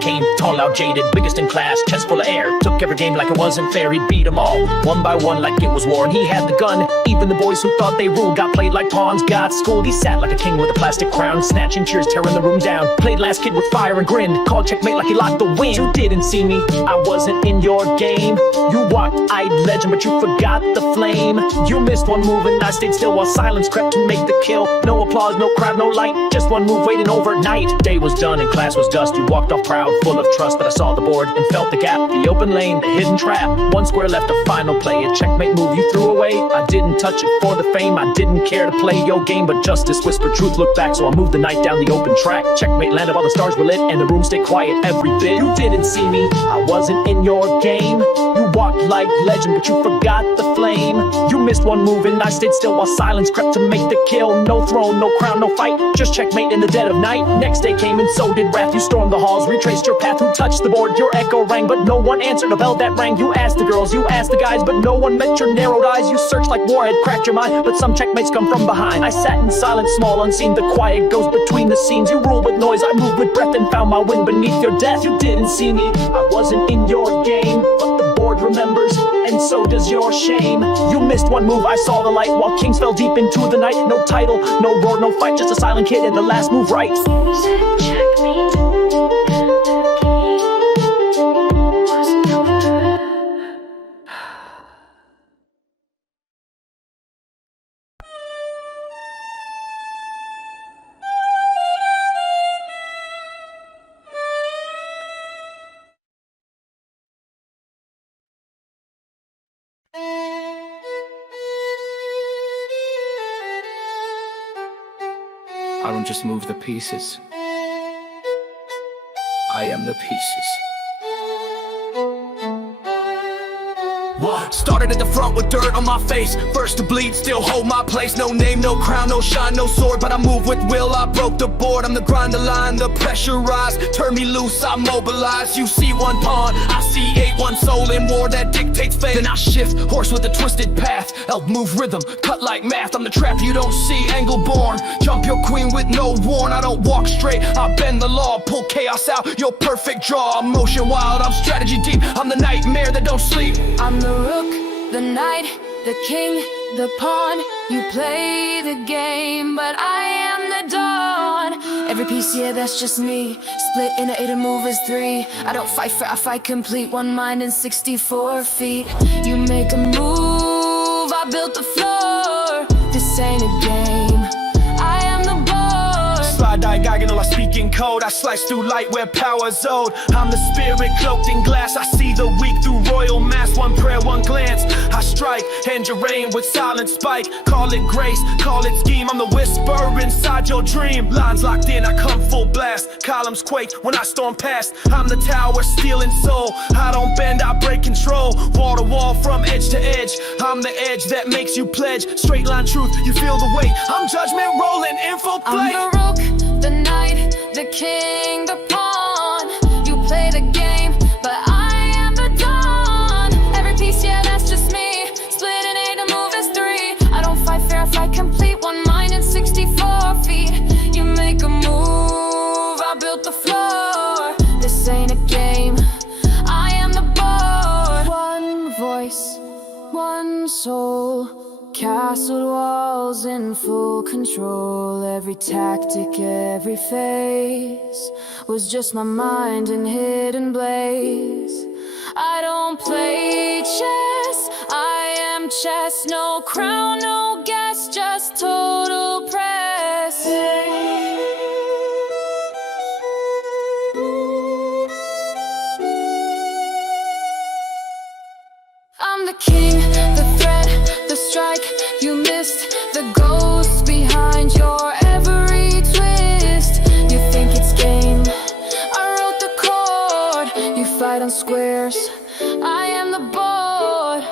came, tall, loud, jaded, biggest in class, chest full of air. Took every game like it wasn't fair, he'd beat them all, one by one like it was war. And he had the gun, even the boys who thought they ruled got played like pawns, got schooled. He sat like a king with a plastic crown, snatching cheers, tearing the room down. Played last kid with fire and grinned, called checkmate like he locked the win. You didn't see me, I wasn't in your game. You walked, eyed legend, but you forgot the flame. You missed one move and I stayed still while silence crept to make the kill. No applause, no crowd, no light, just one move waiting overnight. Day was done and class was dust. You walked off proud, full of trust, but I saw the board and felt the gap, the open lane, the hidden trap. One square left, a final play, a checkmate move you threw away. I didn't touch it for the fame, I didn't care to play your game, but justice whispered, truth looked back, so I moved the night down the open track. Checkmate landed while the stars were lit and the room stayed quiet every bit. You didn't see me, I wasn't in your game. You walked like legend, but you forgot the flame. You missed one move and I stayed still while silence crept to make the kill. No throne, no crown, no fight, just checkmate in the dead of night. Next day came and so did wrath. You stormed the halls, retraced your path. Who touched the board? Your echo rang, but no one answered a bell that rang. You asked the girls, you asked the guys, but no one met your narrowed eyes. You searched like war had cracked your mind, but some checkmates come from behind. I sat in silence, small, unseen. The quiet goes between the scenes. You rule with noise, I moved with breath and found my win beneath your death. You didn't see me, I wasn't in your game, but the board remembers, and so does your shame. You missed one move, I saw the light, while kings fell deep into the night. No title, no roar, no fight, just a silent kid and the last move right. Checkmate. I don't just move the pieces, I am the pieces. Started at the front with dirt on my face, first to bleed, still hold my place. No name, no crown, no shine, no sword, but I move with will. I broke the board, I'm the grinder line, the pressure rise. Turn me loose, I mobilize. You see one pawn, I see eight, one soul in war that dictates fate. Then I shift, horse with a twisted path, elk move rhythm, cut like math. I'm the trap you don't see, angle born. Jump your queen with no warn, I don't walk straight, I bend the law. Pull chaos out, your perfect draw. I'm motion wild, I'm strategy deep, I'm the nightmare that don't sleep. I'm the rook, the knight, the king, the pawn. You play the game, but I am the dawn. Every piece, yeah, that's just me. Split in an 8 and move is 3. I don't fight fair, I fight complete. One mind and 64 feet. You make a move, I built the floor. This ain't a game, I am the board. Slide diagonal, I speak in code. I slice through light where power's owed. I'm the spirit cloaked in glass. I see the weak through royal mass. One prayer, one glance, I strike. Hand your rain with silent spike. Call it grace, call it scheme. I'm the whisper inside your dream. Lines locked in, I come full blast. Columns quake when I storm past. I'm the tower, steel and soul. I don't bend, I break control. Wall to wall, from edge to edge. I'm the edge that makes you pledge. Straight line truth, you feel the weight. I'm judgment rolling, infiltrate. I'm the rook, the knight, the king, the pawn. You play the game, but I am the dawn. Every piece, yeah, that's just me. Split in 8, a move is 3. I don't fight fair, I fight complete. One mind and 64 feet. You make a move, I built the floor. This ain't a game, I am the board. One voice, one soul. Castle walls in full control. Every tactic, every phase was just my mind in hidden blaze. I don't play chess, I am chess. No crown, no guess, just total press. I'm the king, the threat, the strike. You missed the ghost behind your every twist. You think it's game, I wrote the chord. You fight on squares, I am the board.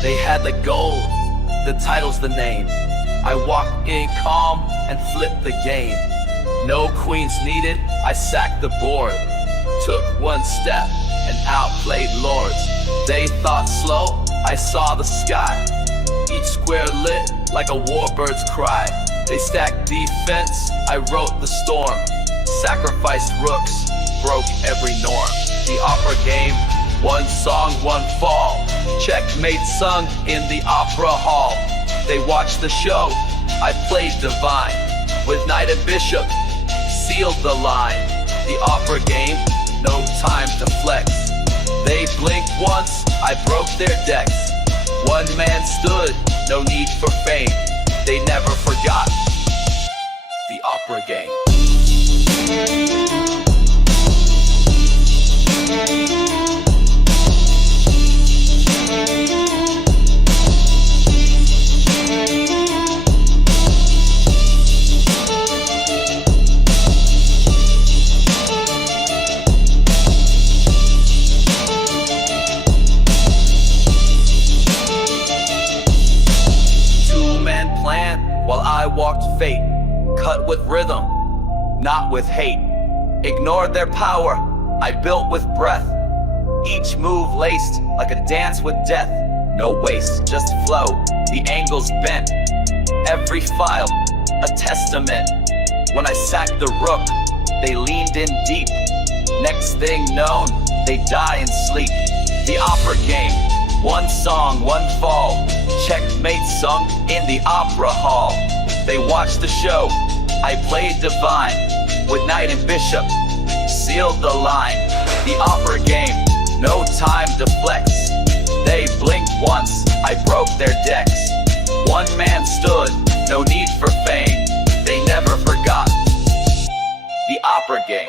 They had the gold, the title's the name. I walked in calm and flipped the game. No queens needed, I sacked the board. Took one step and outplayed lords. They thought slow, I saw the sky. Each square lit like a warbird's cry. They stacked defense, I wrote the storm. Sacrificed rooks, broke every norm. The opera game, one song, one fall. Checkmate sung in the opera hall. They watched the show, I played divine. With knight and bishop, sealed the line. The opera game, no time to flex. They blinked once, I broke their decks. One man stood, no need for fame. They never forgot the opera game. 2-man plan while I walked fate. Cut with rhythm, not with hate. Ignored their power, I built with breath. Each move laced like a dance with death. No waste, just flow, the angles bent. Every file, a testament. When I sacked the rook, they leaned in deep. Next thing known, they die in sleep. The opera game, one song, one fall. Checkmate sung in the opera hall. They watched the show, I played divine. With knight and bishop, sealed the line. The opera game, no time to flex. They blinked once, I broke their decks. One man stood, no need for fame. They never forgot the opera game.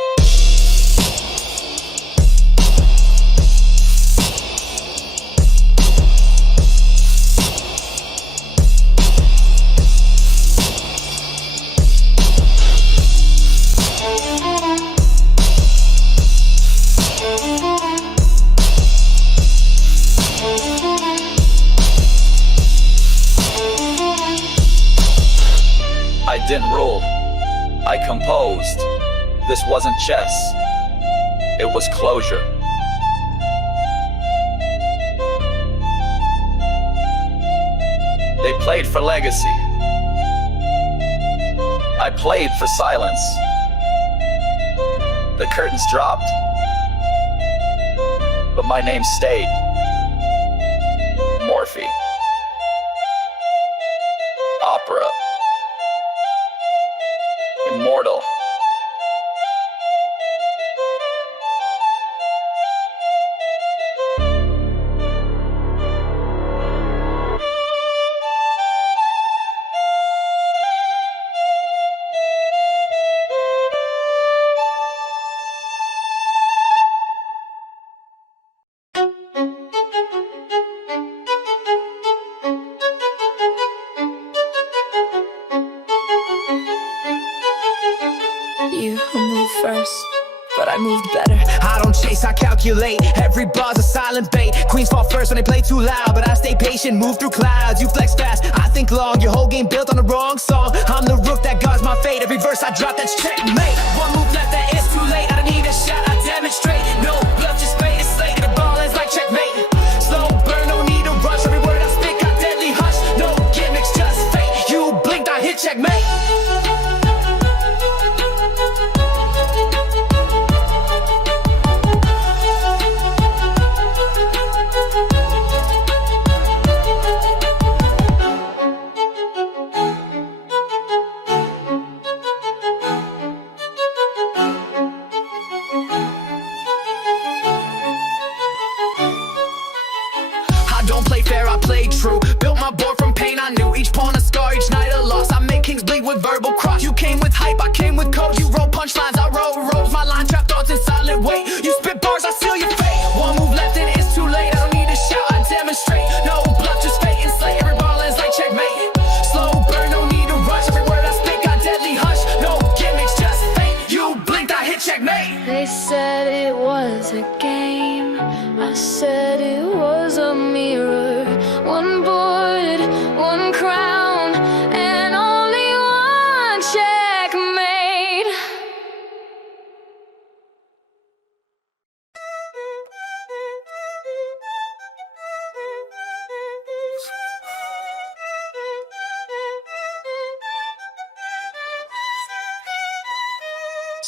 I didn't rule, I composed. This wasn't chess, it was closure. They played for legacy, I played for silence. The curtains dropped, but my name stayed. Morphe. Opera. Immortal. You moved first, but I moved better. I don't chase, I calculate. Every bar's a silent bait. Queens fall first when they play too loud, but I stay patient, move through clouds. You flex fast, I think long. Your whole game built on the wrong song. I'm the rook that guards my fate. Every verse I drop, that's checkmate. One move left, that is too late. I don't need a shot, I demonstrate. No bluff, just play it slate. The ball is like checkmate. Slow burn, no need to rush. Every word I speak, got deadly hush. No gimmicks, just fate. You blinked, I hit checkmate.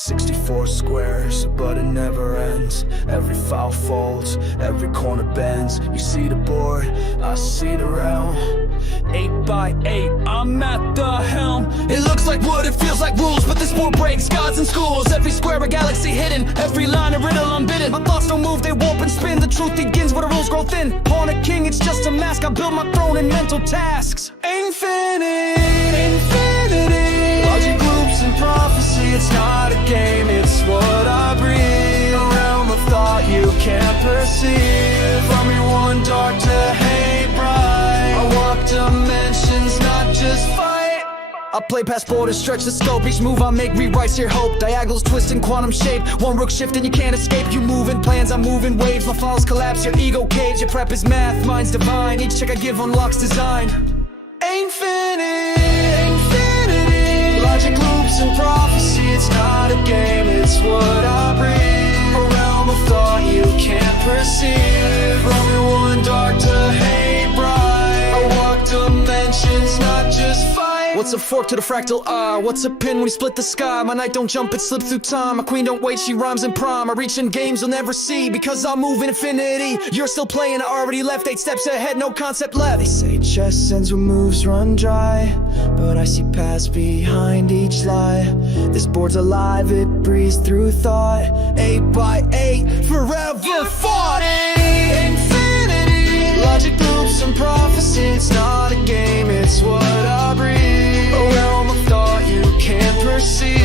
64 squares, but it never ends. Every foul folds, every corner bends. You see the board, I see the realm. 8 by 8, I'm at the helm. It looks like wood, it feels like rules, but this board breaks gods and schools. Every square a galaxy hidden, every line a riddle unbidden. My thoughts don't move, they warp and spin. The truth begins where the rules grow thin. Pawn a king, it's just a mask. I build my throne in mental tasks. Infinity, logic loops and prophecy. It's not a game, it's what I breathe. A realm of thought you can't perceive. From your one dark to hate bright. I walk dimensions, not just fight. I play past borders, stretch the scope. Each move I make rewrites your hope. Diagonals twist in quantum shape. One rook shift and you can't escape. You move in plans, I move in waves. My falls collapse, your ego cage. Your prep is math, mine's divine. Each check I give unlocks design. Infinity, logic loops and prophecy. It's not a game, it's what I breathe. A realm of thought you can't perceive. From your one dark to hate bright. I walk dimensions, not just fight. What's a fork to the fractal eye? What's a pin when we split the sky? My knight don't jump, it slips through time. My queen don't wait, she rhymes in prime. I reach in games you'll never see, because I move in infinity. You're still playing, I already left 8 steps ahead, no concept left. They say chess ends when moves run dry, but I see paths behind each lie. This board's alive, it breathes through thought. 8 by 8, forever fought. Infinity, logic loops and prophecy. It's not a game, it's what I breathe. A realm of thought you can't perceive.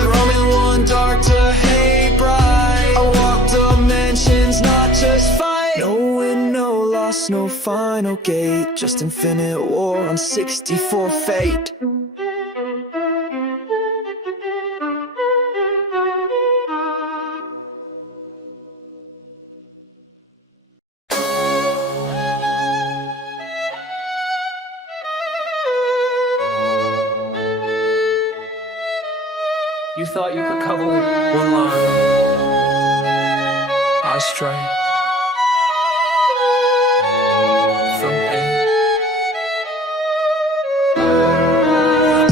From one dark to hate bright. I walk dimensions, not just fight. No win, no loss, no final gate. Just infinite war on 64 fate. You thought you could cover one line. I stray from pain.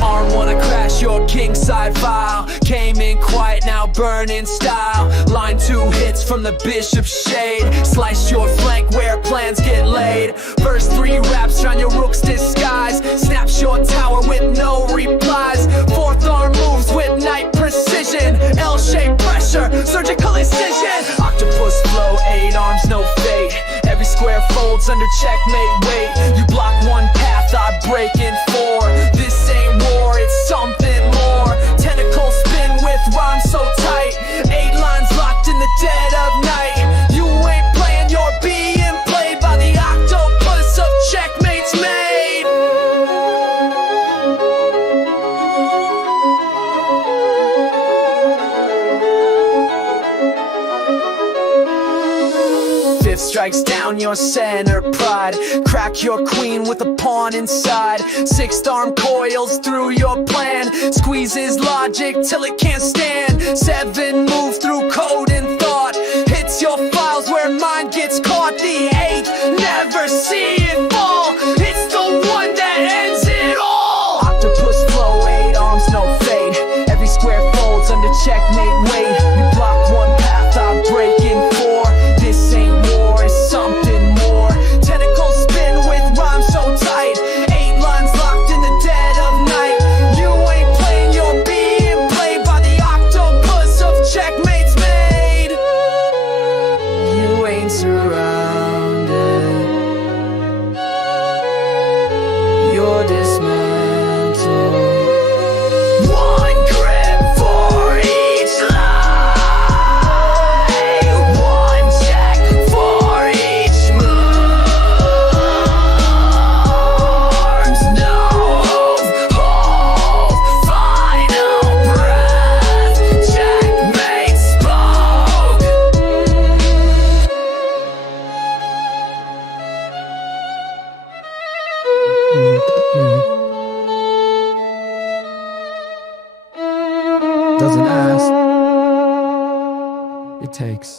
Arm wanna crash your king side file. Came in quiet, now burn in style. Line 2 hits from the bishop's shade. Slice your flank where plans get laid. First 3 wraps around your rook's disguise. Snaps your tower with no replies. 4th arm moves with knight precision. L-shaped pressure, surgical incision. Octopus flow, 8 arms, no fate. Every square folds under checkmate weight. You block one path, I break in 4. This ain't war, it's something more. Tentacles spin with rhymes so tight. 8 lines locked in the dead of night. You ain't playing, you're being played by the octopus of checkmates made. Fifth strikes down your center pride. Crack your queen with a pawn inside. 6th arm coils through your plan. Squeezes logic till it can't stand. 7 move through code and thought. Hits your files where mine gets caught. The 8th, never see it fall. It's the one that ends it all. Octopus flow, 8 arms, no fate. Every square folds under checkmate weight. You block one path, I break in 4. This ain't war, it's something more. Tentacles spin with rhymes so tight. 8 lines locked in the dead of night. You ain't playing, you're being played by the octopus of checkmates made. You ain't surrounded, you're dismantled. One grip for each lie. One check for each move. No hold, final breath. Checkmate spoke. Doesn't ask, it takes.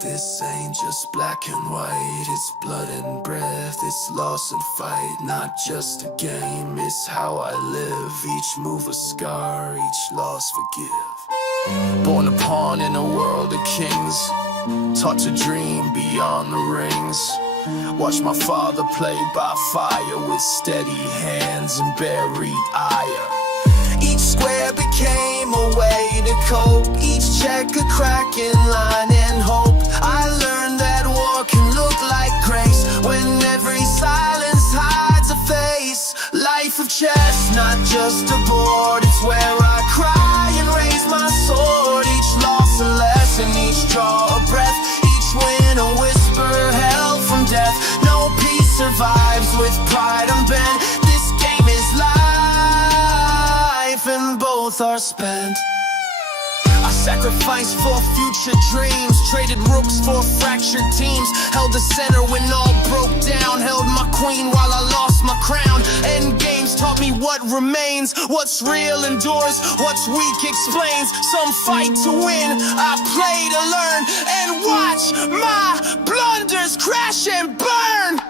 This This ain't just black and white, it's blood and breath, it's loss and fight. Not just a game, it's how I live. Each move a scar, each loss forgive. Born a pawn in a world of kings, taught to dream beyond the rings. Watch my father play by fire with steady hands and buried ire. Each square became a way to cope, each check a crack in line and hope. I learned that war can look like grace when every silence hides a face. Life of chess, not just a board, it's where I cry and raise my sword. Each loss a lesson, each draw a breath, each win a whisper held from death. No peace survives with pride unbent. This game is life and both are spent. I sacrificed for future dreams, traded rooks for fractured teams, held the center when all broke down, held my queen while I lost my crown. Endgames taught me what remains, what's real endures, what's weak explains. Some fight to win, I play to learn, and watch my blunders crash and burn.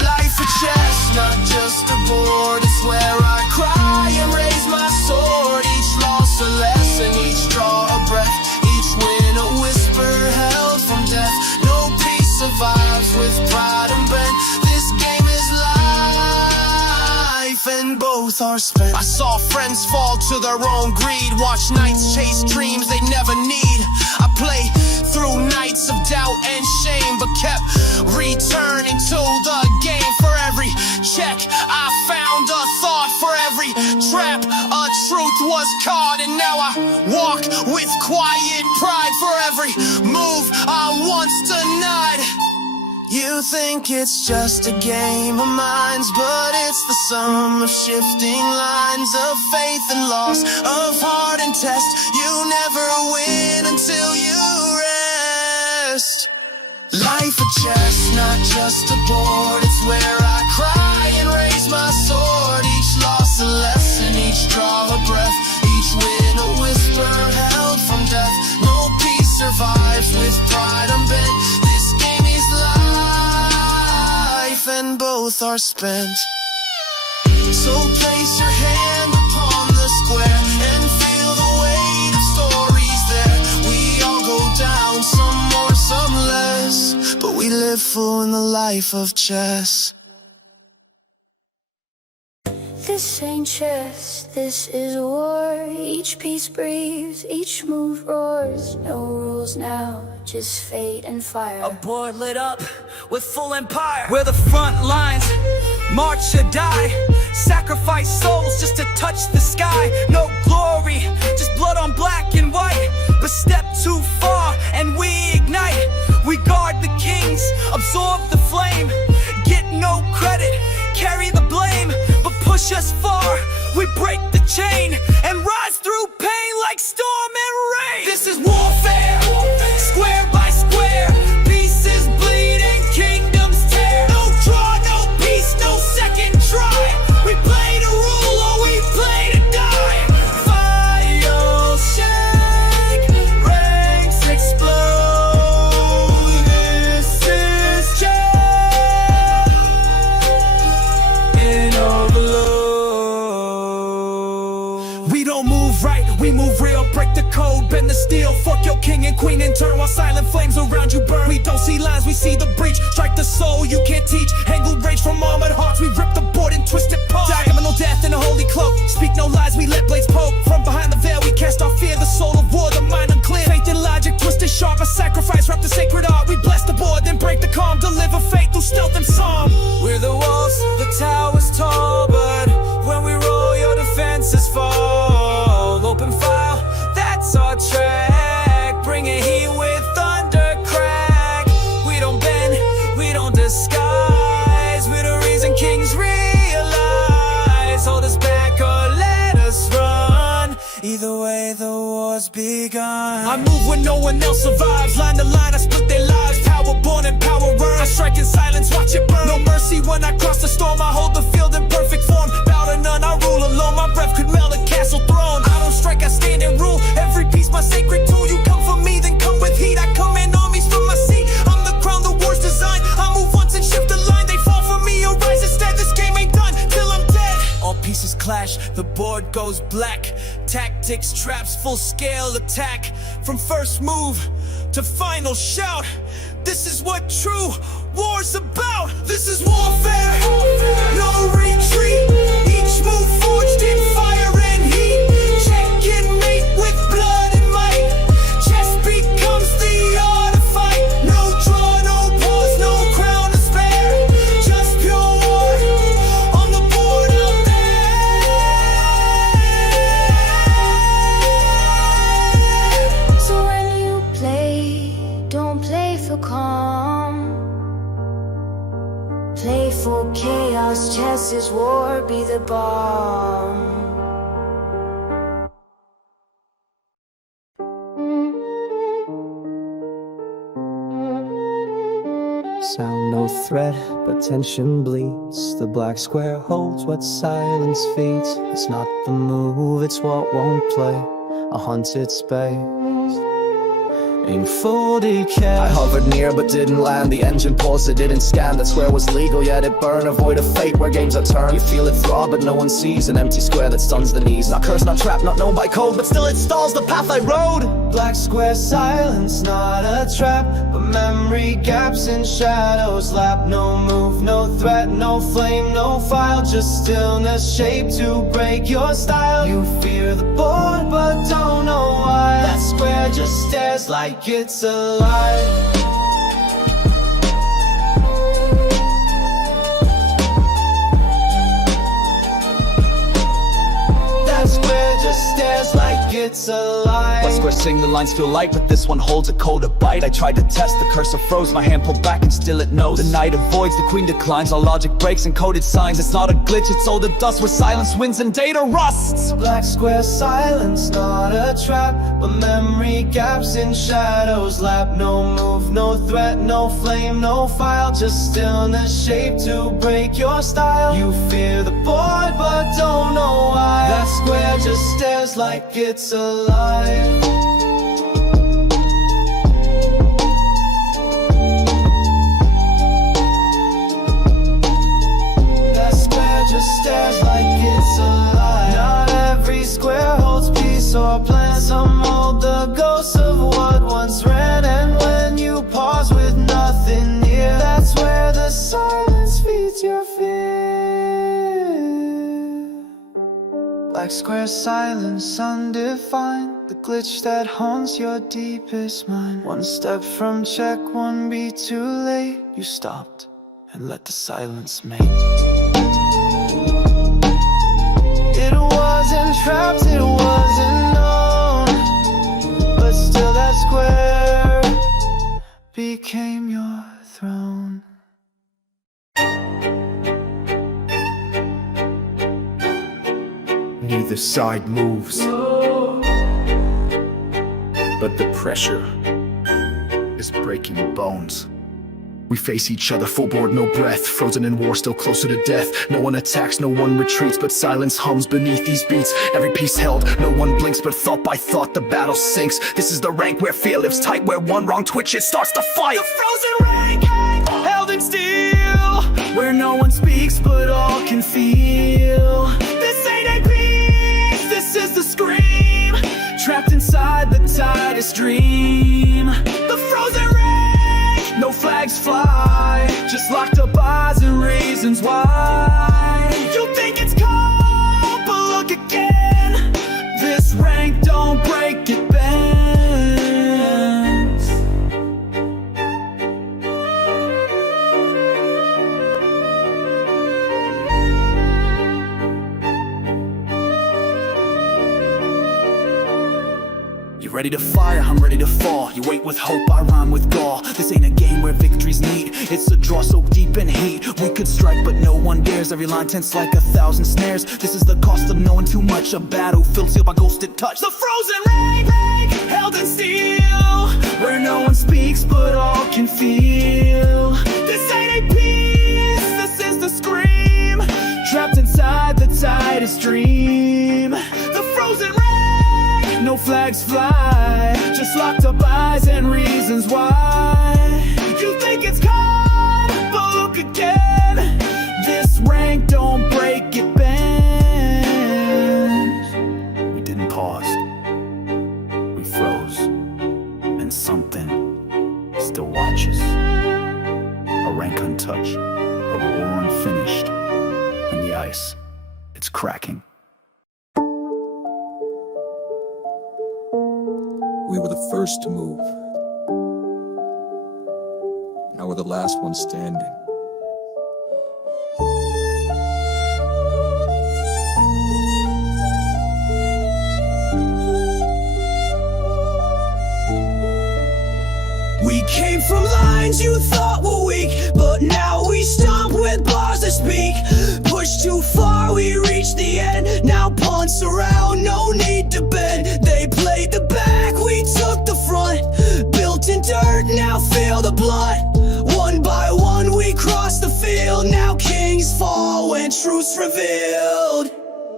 Life a chess, not just a board, it's where I cry and raise my sword. Each loss a lesson, each draw a breath, each win a whisper held from death. No peace survives with pride unbent. This game is life and both are spent. I saw friends fall to their own greed, watch nights chase dreams they never need. I play through nights of doubt and shame, but kept returning to the game. For every check I found a thought, for every trap a truth was caught. And now I walk with quiet pride, for every move I once denied. You think it's just a game of minds, but it's the sum of shifting lines, of faith and loss, of heart and test. You never win until you rest. Life a chess, not just a board, it's where I cry and raise my sword. Each loss a lesson, each draw a breath, each win a whisper held from death. No peace survives with pride unbent. This game is life and both are spent. So place your hand upon the square and feel the weight of stories there. We all go down, some more, some less, but we live full in the life of chess. This ain't chess, this is war. Each piece breathes, each move roars. No rules now, just fate and fire. A board lit up with full empire, where the front lines march or die, sacrifice souls just to touch the sky. No glory, just blood on black and white, but step too far and we ignite. We guard the kings, absorb the flame, get no credit, carry the blame, but push us far, we break the chain and rise through pain like storm and rain. This is warfare, square by square, pieces bleeding, kingdoms tear. No draw, no peace, no second try. We play to rule or we play to die. Files shake, ranks explode. This is chess in overload. We don't move right, we move real, break the code, bend the steel. Fuck your king and queen in turn while silent flames around you burn. We don't see lines, we see the breach, strike the soul you can't teach. Angled rage from armored hearts, we rip the board and twist it apart. Diagonal death in a holy cloak, speak no lies, we let blades poke. From behind the veil we cast our fear, the soul of war, the mind unclear. Faith and logic twisted sharp, a sacrifice wrap the sacred art. We bless the board, then break the calm, deliver faith through stealth and psalm. We're the walls, the towers tall, but when we roll your defenses fall. Open file, that's our track, bringing heat with thunder crack. We don't bend, we don't disguise, we're the reason kings realize. Hold us back or let us run, either way the war's begun. I move when no one else survives, line to line I split their lives. Power born and power earned, I strike in silence, watch it burn. No mercy when I cross the storm, I hold the field in perfect form. Bow to none, I rule alone, my breath could melt a castle throne. I don't strike, I stand and rule, every piece my sacred tool. You come for me, then come with heat, I come in board goes black. Tactics, traps, full scale attack. From first move to final shout. This is what true war's about. This is warfare, no retreat. Each move forged in fire and heat. Checkmate with blood and might. Chess becomes the art of fight. No draw, no pause, no crown to spare. Just pure war on the board out there. So when you play, don't play for calm. Play for chaos, chess is war, be the bomb. Sound no threat, but tension bleeds. The black square holds what silence feeds. It's not the move, it's what won't play. A hunted space in full decay. I hovered near but didn't land. The engine paused, it didn't scan. That square was legal, yet it burned. Avoid a fate where games are turned. You feel it throb, but no one sees. An empty square that stuns the knees. Not cursed, not trapped, not known by code, but still it stalls the path I rode. Black square silence, not a trap, but memory gaps and shadows lap. No move, no threat, no flame, no file. Just stillness shaped to break your style. You fear the board, but don't know why. That square just stares like it's alive. That square just stares like it's alive. Black square sing, the lines feel light, but this one holds a code to bite. I tried to test, the cursor froze, my hand pulled back and still it knows. The knight avoids, the queen declines, all logic breaks, encoded signs. It's not a glitch, it's all the dust where silence wins and data rusts. Black square silence, not a trap, but memory gaps in shadows lap. No move, no threat, no flame, no file. Just stillness shaped to break your style. You fear the board, but don't know why. That square just stares like it's alive. That square just stares like it's alive. Not every square holds peace or plan. Some hold the ghosts of what once ran. And when you pause with nothing near, that's where the silence feeds your fear. Black square silence undefined, the glitch that haunts your deepest mind. One step from check, one beat too late. You stopped and let the silence mate. It wasn't trapped, it wasn't known, but still that square became your throne. Neither side moves, but the pressure is breaking bones. We face each other, full board, no breath. Frozen in war, still closer to death. No one attacks, no one retreats, but silence hums beneath these beats. Every piece held, no one blinks, but thought by thought the battle sinks. This is the rank where fear lives tight, where one wrong twitch, it starts to fight. The frozen rank, held in steel, where no one speaks, but all can feel. This ain't a peace, this is the scream, trapped inside the tightest dream. The frozen rank, no flags fly, just locked up eyes and reasons why. You think it's cold, but look again. This rank don't break, it bends. You ready to fire, I'm ready to fall. You wait with hope, I rhyme with gall. This ain't a game where victory's neat, it's a draw so deep in heat. We could strike but no one dares, every line tense like 1,000 snares. This is the cost of knowing too much, a battlefield sealed by ghosted touch. The frozen rank, held in steel, where no one speaks but all can feel. This ain't a peace, this is the scream, trapped inside the tightest dream. The frozen rank, no flags fly, just locked up eyes and reasons why. You think it's calm, but look again. This rank don't break, it bends. watch. A war unfinished. And the ice, it's cracking. We were the first to move. Now we're the last ones standing. We came from lines you thought were weak, but now we stomp with bars that speak. Pushed too far, we reached the end. Now punts around, no need to bend. They played the back, we took the front. Built in dirt, now feel the blood. One by one we crossed the field. Now kings fall when truth's revealed.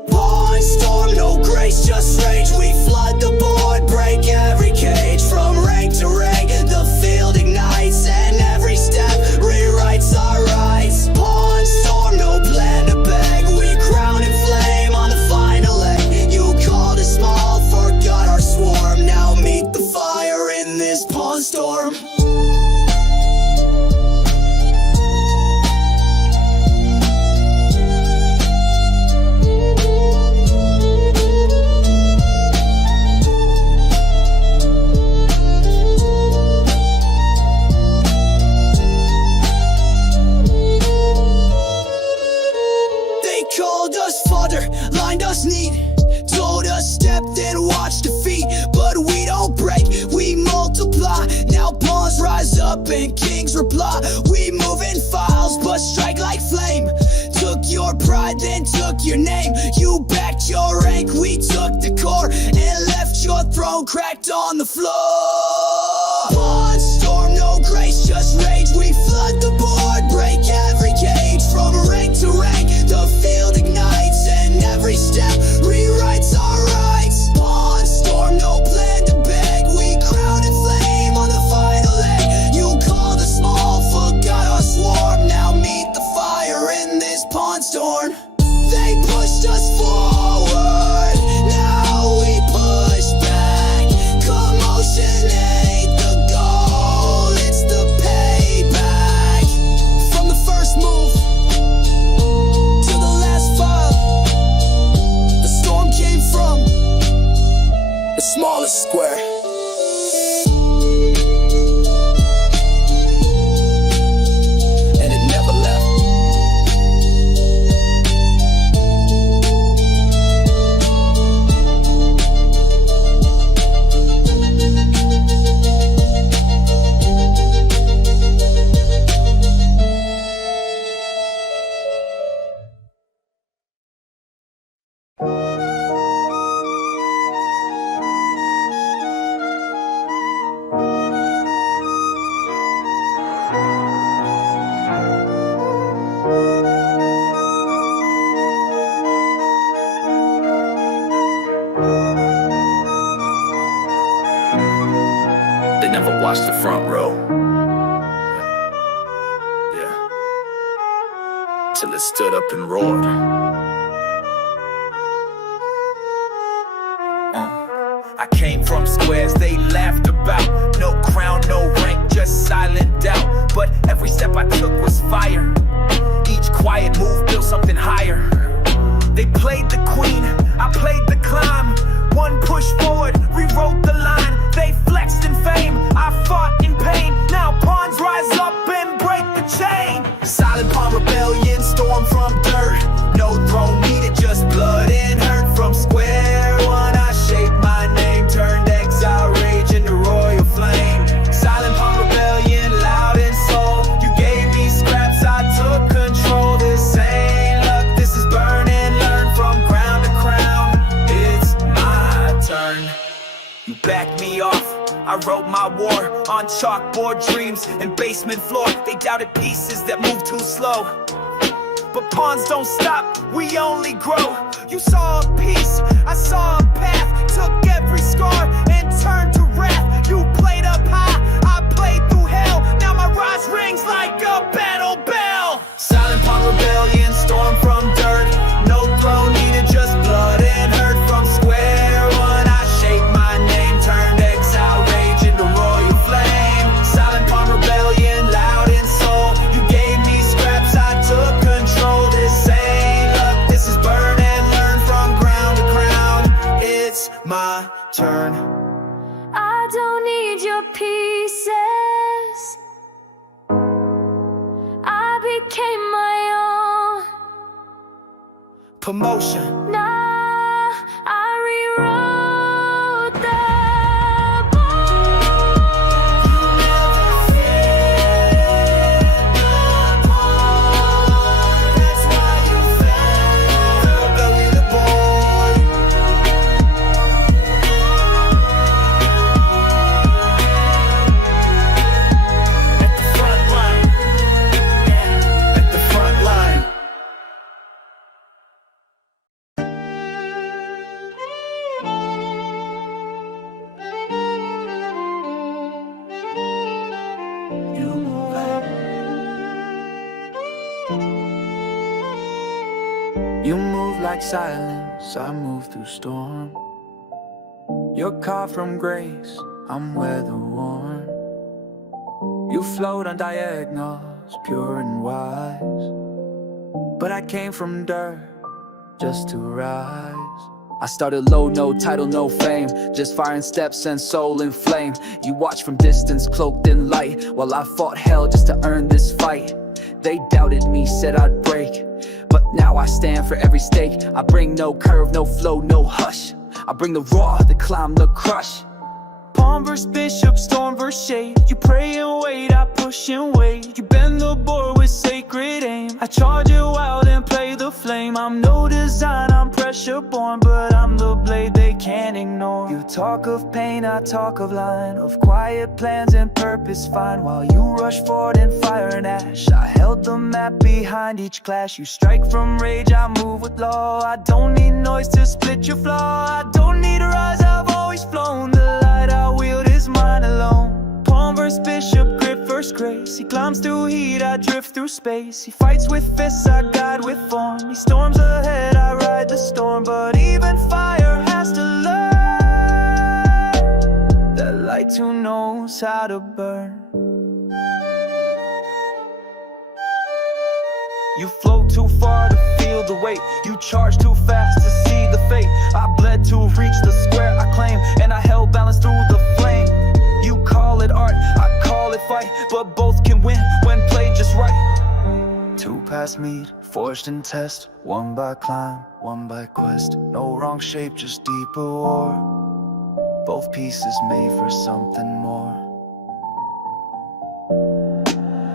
Pawn storm, no grace, just rage. We flood the board, break every cage. From rank to rank, the field ignites, and every step rewrites our rights. Pawn storm, no plan to beg. We crown in flame on the final leg. You called us small, forgot our swarm. Now meet the fire in this pawn storm. Lined us neat, told us step then watch defeat. But we don't break, we multiply. Now pawns rise up and kings reply. We move in files but strike like flame. Took your pride then took your name. You backed your rank, we took the core, and left your throne cracked on the floor. Pawn storm, no grace, just rage. We flood the board, break every cage. From rank to rank, the field ignites, and every step rewrites our rights. Pawn storm, no plan to beg. We crown in flame on the final leg. You called us small, forgot our swarm. Now meet the fire in this pawn storm. They pushed us forward, now we push back. Commotion ain't the goal, it's the payback. From the first move to the last file, the storm came from the smallest square. And it never left. They never watched the front row. Yeah. Till it stood up and roared. I came from squares they laughed about. No crown, no rank, just silent doubt. But every step I took was fire. Each quiet move built something higher. They played the queen, I played the climb. One push forward, rewrote the line. They flexed in fame, I fought in pain. Now pawns rise up and break the chain. Silent pawn rebellion, storm from dirt. No throne needed, just blood and hurt. From square one, I shaped my name. Turned exile rage into royal flame. Silent pawn rebellion, loud and soul. You gave me scraps, I took control. This ain't luck, this is burn and learn. From crown to crown, it's my turn. You backed me off, I wrote my war on chalkboard dreams and basement floor. They doubted pieces that moved too slow. But pawns don't stop, we only grow. You saw a piece, I saw a path. Took every scar and turned to wrath. You played up high, I played through hell. Now my rise rings like a battle bell. Silent pawn rebellion, storm from dirt. No throne needed, just blood and hurt. From square one, I shaped my name. Turned exile rage into royal flame. Silent pawn rebellion, loud and soul. You gave me became my own. Promotion. Now I rewrote the You move like silence, I move through storm. You're carved from grace, I'm weather worn. You float on diagonals, pure and wise. But I came from dirt, just to rise. I started low, no title, no fame, just firing steps and soul in flame. You watched from distance, cloaked in light, while I fought hell just to earn this fight. They doubted me, said I'd break, but now I stand for every stake. I bring no curve, no flow, no hush. I bring the raw, the climb, the crush. Pawn versus bishop, storm versus shade. You pray and wait, I push and wait. You bend the board with sacred aim. I charge it wild and play the flame. I'm no design, I'm pressure born, but I'm the blade they can't ignore. You talk of pain, I talk of line, of quiet plans and purpose fine. While you rush forward in fire and ash, I held the map behind each clash. You strike from rage, I move with law. I don't need noise to split your flaw. I don't need a rise, I've always flown. The light I wield is mine alone. Pawn versus bishop, grip versus grace. He climbs through heat, I drift through space. He fights with fists, I guide with form. He storms ahead, I ride the storm. But even fire has to learn that light who knows how to burn. You flow too far to feel the weight. You charge too fast to see the fate. I bled to reach the square I claim, and I held balance through the flame. You call it art, I call it fight, but both can win when played just right. Two paths meet, forged in test. One by climb, one by quest. No wrong shape, just deeper war. Both pieces made for something more.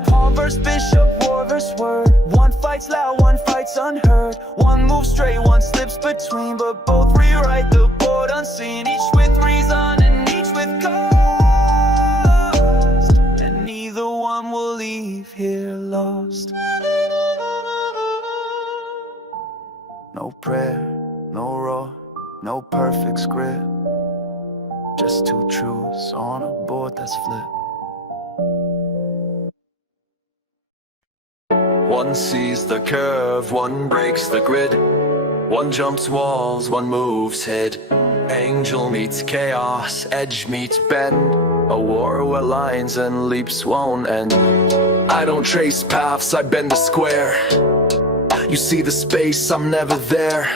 Pawn versus bishop, war versus word. One fights loud, one fights unheard. One moves straight, one slips between, but both rewrite the board unseen. Each with reason and each with cost, and neither one will leave here lost. No prayer, no roar, no perfect script. Just two truths on a board that's flipped. One sees the curve, one breaks the grid. One jumps walls, one moves hid. Angel meets chaos, edge meets bend. A war where lines and leaps won't end. I don't trace paths, I bend the square. You see the space, I'm never there.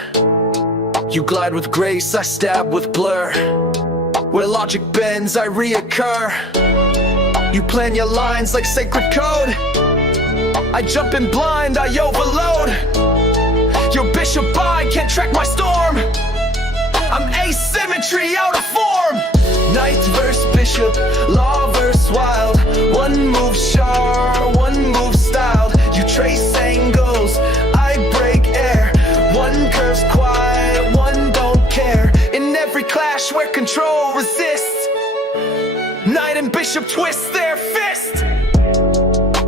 You glide with grace, I stab with blur. Where logic bends, I reoccur. You plan your lines like sacred code. I jump in blind, I overload. Your bishop, I can't track my storm. I'm asymmetry out of form. Knight versus bishop, law versus wild. One move sharp, one move styled. You trace angles, I break air. One curves quiet, one don't care. In every clash where control resists, knight and bishop twist their fist.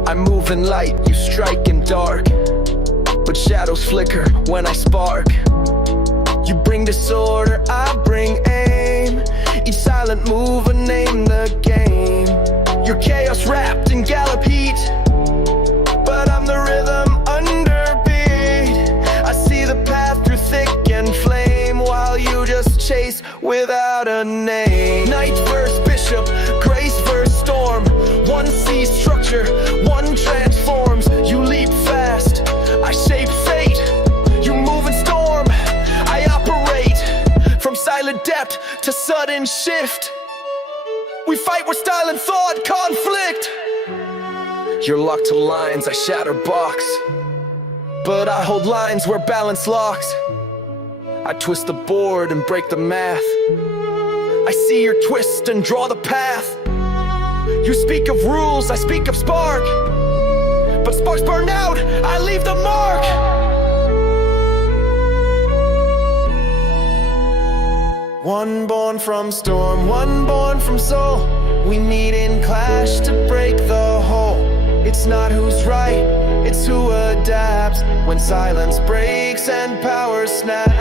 I move in light, you strike in dark, but shadows flicker when I spark. You bring disorder, I bring aim. Each silent move a name the game. Your chaos wrapped in gallop heat, but I'm the rhythm underbeat. I see the path through thick and flame, while you just chase without a name. Knight versus bishop, grace versus storm. One sees structure, one transforms. You leap fast, I shape fate. You move and storm, I operate. From silent depth to sudden shift, we fight where style and thought conflict. You're locked to lines, I shatter box. But I hold lines where balance locks. I twist the board and break the math. I see your twist and draw the path. You speak of rules, I speak of spark. But sparks burn out, I leave the mark. One born from storm, one born from soul. We meet in clash to break the whole. It's not who's right, it's who adapts. When silence breaks and power snaps.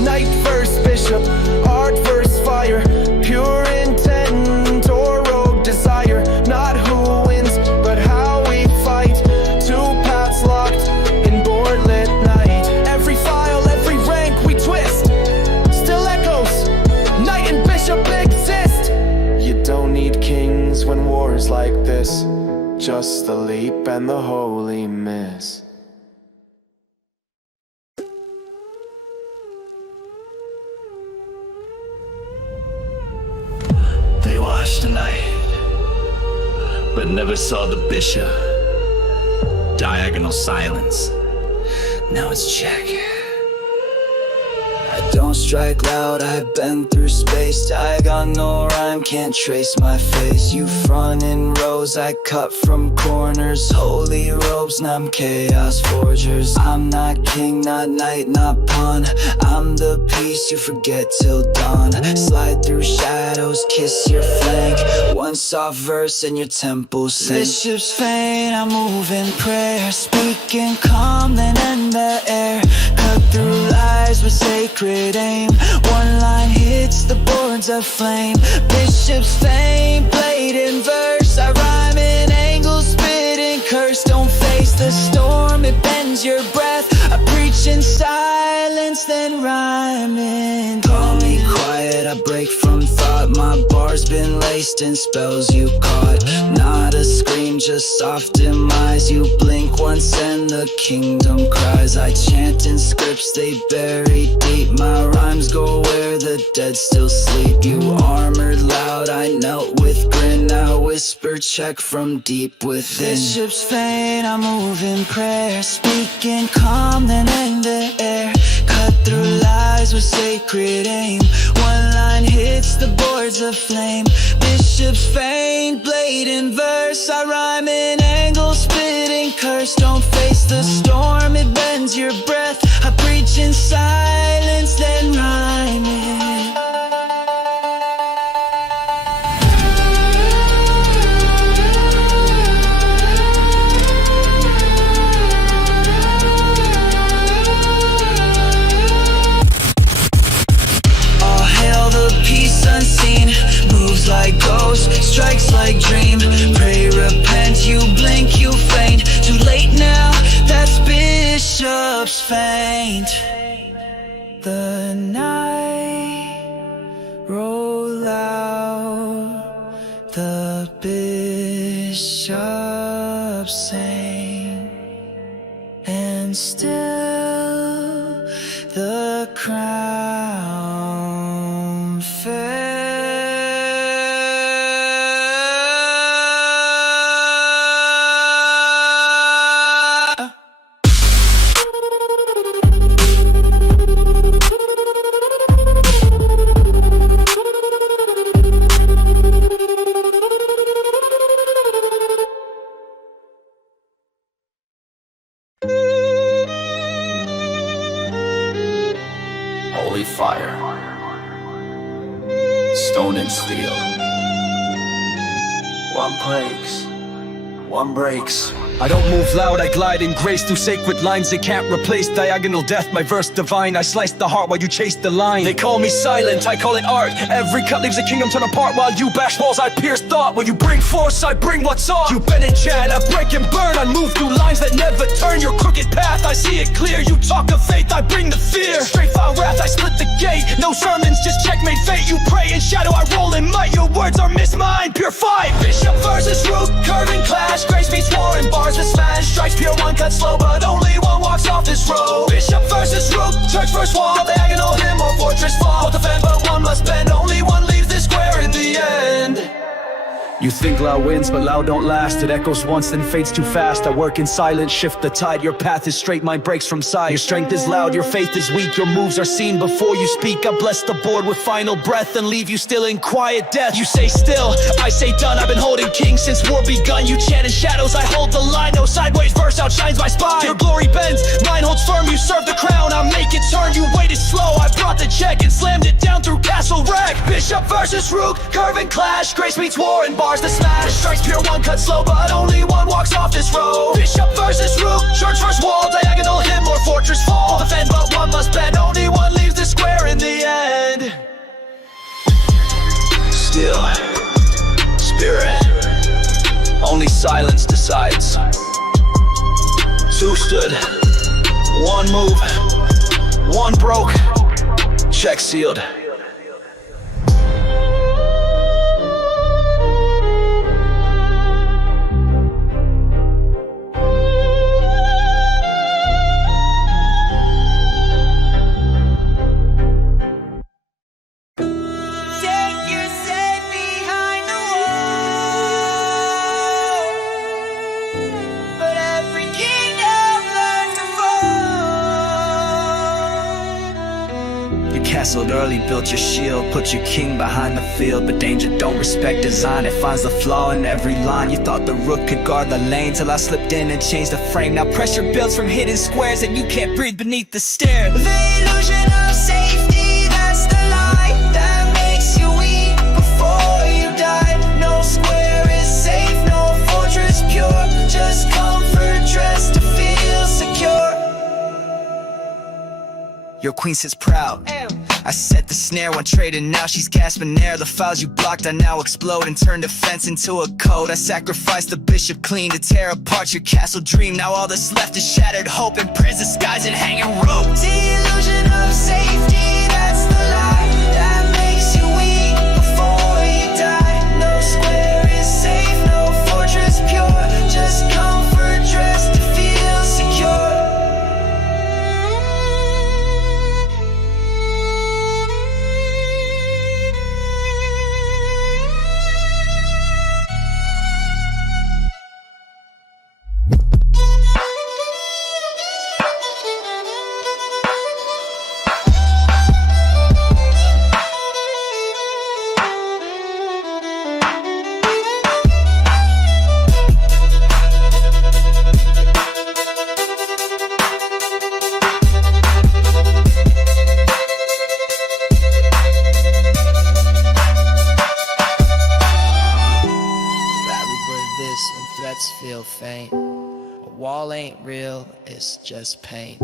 Knight versus bishop, art versus fire. Pure intent or rogue desire. Not who wins, but how we fight. Two paths locked in board-lit night. Every file, every rank we twist still echoes, knight and bishop exist. You don't need kings when war's like this. Just the leap and the holy miss. They watched tonight, but never saw the bishop. Diagonal silence. Now it's check. I don't strike loud, I've been through space. I got no rhyme, can't trace my face. You front in rows, I cut from corners. Holy robes, I'm chaos forgers. I'm not king, not knight, not pawn. I'm the piece you forget till dawn. Slide through shadows, kiss your flank. One soft verse and your temple sink. Bishop's faint, I move in prayer. Speaking calm, then end the air. Cut through lies with sacred aim. One line hits the boards of flame. Bishop's fame, blade in verse. I rhyme in angles, spit in curse. Don't face the storm, it bends your breath. I preach in silence, then rhyme in. Call me quiet, I break from thought. My bar's been laced in spells you caught. Not a scream, just soft demise. You blink once and the kingdom cries. I chant in scripts they bury deep. My rhymes go where the dead still sleep. You armored loud, I knelt with grin. I whisper check from deep within. Bishop's faint, I move in prayer. Speaking calm, then end the air. Cut through lies with sacred aim. One line hits the boards of flame. Bishop's faint, blade in verse. I rhyme in angles, spit in curse. Don't face the storm, it bends your breath. I preach in silence, then rhyme it. All hail the peace unseen. Moves like ghost, strikes like dream. Pray, repent, you blink, you faint. Too late now, that's Bishop's faint. The night roll out, the bishop sang, and still the crown fell. Holy fire. Stone and steel. One breaks, one breaks. I don't move loud, I glide in grace through sacred lines. They can't replace diagonal death, my verse divine. I slice the heart while you chase the line. They call me silent, I call it art. Every cut leaves a kingdom torn apart. While you bash walls, I pierce thought. When you bring force, I bring what's on. You bend and chant, I break and burn. I move through lines that never turn. Your crooked path, I see it clear. You talk of faith, I bring the fear. Straight file wrath, I split the gate. No sermons, just checkmate fate. You pray in shadow, I roll in might. Your words are mismined, pure fight. Bishop versus root, curve and clash. Grace meets war and bars that smash. Strikes pure, one cut slow, but only one walks off this road. Bishop versus root, church versus wall. Diagonal hymn or fortress fall. Both defend, but one must bend. Only one leaves this square in the end. You think loud wins, but loud don't last. It echoes once, then fades too fast. I work in silence, shift the tide. Your path is straight, mine breaks from side. Your strength is loud, your faith is weak. Your moves are seen before you speak. I bless the board with final breath and leave you still in quiet death. You say still, I say done. I've been holding king since war begun. You chant in shadows, I hold the line. No sideways verse outshines my spine. Your glory bends, mine holds firm. You serve the crown, I make it turn. You waited slow, I brought the check and slammed it down through castle wreck. Bishop versus rook, curve and clash. Grace meets war and bars the smash. Strikes pure, one cut slow, but only one walks off this road. Bishop versus rook, church versus wall. Diagonal him or fortress fall. Defend, but one must bend. Only one leaves the square in the end. Still, spirit, only silence decides. Two stood, one move, one broke, check sealed. Castled early, built your shield, put your king behind the field. But danger don't respect design, it finds the flaw in every line. You thought the rook could guard the lane till I slipped in and changed the frame. Now pressure builds from hidden squares and you can't breathe beneath the stair. The illusion of safety, that's the lie that makes you weak before you die. No square is safe, no fortress pure, just comfort dressed to feel secure. Your queen sits proud. I set the snare, one trade and now she's gasping air. The files you blocked I now explode and turn defense into a code. I sacrificed the bishop clean to tear apart your castle dream. Now all that's left is shattered hope and prison skies and hanging ropes. The illusion of safety, that's the lie that makes you weak before you die. No square is safe, no fortress pure, just comfort dressed to feel secure. Feel faint. A wall ain't real, it's just paint.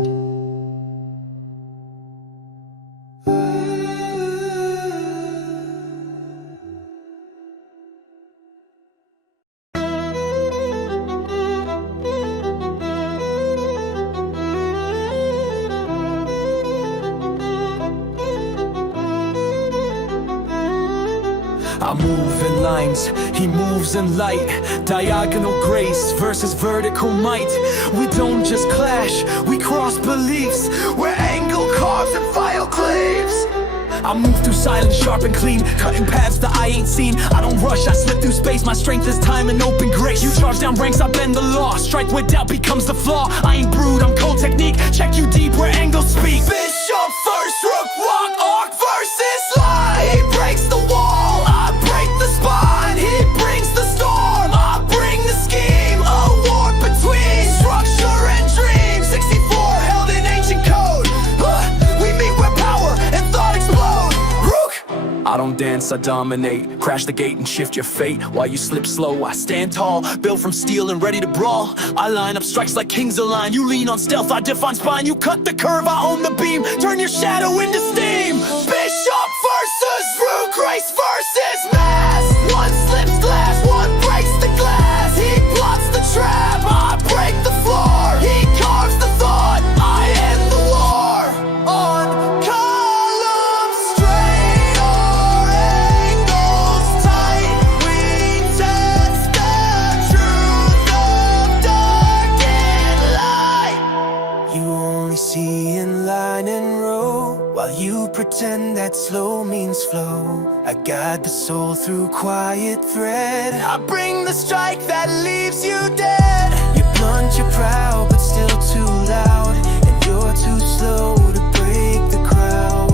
I move in lines, he moves in light. Diagonal grace versus vertical might. We don't just clash, we cross beliefs. We're angle carves and file claves. I move through silence, sharp and clean, cutting paths that I ain't seen. I don't rush, I slip through space. My strength is time and open grace. You charge down ranks, I bend the law. Strike where doubt becomes the flaw. I ain't brewed, I'm cold technique. Check you deep where angles speak. Bishop first, rook walk, arc versus lie. He breaks the wall, I break the spine. He brings the storm, I bring the scheme. A war between structure and dream. 64 held in ancient code. We meet where power and thought explode. Rook! I don't dance, I dominate. Crash the gate and shift your fate. While you slip slow, I stand tall. Built from steel and ready to brawl. I line up strikes like kings align. You lean on stealth, I define spine. You cut the curve, I own the beam. Turn your shadow into steam. Bishop versus rook, grace versus mass. One slips glass, one breaks the glass. He plots the trap, I break the floor. He carves the thought, I end the war. On columns straight or angles tight, we test the truth of dark and light. You only see in line and row while you pretend that slow means flow. I guide the soul through quiet thread. I bring the strike that leaves you dead. You blunt, you're proud, but still too loud, and you're too slow to break the crowd.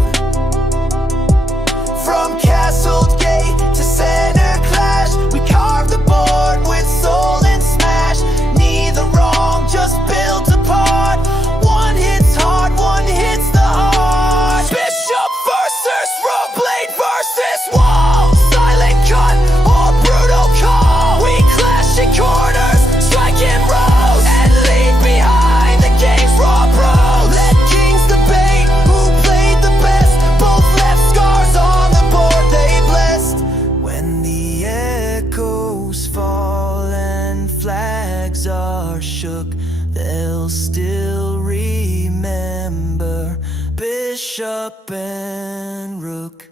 From castle gate to center clash, we carve the board with soul and smash. Neither wrong, just built apart. One hits hard, one hits the heart. Bishop versus rogue blade versus wall. Silent cut or brutal call. We clash in corners, striking rows, and leave behind the game's raw bros. Let kings debate who played the best. Both left scars on the board they blessed. When the echoes fall and flags are shook, they'll still remember Bishop and Rook.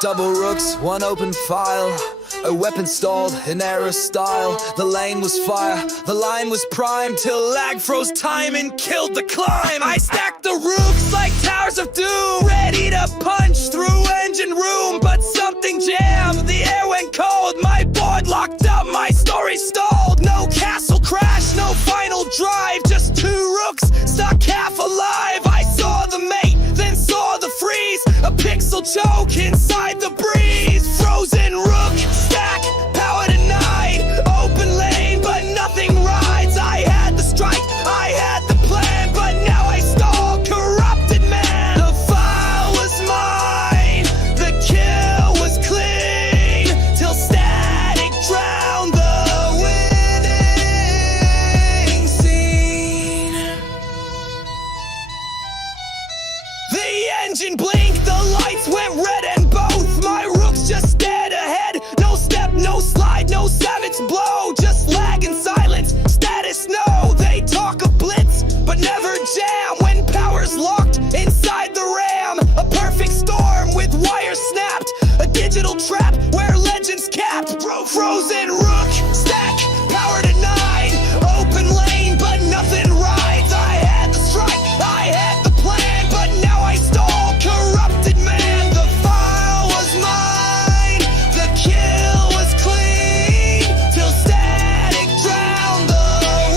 Double rooks, one open file. A weapon stalled in error style. The lane was fire, the line was prime, till lag froze time and killed the climb. I stacked the rooks like towers of doom, ready to punch through engine room. But something jammed, the air went cold. My board locked up, my story stalled. No castle crash, no final drive, just two rooks stuck half alive. I saw the mate, then saw the freeze, a pixel choke inside the breeze. Frozen rook, stack, power denied, open lane, but nothing rides. I had the strike, I had the plan, but now I stall, corrupted man. The file was mine, the kill was clean, till static drowned the winning scene. The engine blinked, the lights went red, and both my rooks just stared ahead. No Frozen rook, stack, power to 9. Open lane, but nothing rides. I had the strike, I had the plan, but now I stall. Corrupted man, the file was mine. The kill was clean, till static drowned the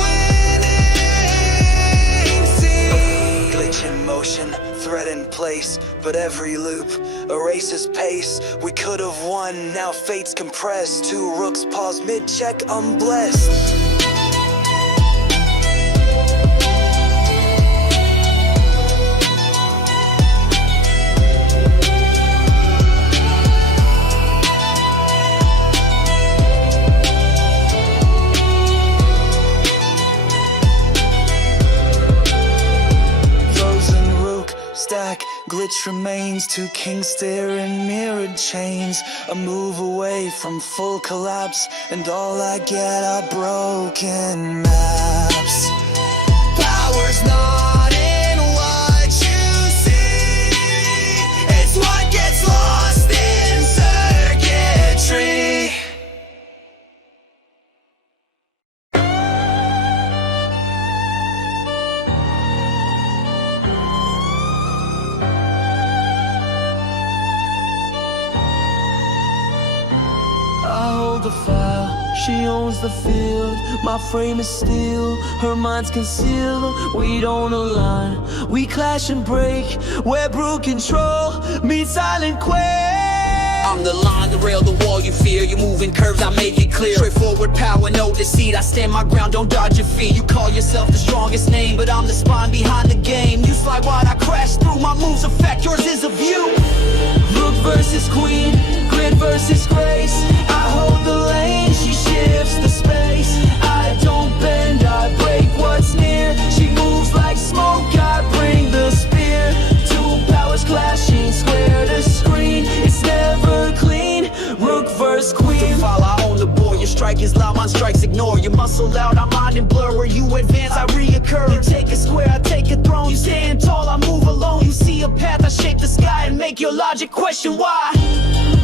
winning scene. Glitch in motion, thread in place, but every loop erases pace. We could have won, now fate's compressed. 2 rooks pause mid-check, unblessed. Stack, glitch remains, 2 kings stare in mirrored chains. A move away from full collapse, and all I get are broken maps. Power's not in what you see, it's what gets lost in circuitry. I hold the file, she owns the field. My frame is steel, her mind's concealed. We don't align, we clash and break, where brute control meets silent quake. I'm the line, the rail, the wall you fear. You're moving curves, I make it clear. Straightforward power, no deceit. I stand my ground, don't dodge your feet. You call yourself the strongest name, but I'm the spine behind the game. You slide wide, I crash through. My moves affect, yours is a view. Rook versus queen, grid versus grace. I hold the lane, she shifts the space. I don't bend, I break what's near. She moves like smoke, I bring the spear. 2 powers clashing, square to screen. It's never clean, rook versus queen. To fall, I own the board, your strike is loud, mine strikes ignore. You muscle out, I mind and blur. Where you advance, I reoccur. You take a square, I take a throne. You stand tall, I move alone. You see a path, I shape the sky and make your logic question why.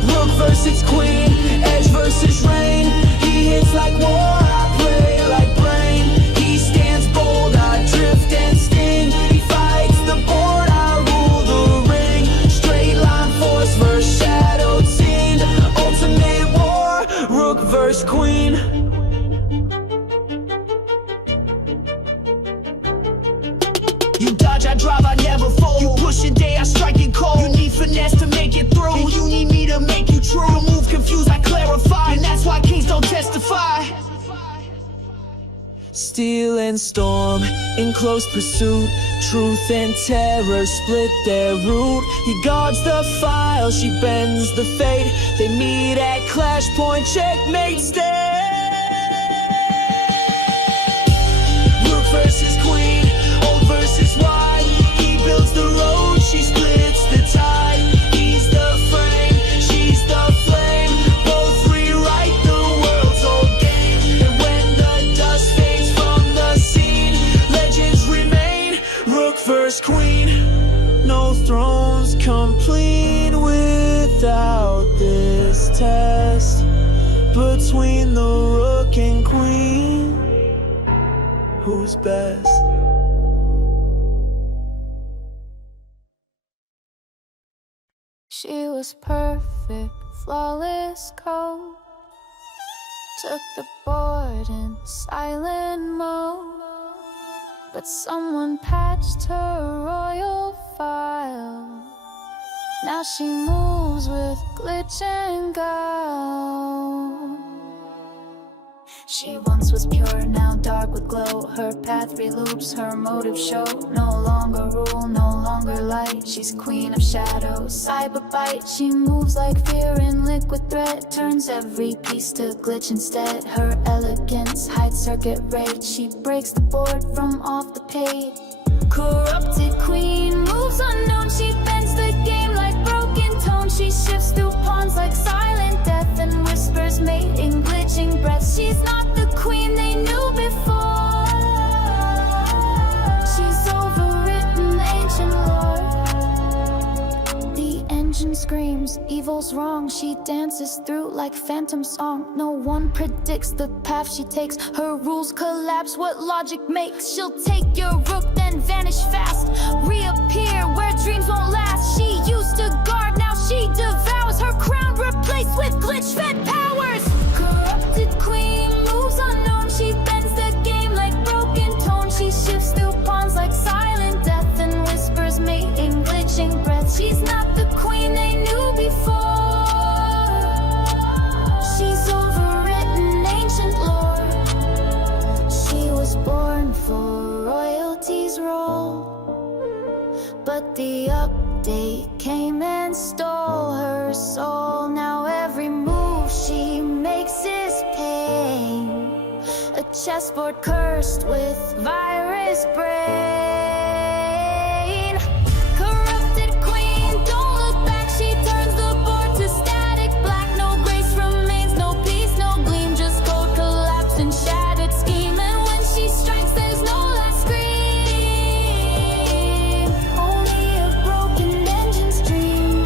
Rook versus queen, edge versus rain. He hits like war, I play like brain. He stands bold, I drift and sting. He fights the board, I rule the ring. Straight line force versus shadowed scene. Ultimate war, rook versus queen. You dodge, I drive, I never fold. You push a day, I strike it cold. You need finesse to make it through, and you need me to make you true. You move confused, I clarify, and that's why kings don't testify. Steel and storm, in close pursuit. Truth and terror split their route. He guards the file, she bends the fate. They meet at clash point, checkmate state. Rook versus queen, old versus wide. He builds the road, she splits the tide. He's the frame, she's the flame. Both rewrite the world's old game. And when the dust fades from the scene, legends remain, rook versus queen. No throne's complete without this test. Between the rook and queen, who's best? She was perfect, flawless code. Took the board in silent mode. But someone patched her royal file. Now she moves with glitch and guile. She once was pure, now dark with glow. Her path reloops, her motive show. No longer rule, no longer light. She's queen of shadows, cyber bite. She moves like fear in liquid threat. Turns every piece to glitch instead. Her elegance hides circuit rate. She breaks the board from off the page. Corrupted queen moves unknown. She bends the game like broken tone. She shifts through pawns like silent death and whispers mating, glitching breaths. She's not the queen they knew before. She's overwritten ancient lore. The engine's screams, evil's wrong. She dances through like phantom song. No one predicts the path she takes. Her rules collapse, what logic makes. She'll take your rook, then vanish fast. Reappear where dreams won't last. She used to guard, now she devours. Her crown replaced with glitch-fed powers. Corrupted queen moves unknown. She bends the game like broken tone. She shifts through pawns like silent death and whispers mating glitching breath. She's not the queen they knew before. She's overwritten ancient lore. She was born for royalty's role, but the update came and stole her soul. Now every move she makes is pain. A chessboard cursed with virus brain. Corrupted queen, don't look back. She turns the board to static black. No grace remains, no peace, no gleam. Just cold collapse and shattered scheme. And when she strikes, there's no last scream. Only a broken engine's dream.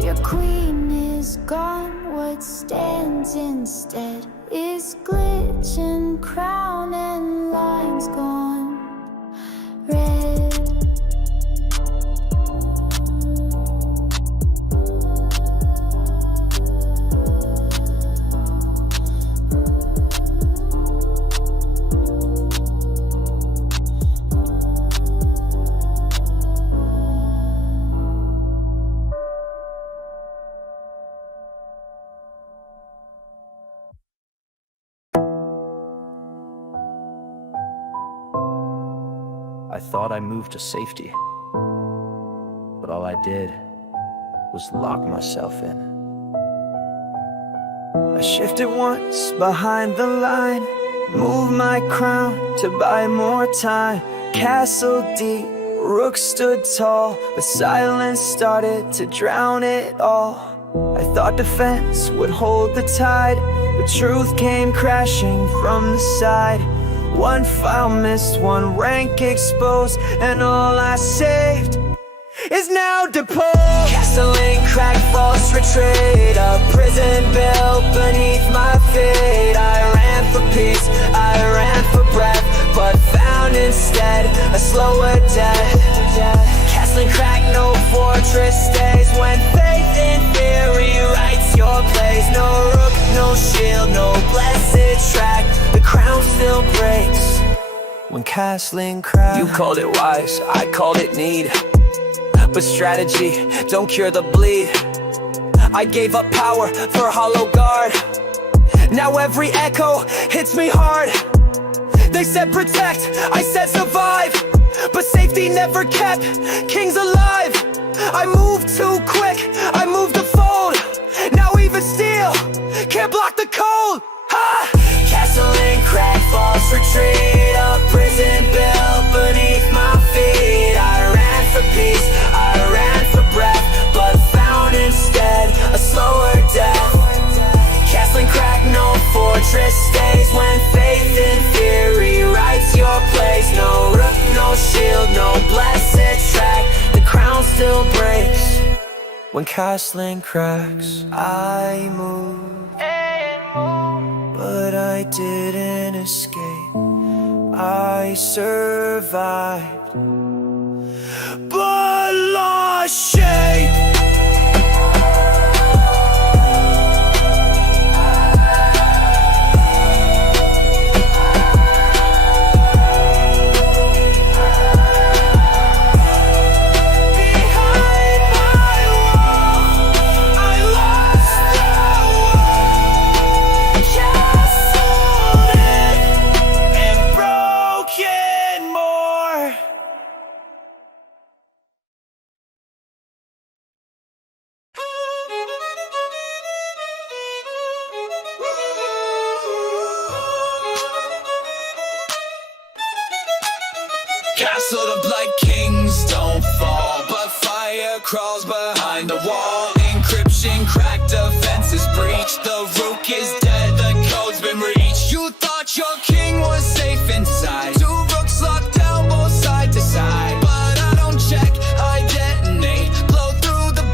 Your queen is gone. What stands instead is glitch and crown and lines gone red. I thought I moved to safety, but all I did was lock myself in. I shifted once behind the line, moved my crown to buy more time. Castle deep, rook stood tall, but silence started to drown it all. I thought defense would hold the tide, but truth came crashing from the side. One file missed, one rank exposed, and all I saved is now deposed. Castling crack, false retreat, a prison built beneath my feet. I ran for peace, I ran for breath, but found instead a slower death. Castling crack, no fortress stays when faith in fear rewrites your place. No rook, no shield, no blessed track. The crown still breaks when castling cracks. You called it wise, I called it need, but strategy don't cure the bleed. I gave up power for hollow guard. Now every echo hits me hard. They said protect, I said survive, but safety never kept kings alive. I moved too quick, I moved to fold. Now even steel can't block the cold. Ha! Castling crack, false retreat, a prison built beneath my feet. I ran for peace, I ran for breath, but found instead a slower death. Castling crack, no fortress stays when faith in fear rewrites your place. No rook, no shield, no blessed track. The crown still breaks when castling cracks. I moved, but I didn't escape. I survived, but lost shape. Castle of Blight Kings don't fall, but fire crawls behind the wall. Encryption cracked, defenses breached. The rook is dead, the code's been reached. You thought your king was safe inside. Two rooks locked down both side to side, but I don't check, I detonate. Blow through the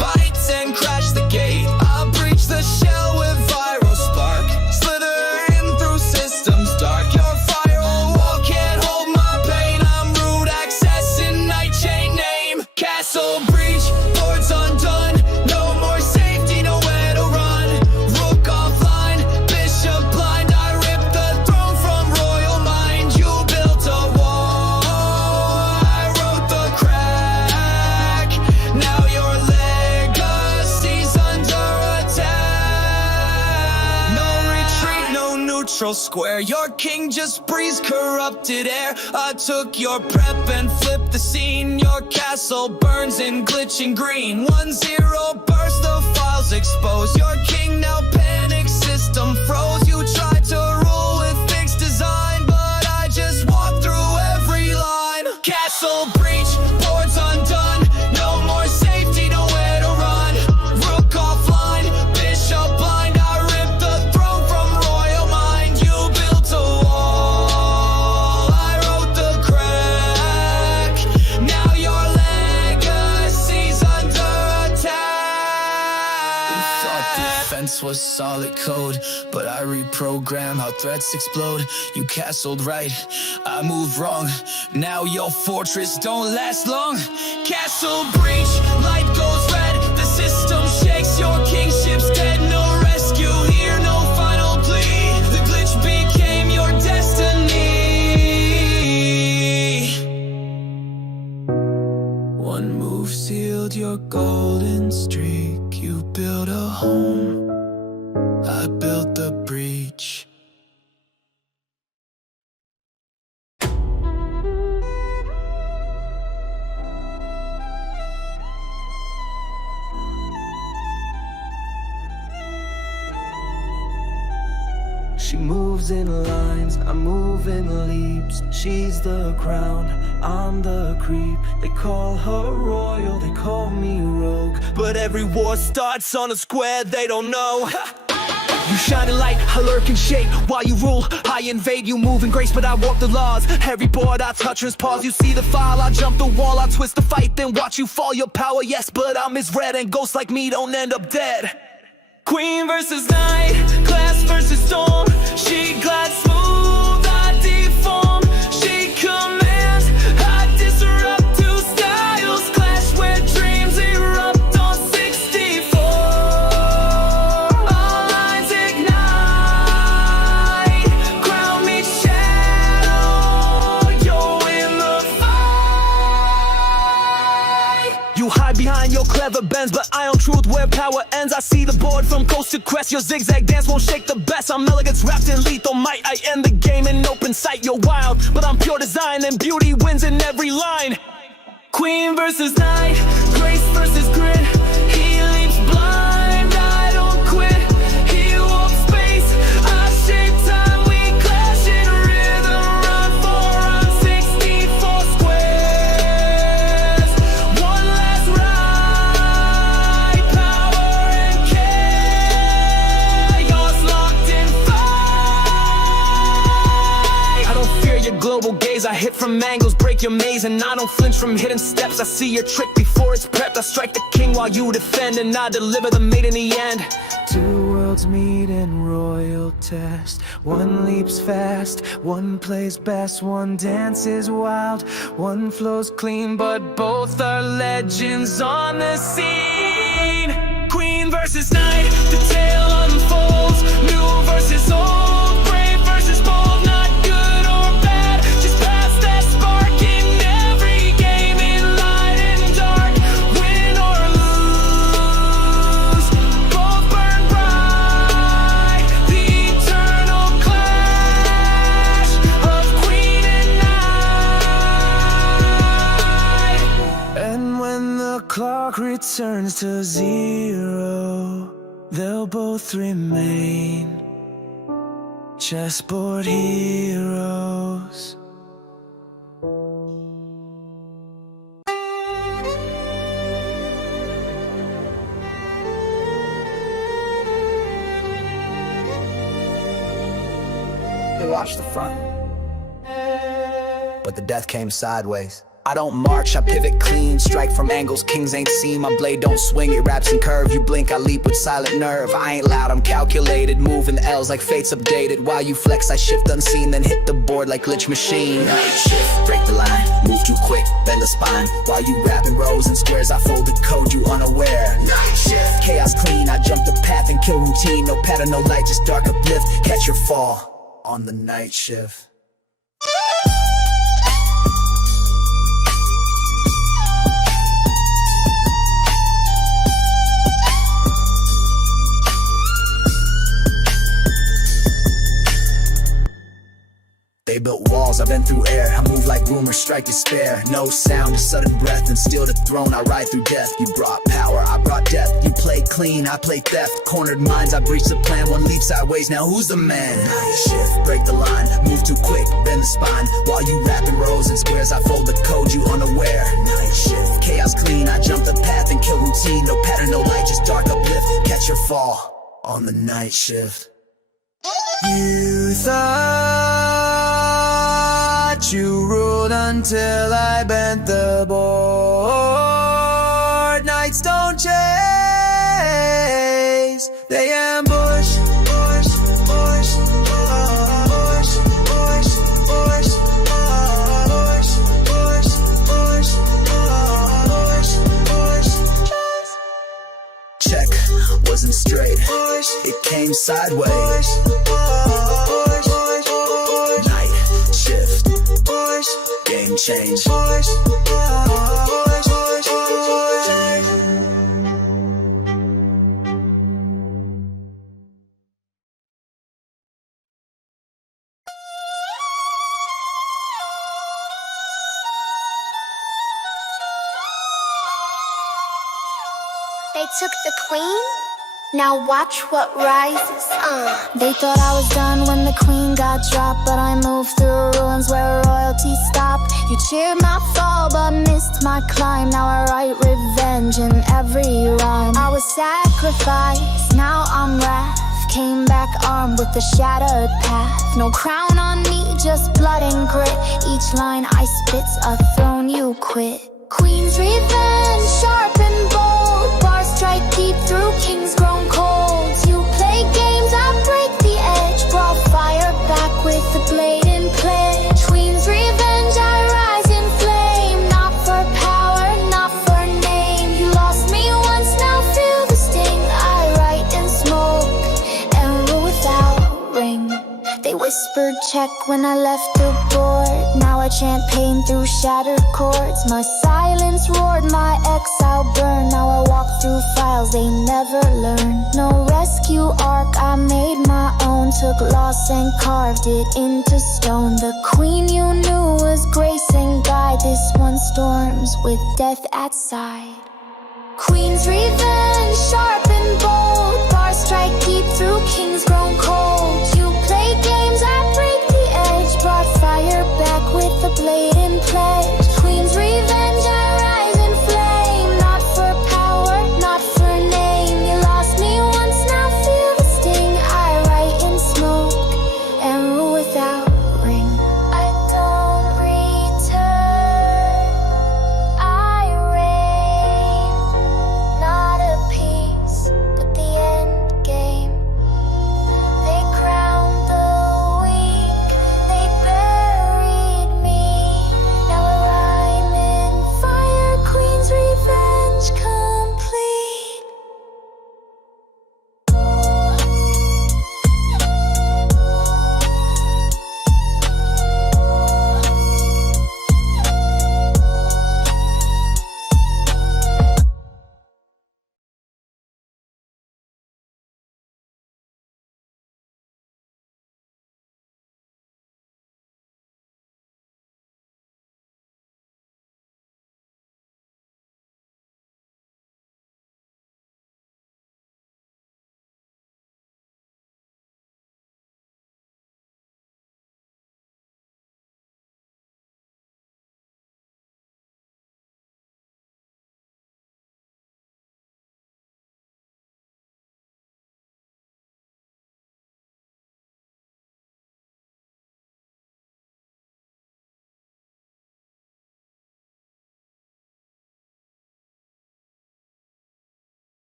neutral square. Your king just breathes corrupted air. I took your prep and flipped the scene. Your castle burns in glitching green. 1-0 burst, the files exposed. Your king now panic, system froze. You tried to rule with fixed design, but I just walked through every line. Castle breach, boards undone. No more safety, nowhere to run. Rook offline, bishop blind. I ripped the throne from royal mind. You built a wall, I wrote the crack. Now your legacy's under attack. You thought defense was solid code, but I reprogram how threats explode. You castled right, I moved wrong. Now your fortress don't last long. Castle breach, light goes red. The system shakes, your kingship's dead. No rescue here, no final plea. The glitch became your destiny. One move sealed your golden streak. You built a home, I built the breach. She moves in lines, I move in leaps. She's the crown, I'm the creep. They call her royal, they call me rogue. But every war starts on a square, they don't know. You shine a light, I lurk in shade. While you rule, I invade. You move in grace, but I walk the laws. Every board I touch is pause. You see the file, I jump the wall. I twist the fight, then watch you fall. Your power, yes, but I'm misread. And ghosts like me don't end up dead. Queen versus knight, class versus storm. She glides smooth, I deform. She commands, I disrupt. Two styles clash where dreams erupt on 64. All lines ignite, crown meets shadow. You're in the fight. You hide behind your clever bends, but I own truth where power ends. I see the board from coast to crest. Your zigzag dance won't shake the best. I'm elegance wrapped in lethal might. I end the game in open sight. You're wild, but I'm pure design, and beauty wins in every line. Queen versus knight, grace versus grit. He leaps blind, I don't quit. He walks space, I shape time. We clash in rhythm, run for run, 64 squares. One last ride, power and chaos locked in fight. I don't fear your global gaze, I hit from angles, break your maze. And I don't flinch from hidden steps. I see your trick before it's prepped. I strike the king while you defend, and I deliver the mate in the end. Two worlds meet in royal test. One leaps fast, one plays best. One dances wild, one flows clean. But both are legends on the scene. Queen versus knight, the tale unfolds. New versus old, brave versus bold. Not good or bad, just pass that spark in every game. In light and dark, win or lose, both burn bright. The eternal clash of queen and knight. And when the clock returns to zero, they'll both remain chessboard heroes. They watched the front, but the death came sideways. I don't march, I pivot clean, strike from angles kings ain't seen. My blade don't swing, it wraps and curve. You blink, I leap with silent nerve. I ain't loud, I'm calculated, moving the L's like fate's updated. While you flex, I shift unseen, then hit the board like glitch machine. Night shift, break the line, move too quick, bend the spine. While you rapping rows and squares, I fold the code, you unaware. Night shift, chaos clean, I jump the path and kill routine. No pattern, no light, just dark uplift. Catch your fall on the night shift. They built walls, I've been through air. I move like rumors, strike despair. No sound, just sudden breath, and steal the throne. I ride through death. You brought power, I brought death. You play clean, I play theft. Cornered minds, I breach the plan. One leap sideways, now who's the man? Night shift, break the line. Move too quick, bend the spine. While you rapping rows and squares, I fold the code, you unaware. Night shift, chaos clean. I jump the path and kill routine. No pattern, no light, just dark uplift. Catch your fall on the night shift. You thought you ruled until I bent the board. Nights don't chase, they ambush. Check wasn't straight, it came sideways. Night shift, game change. They took the queen, now watch what rises. They thought I was done when the queen got dropped, but I moved through ruins where royalty stopped. You cheered my fall but missed my climb. Now I write revenge in every rhyme. I was sacrificed, now I'm wrath. Came back armed with a shattered path. No crown on me, just blood and grit. Each line I spit's a throne you quit. Queen's revenge, sharp and bold. Bars strike deep through kings grown cold. You play games, I break the edge. Brought fire back with the blade in pledge. Queen's revenge, I rise in flame. Not for power, not for name. You lost me once, now feel the sting. I write in smoke and rule without ring. They whispered check when I left the board. Now I chant pain through shattered chords. My silence roared, my exile burned. Now I walk through files they never learned. No rescue arc, I made my own. Took loss and carved it into stone. The queen you knew was grace and guide. This one storms with death at side. Queen's revenge, sharp and bold. Bars strike deep through kings grown cold. You play games, I break the edge. Brought fire back with the blade in pledge. Queen's revenge, I rise in flame. Not for power, not for name. You lost me once, now feel the sting. I write in smoke and rule without ring. I don't return, I reign. Not a piece, but the end game. They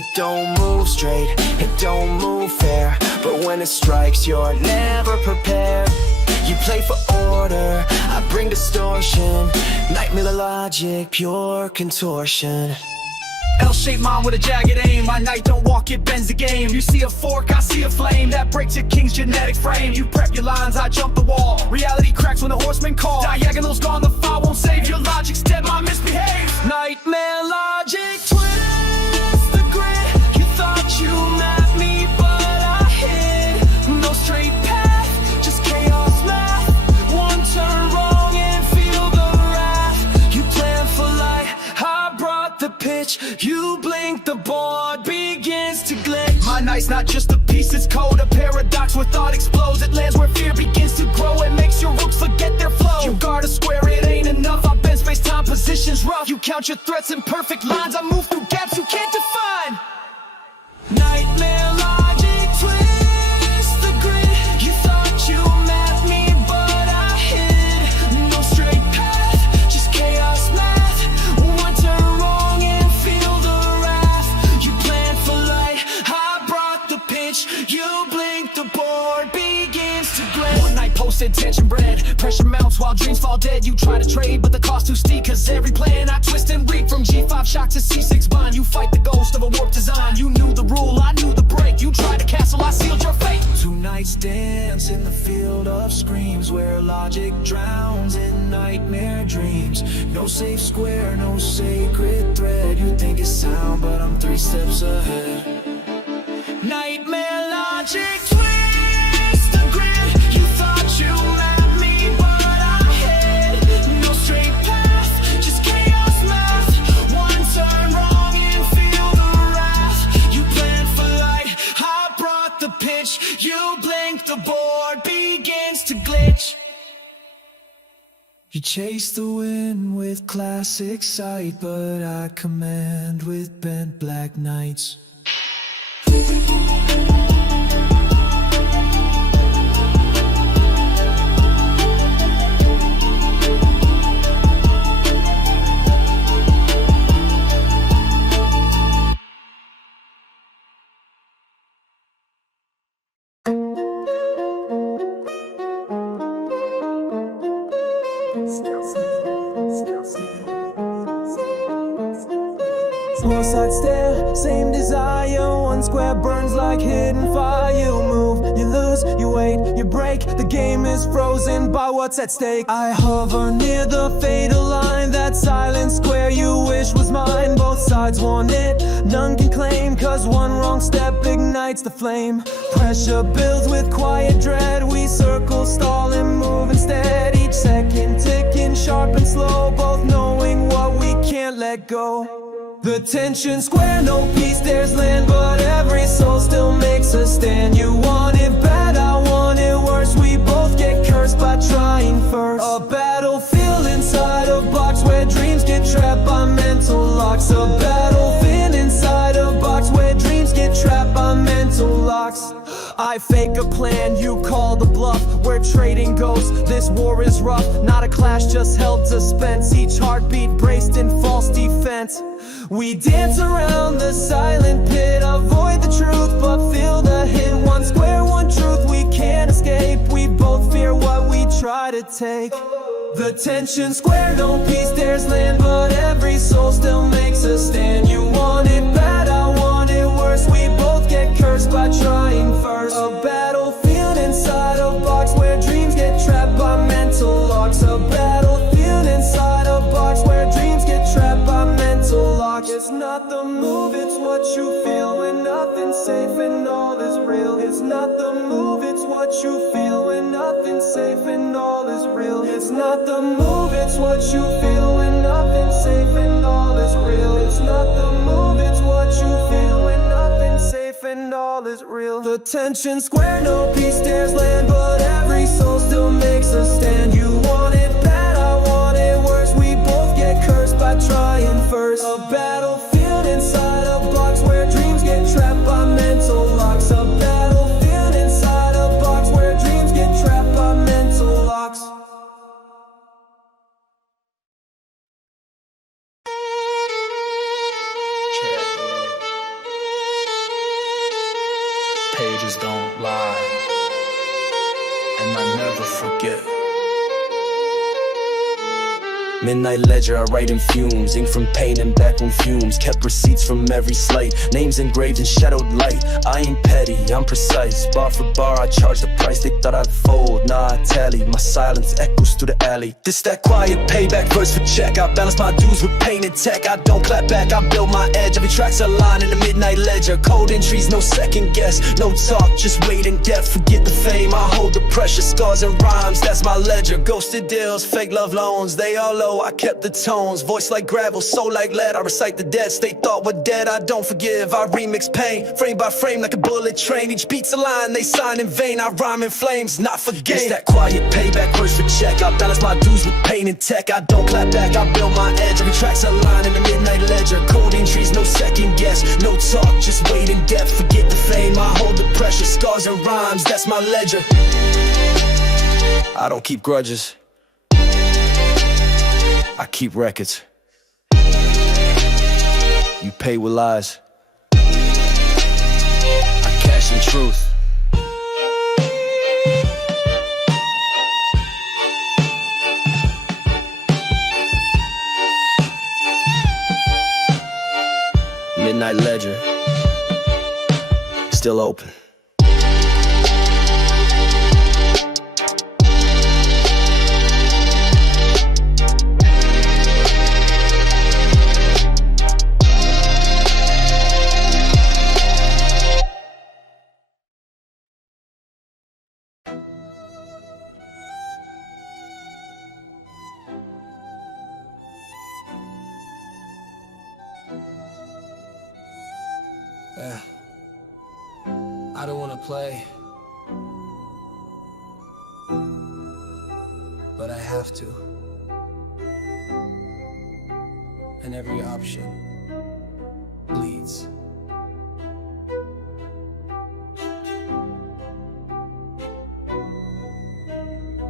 It don't move straight, it don't move fair, but when it strikes you're never prepared. You play for order, I bring distortion, nightmare logic, pure contortion. L-shaped mind with a jagged aim. My knight don't walk, it bends the game. You see a fork, I see a flame. That breaks your king's genetic frame. You prep your lines, I jump the wall. Reality cracks when the horsemen call. Diagonal's gone, the fire won't save. Your logic's dead, my misbehave. Nightmare logic, twist the grid. You thought you mapped me, but I hid. No straight path, just chaos math. One turn wrong and feel the wrath. You plan for light, I brought the pitch. You blink, the board begins to glitch. My knight's not just a piece, it's code. A paradox where thought explodes. It lands where fear begins to grow. It makes your roots forget their flow. You guard a square, it ain't enough. I bend space-time, positions rough. You count your threats in perfect lines. I move through gaps you can't define. Nightmare logic, twist the grid. You thought you mapped me, but I hid. No straight path, just chaos math. One turn wrong and feel the wrath. You plan for light, I brought the pitch. You blink, the board begins to glint. One night posted, tension bred. Pressure mounts while dreams fall dead. You try to trade, but the cost too steep. Cause every plan I twist and read. From G5 shock to C6 bind. You fight the ghost of a warped design. You knew the rule, I knew the break. You tried to castle, I sealed your fate. Two nights dance in the field of screams, where logic drowns in nightmare dreams. No safe square, no sacred thread. You think it's sound, but I'm 3 steps ahead. Nightmare logic, twist the grid. You thought you mapped me, but I hid. No straight path, just chaos math. One turn wrong and feel the wrath. You plan for light, I brought the pitch. You blink, the board begins to glitch. You chase the wind with classic sight, but I command with bent black knights. Small side stare, same desire. One square burns like hidden fire. You move, you lose, you wait, you break. The game is frozen by what's at stake. I hover near the fatal line. That silent square you wish was mine. Both sides want it, none can claim. Cause one wrong step ignites the flame. Pressure builds with quiet dread. We circle, stall and move instead. Each second ticking, sharp and slow. Both knowing what we can't let go. The tension square, no peace, there's land, but every soul still makes a stand. You want it bad, I want it worse. We both get cursed by trying first. A battlefield inside a box where dreams get trapped by mental locks. A battlefield inside a box where dreams get trapped by mental locks. I fake a plan, you call the bluff. We're trading ghosts, this war is rough. Not a clash, just held suspense. Each heartbeat braced in false defense. We dance around the silent pit. Avoid the truth, but feel the hit. One square, one truth, we can't escape. We both fear what we try to take. The tension square, no peace, there's land, but every soul still makes a stand. You want it bad, I want it worse. We both get cursed by trying first. A battlefield inside a box where dreams get trapped by mental locks. A battlefield inside a box where dreams get trapped by mental locks. It's not the move, it's what you feel when nothing's safe and all is real. It's not the move, it's what you feel when nothing's safe and all is real. It's not the move, it's what you feel when nothing's safe and all is real. It's not the move, it's what you feel when nothing's safe and all is real. The tension square, no peace, there's land, but every soul still makes a stand. You want it bad, I want it worse. We both get cursed by trying first. A battlefield inside a box where dreams get trapped by mental locks. A battlefield inside a box where dreams get trapped by mental locks. forget. Midnight ledger, I write in fumes, ink from pain and backroom fumes. Kept receipts from every slight, names engraved in shadowed light. I ain't petty, I'm precise. Bar for bar, I charge the price. They thought I'd fold, nah, I tally. My silence echoes through the alley. This that quiet payback, verse for check. I balance my dues with pain and tech. I don't clap back, I build my edge. Every track's a line in the midnight ledger. Cold entries, no second guess. No talk, just wait in depth. Forget the fame, I hold the pressure. Scars and rhymes, that's my ledger. Ghosted deals, fake love loans, they all low. I kept the tones, voice like gravel, soul like lead. I recite the debts they thought were dead. I don't forgive, I remix pain, frame by frame like a bullet train. Each beat's a line, they sign in vain. I rhyme in flames, not for gain. It's that quiet payback, verse for check. I balance my dues with pain and tech. I don't clap back, I build my edge. Every track's a line in the midnight ledger. Cold entries, no second guess. No talk, just wait in depth. Forget the fame, I hold the pressure. Scars and rhymes, that's my ledger. I don't keep grudges, I keep records. You pay with lies, I cash in truth. Midnight ledger, still open. Yeah, I don't wanna play, but I have to. And every option bleeds.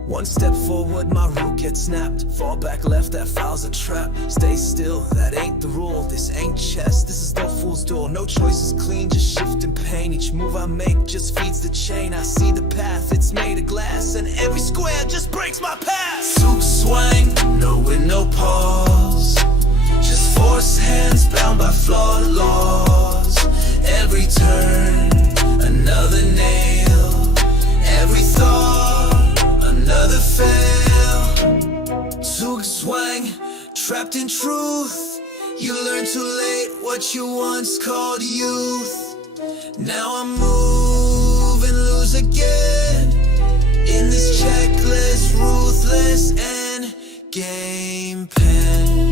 One step forward, my root gets snapped. Fall back left, that foul's a trap. Stay still, that ain't the rule. This ain't chess, this is no fool's duel. No choice is clean, just shifting pain. Each move I make just feeds the chain. I see the path, it's made of glass, and every square just breaks my path. Swoop swing, no win, no pause. Just force hands bound by flawed laws. Every turn, another nail. Every thought, another fail. Zug swang, trapped in truth. You learn too late what you once called youth. Now I move and lose again in this checklist, ruthless end game pen.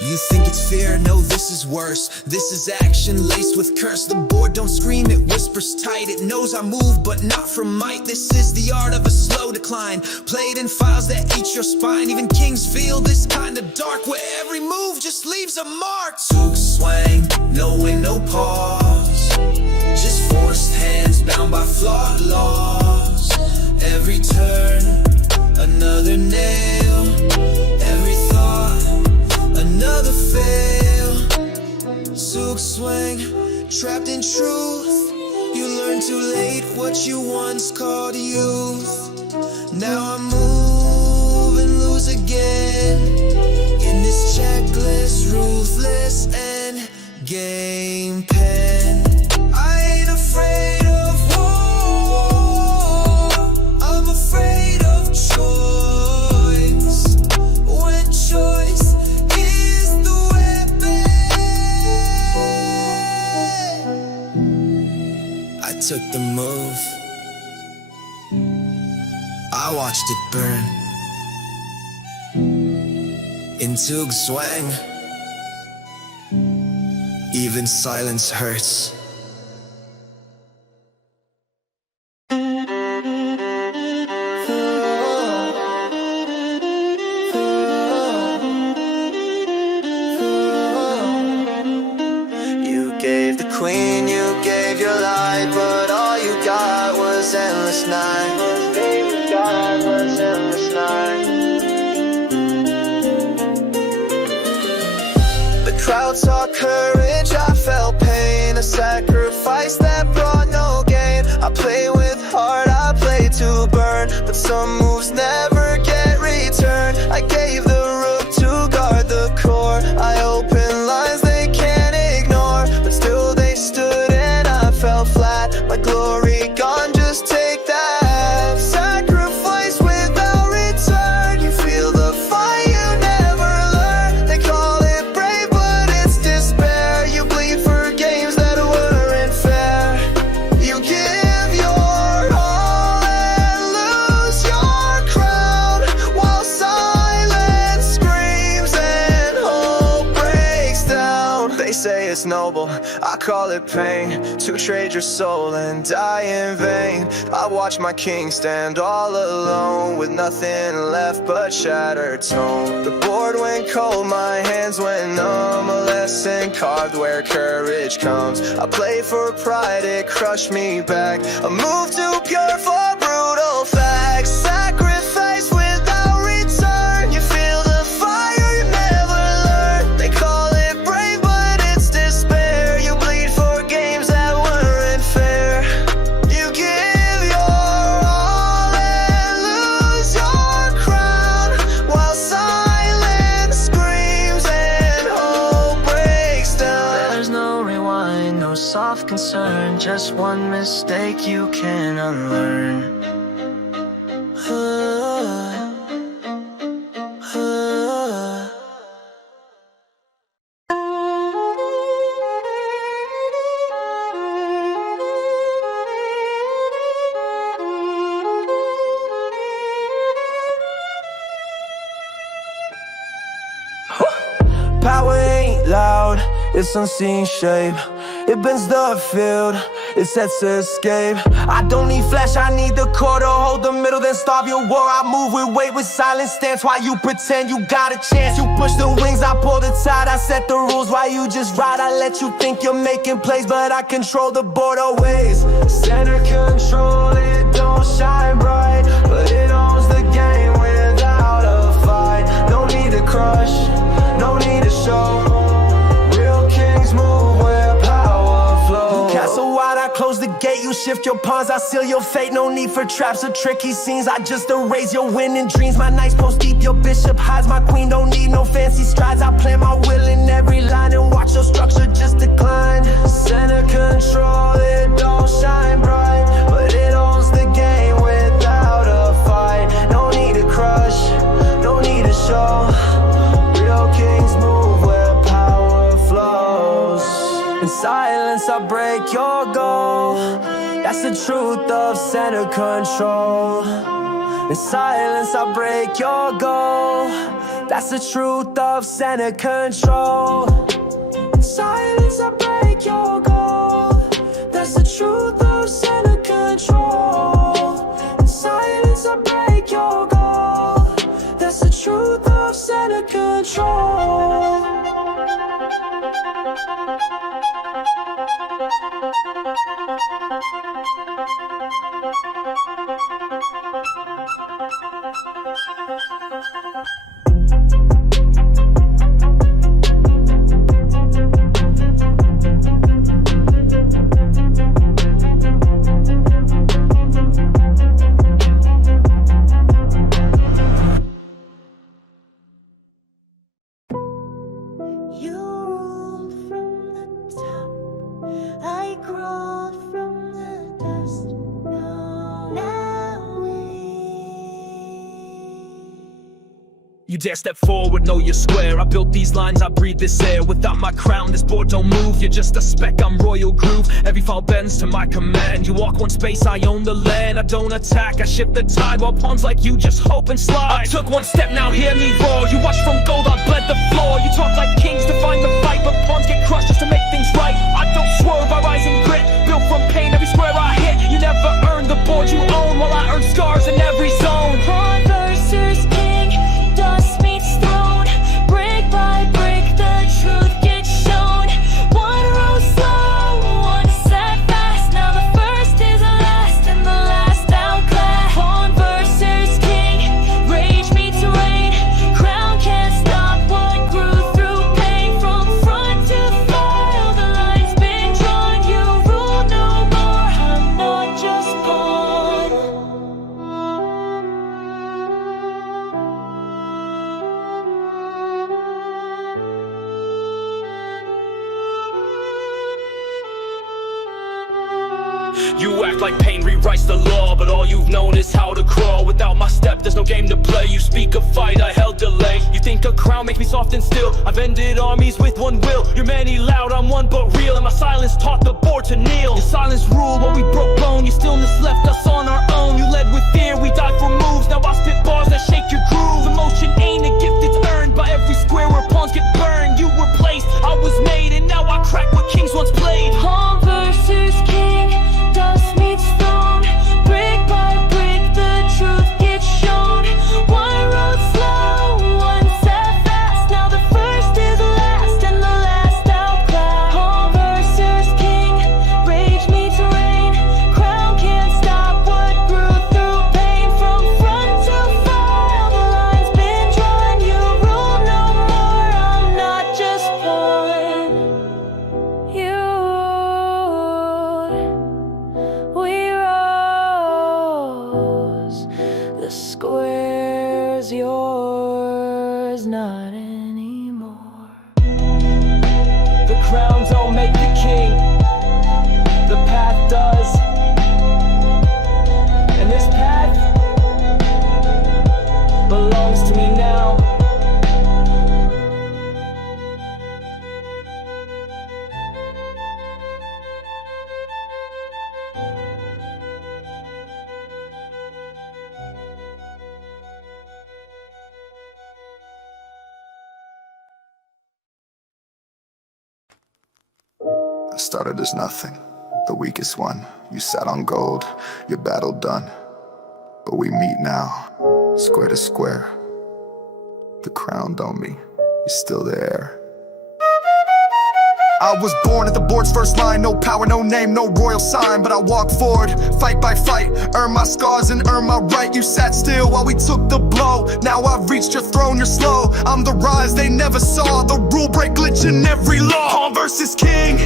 You think it's fair? No, this is worse. This is action laced with curse. The board don't scream, it whispers tight. It knows I move, but not from might. This is the art of a slow decline, played in files that eat your spine. Even kings feel this kind of dark, where every move just leaves a mark. Zug swang, no win, no pause. Just forced hands bound by flawed laws. Every turn, another nail. Every thought, another fail. Zug swing, trapped in truth. You learn too late what you once called youth. Now I move and lose again in this checklist, ruthless end game pen. I ain't afraid of war, I'm afraid of choice. When choice is the weapon. I took the move, I watched it burn. In Zug swang, even silence hurts. You gave the queen, you gave your life, but all you got was endless night. All you got was endless night. crowd saw courage, I felt pain. A sacrifice that brought no gain. I play with heart, I play to burn, but some moves never get returned. I gave the rook to guard the core. I opened lines they can't ignore, but still they stood and I fell flat. My glory gone, just take that. Sacrifice without return. You feel the fire, you never learn. They call it brave, but it's despair. You bleed for games that weren't fair. You give your all and lose your crown, while silence screams and hope breaks down. They say it's noble, I call it pain, to trade your soul and die in vain. I watch my king stand all alone, with nothing left but shattered tone. The board went cold, my hands went numb, a lesson carved where courage comes. I play for pride, it crushed me back. A move too pure for brutal facts. Sacrifice without return. You feel the fire, you never learn. They call it brave, but it's despair. You bleed for games that weren't fair. You give your all and lose your crown, while silence screams and hope breaks down. There's no rewind, no soft concern, just one mistake you can unlearn. Power ain't loud, it's unseen shape. It bends the field, it sets to escape. I don't need flash, I need the core to hold the middle, then starve your war. I move with weight, with silent stance, while you pretend you got a chance. You push the wings, I pull the tide, I set the rules while you just ride. I let you think you're making plays, but I control the board always. Center control, it don't shine bright, but it owns the game without a fight. No need to crush, no need to show. Real kings move where power flows. Castle wide, I close the gate. You shift your pawns, I seal your fate. No need for traps or tricky scenes, I just erase your winning dreams. My knights post deep, your bishop hides. My queen don't need no fancy strides. I plan my will in every line and watch your structure just decline. Center control, it don't shine bright, but it owns the game without a fight. No need to crush, no need to show. Real kings move where power flows. In silence I break your goal. That's the truth of center control. In silence I break your goal. That's the truth of center control. In silence I break your goal. That's the truth of center control. In silence I break your goal. That's the truth of center control. You ruled from the top, I crawled from the dust. Now we. You dare step forward, know you're square. I built these lines, I breathe this air. Without my crown, this board don't move. You're just a speck, I'm royal groove. Every fall bends to my command. You walk one space, I own the land. I don't attack, I shift the tide, while pawns like you just hope and slide. I took one step, now hear me roar. You watch from gold, I bled the floor. You talk like kings to find the fight, but pawns get crushed just to make things right. I don't swerve, I rise in grit. Built from pain, every square I hit. You never earned the board you own, while I earn scars in every zone. Pawn versus king, dust meets throne. Brick by brick, the truth gets shown. One row slow, one set fast. Now the first is the last, and the last outclassed. Pawn versus king, rage meets reign. Crown can't stop what grew through pain. From front You act like pain rewrites the law, but all you've known is how to crawl. Without my step, there's no game to play. You speak of fight, I held delay. You think a crown makes me soft and still? I've ended armies with one will. You're many loud, I'm one but real, and my silence taught the board to kneel. Your silence ruled while we broke bone. Your stillness left us on our own. You led with fear, we died for moves. Now I spit bars that shake your groove. Emotion ain't a gift, it's earned by every square where pawns get burned. You were placed, I was made, and now I crack what kings once played. Pawn versus king, dust meets stone. Brick by brick, the truth gets shown. One road slow, one set fast. Now the first is last, and the last outclassed. Pawn versus king, rage meets rain. Crown can't stop what grew through pain. From front to file, the line's been drawn. You rule no more, I'm not just pawn. You, we rose. The square's yours, not anymore. The crown don't make the king, the path does. And this path belongs to me now. I started as nothing, the weakest one. You sat on gold, your battle done. But we meet now, square to square. The crown on me is still there. I was born at the board's first line. No power, no name, no royal sign. But I walk forward, fight by fight. Earn my scars and earn my right. You sat still while we took the blow. Now I've reached your throne, you're slow. I'm the rise they never saw. The rule break glitch in every law. Pawn versus king,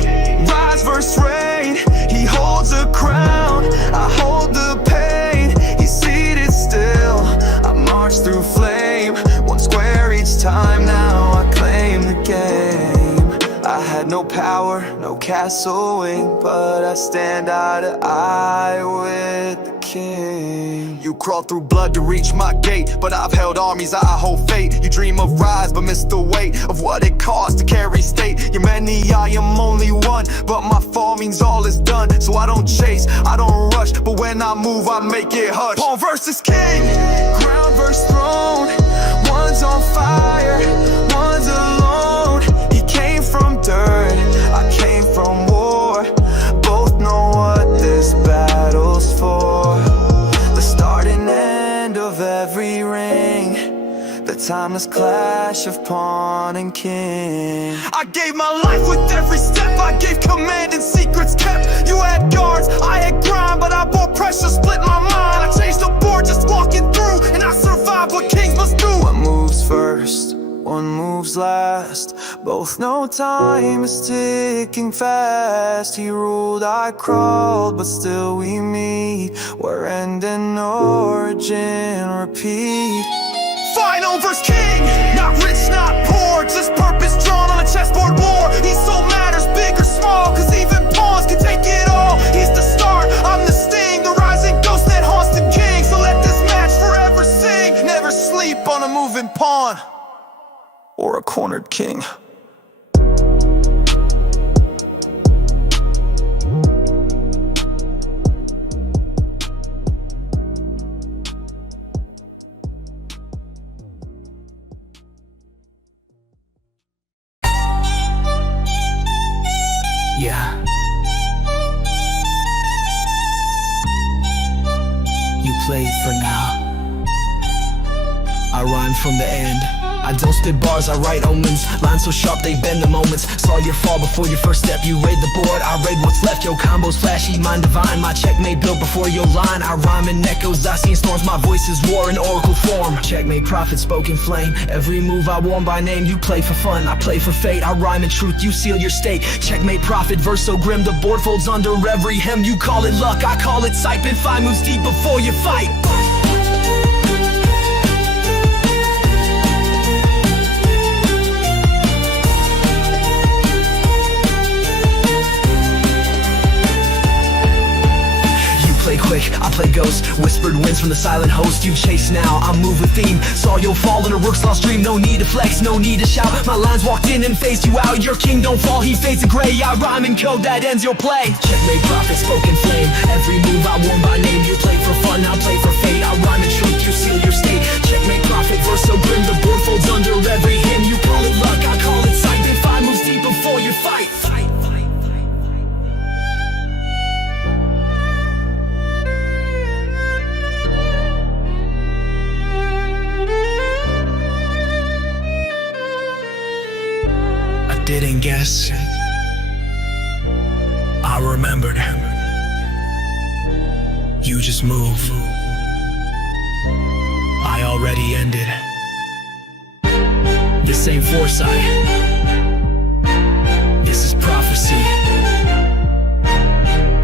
rise versus reign. He holds a crown, I hold the pain. He's seated still, I march through flame. One square each time, now I claim the game. I had no power, no castle wing, but I stand eye to eye with the king. You crawled through blood to reach my gate, but I've held armies, I hold fate. You dream of rise, but miss the weight of what it costs to carry state. You're many, I am only one, but my fall means all is done. So I don't chase, I don't rush, but when I move, I make it hush. Pawn versus king, crown versus throne. One's on fire, one's alone. He came from dirt, I came from war. Both know what this battle's for. The start and end of every ring, the timeless clash of pawn and king. I gave my life with every step, I gave command and secrets kept. You had guards, I had grind, but I bore pressure, split my mind. I changed the board just walking through, and I survived what kings must do. One moves first, one moves last. Both know time is ticking fast. He ruled, I crawled, but still we meet. Where end and origin repeat. Final verse king, not rich, not poor, just purpose drawn on a chessboard war. He so matters, big or small, cause even pawns can take it all. He's the start, I'm the sting, the rising ghost that haunts the king. So let this match forever sing. Never sleep on a moving pawn or a cornered king. Yeah. You played for now. I rhyme from the end. I don't spit bars, I write omens. Lines so sharp they bend the moments. Saw your fall before your first step. You raid the board, I raid what's left. Yo, combos flashy, mine divine. My checkmate built before your line. I rhyme in echoes, I see storms. My voice is war in oracle form. Checkmate, prophet, spoken flame. Every move I warn by name. You play for fun, I play for fate. I rhyme in truth, you seal your state. Checkmate, prophet, verse so grim. The board folds under every hem. You call it luck, I call it sight. Been 5 moves deep before you fight. Whispered winds from the silent host you chase now. I move with theme, saw you'll fall in a rook's lost dream. No need to flex, no need to shout. My lines walked in and phased you out. Your king don't fall, he fades to gray. I rhyme in code that ends your play. Checkmate, prophet, spoken flame. Every move I warn by name. You play for fun, I'll play for fate. I rhyme in truth, you seal your state. Checkmate, prophet, verse so grim. The board folds under every hymn. You call it luck, I call it sight. Then 5 moves deep before you fight. Didn't guess. I remembered. You just move. I already ended. This ain't foresight. This is prophecy.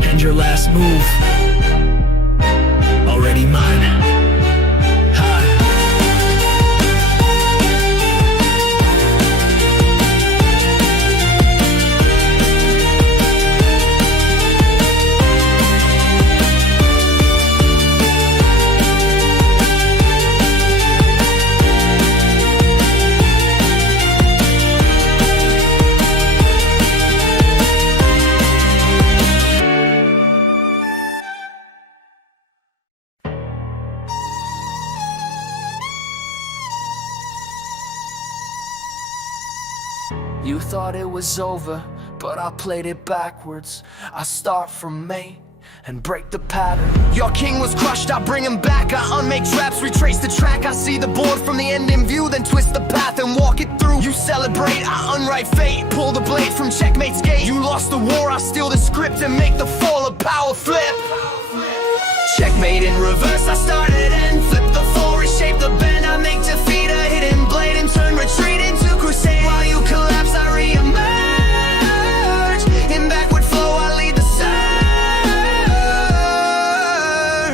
And your last move already mine. You thought it was over, but I played it backwards. I start from May and break the pattern. Your king was crushed, I bring him back. I unmake traps, retrace the track. I see the board from the end in view, then twist the path and walk it through. You celebrate, I unwrite fate, pull the blade from Checkmate's gate. You lost the war, I steal the script and make the fall of power flip. Checkmate in reverse, I started and flip the fall, reshape the bend. I make defeat a hidden blade and turn retreat into crusade. While you collapse, I re-emerge. In backward flow, I lead the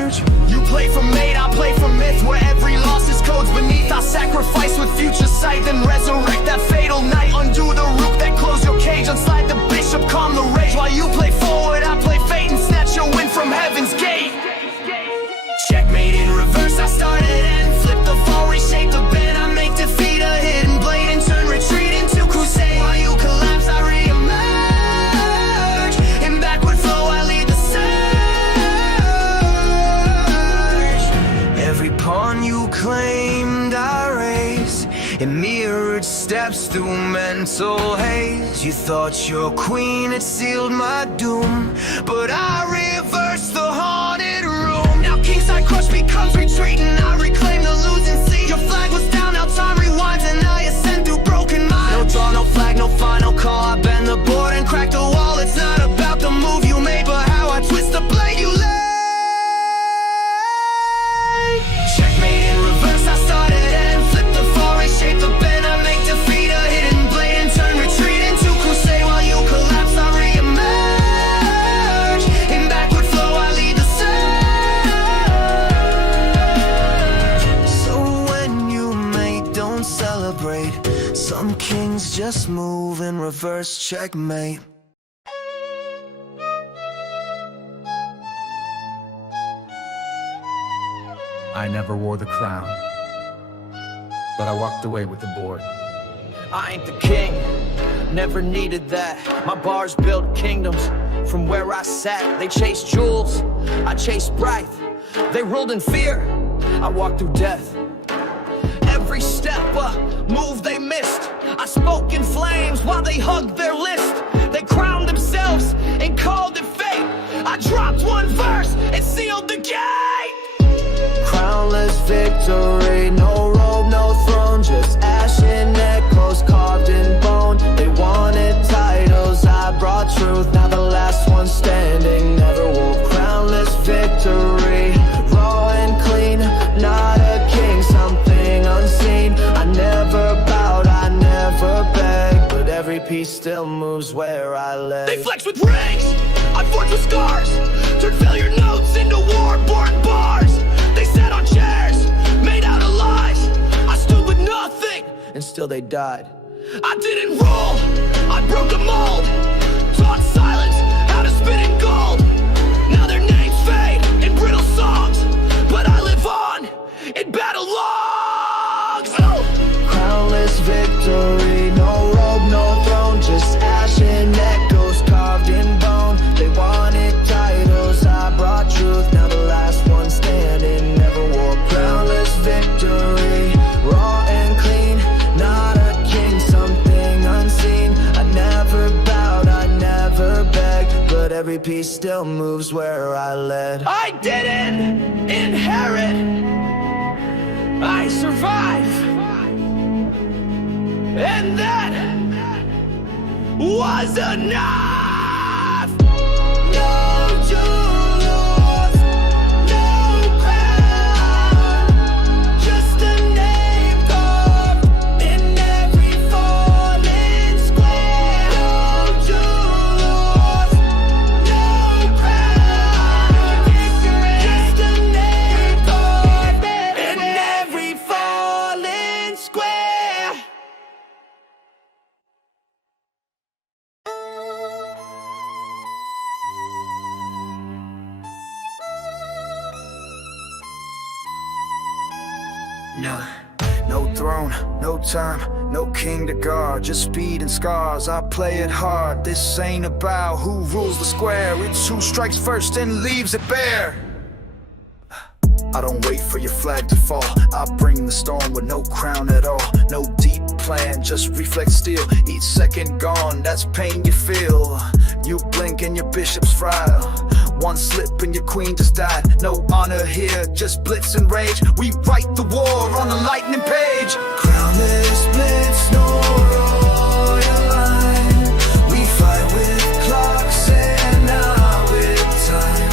surge. You play for mate, I play for myth, where every loss is codes beneath. I sacrifice with future sight, then resurrect that fatal night. Undo the rook that closed your cage, unslide the bishop, calm the rage. While you play forward, I play fate and snatch your win from heaven's gate. Checkmate in reverse, I started and flip the fall, reshape the bend. I make defeat a hidden blade and turn retreat into crusade. While you collapse, I re-emerge. In backward flow, I lead the surge. Every pawn you claimed, I raise in mirrored steps through mental haze. You thought your queen had sealed my doom, but I reversed the haunted room. Kingside crush becomes retreat and I reclaim the losing seat. Your flag was down, now time rewinds and I ascend through broken minds. No draw, no flag, no final call. I bend the board and crack the wall. It's not about the move you made, but how I twist the blade you laid. Checkmate in reverse, I started and flipped the fall, reshape the bend. I make defeat a hidden blade and turn retreat into crusade. While you collapse, I re-emerge. In backward flow, I lead the surge. Celebrate. Some kings just move in reverse. Checkmate. I never wore the crown, but I walked away with the board. I ain't the king, never needed that. My bars built kingdoms from where I sat. They chased jewels, I chased bright. They ruled in fear, I walked through death. Every step, a move they missed. I spoke in flames while they hugged their list. They crowned themselves and called it fate. I dropped one verse and sealed the gate. Crownless victory, no robe, no throne, just ashen echoes carved in bone. They wanted titles, I brought truth. Now the last one standing never wore. Crownless victory, raw and clean, not a king, something unseen. I never bowed, I never begged, but every piece still moves where I lay. They flex with rings, I forged with scars, turned failure notes into war-born bars. They sat on chairs, made out of lies. I stood with nothing, and still they died. I didn't roll, I broke the mold, taught silence how to spit in gold. Now their names fade in brittle songs. belongs. Crownless victory, no robe, no throne, just ash and echoes carved in bone. They wanted titles, I brought truth, now the last one standing, never wore crownless victory, raw and clean, not a king, something unseen. I never bowed, I never begged, but every piece still moves where I led. I didn't inherit, I survive. And that was enough. No jewels, no crown, just a name carved in every fallen square. No jewels, no crown, just a name carved in every fallen square. No throne, no time, no king to guard, just speed and scars. I play it hard. This ain't about who rules the square, it's who strikes first and leaves it bare. I don't wait for your flag to fall, I bring the storm with no crown at all. No deep plan, just reflex steel. Each second gone, that's pain you feel. You blink and your bishop's frail. One slip and your queen just died. No honor here, just blitz and rage. We write the war on a lightning page. Crownless blitz, no royal line. We fight with clocks and not with time.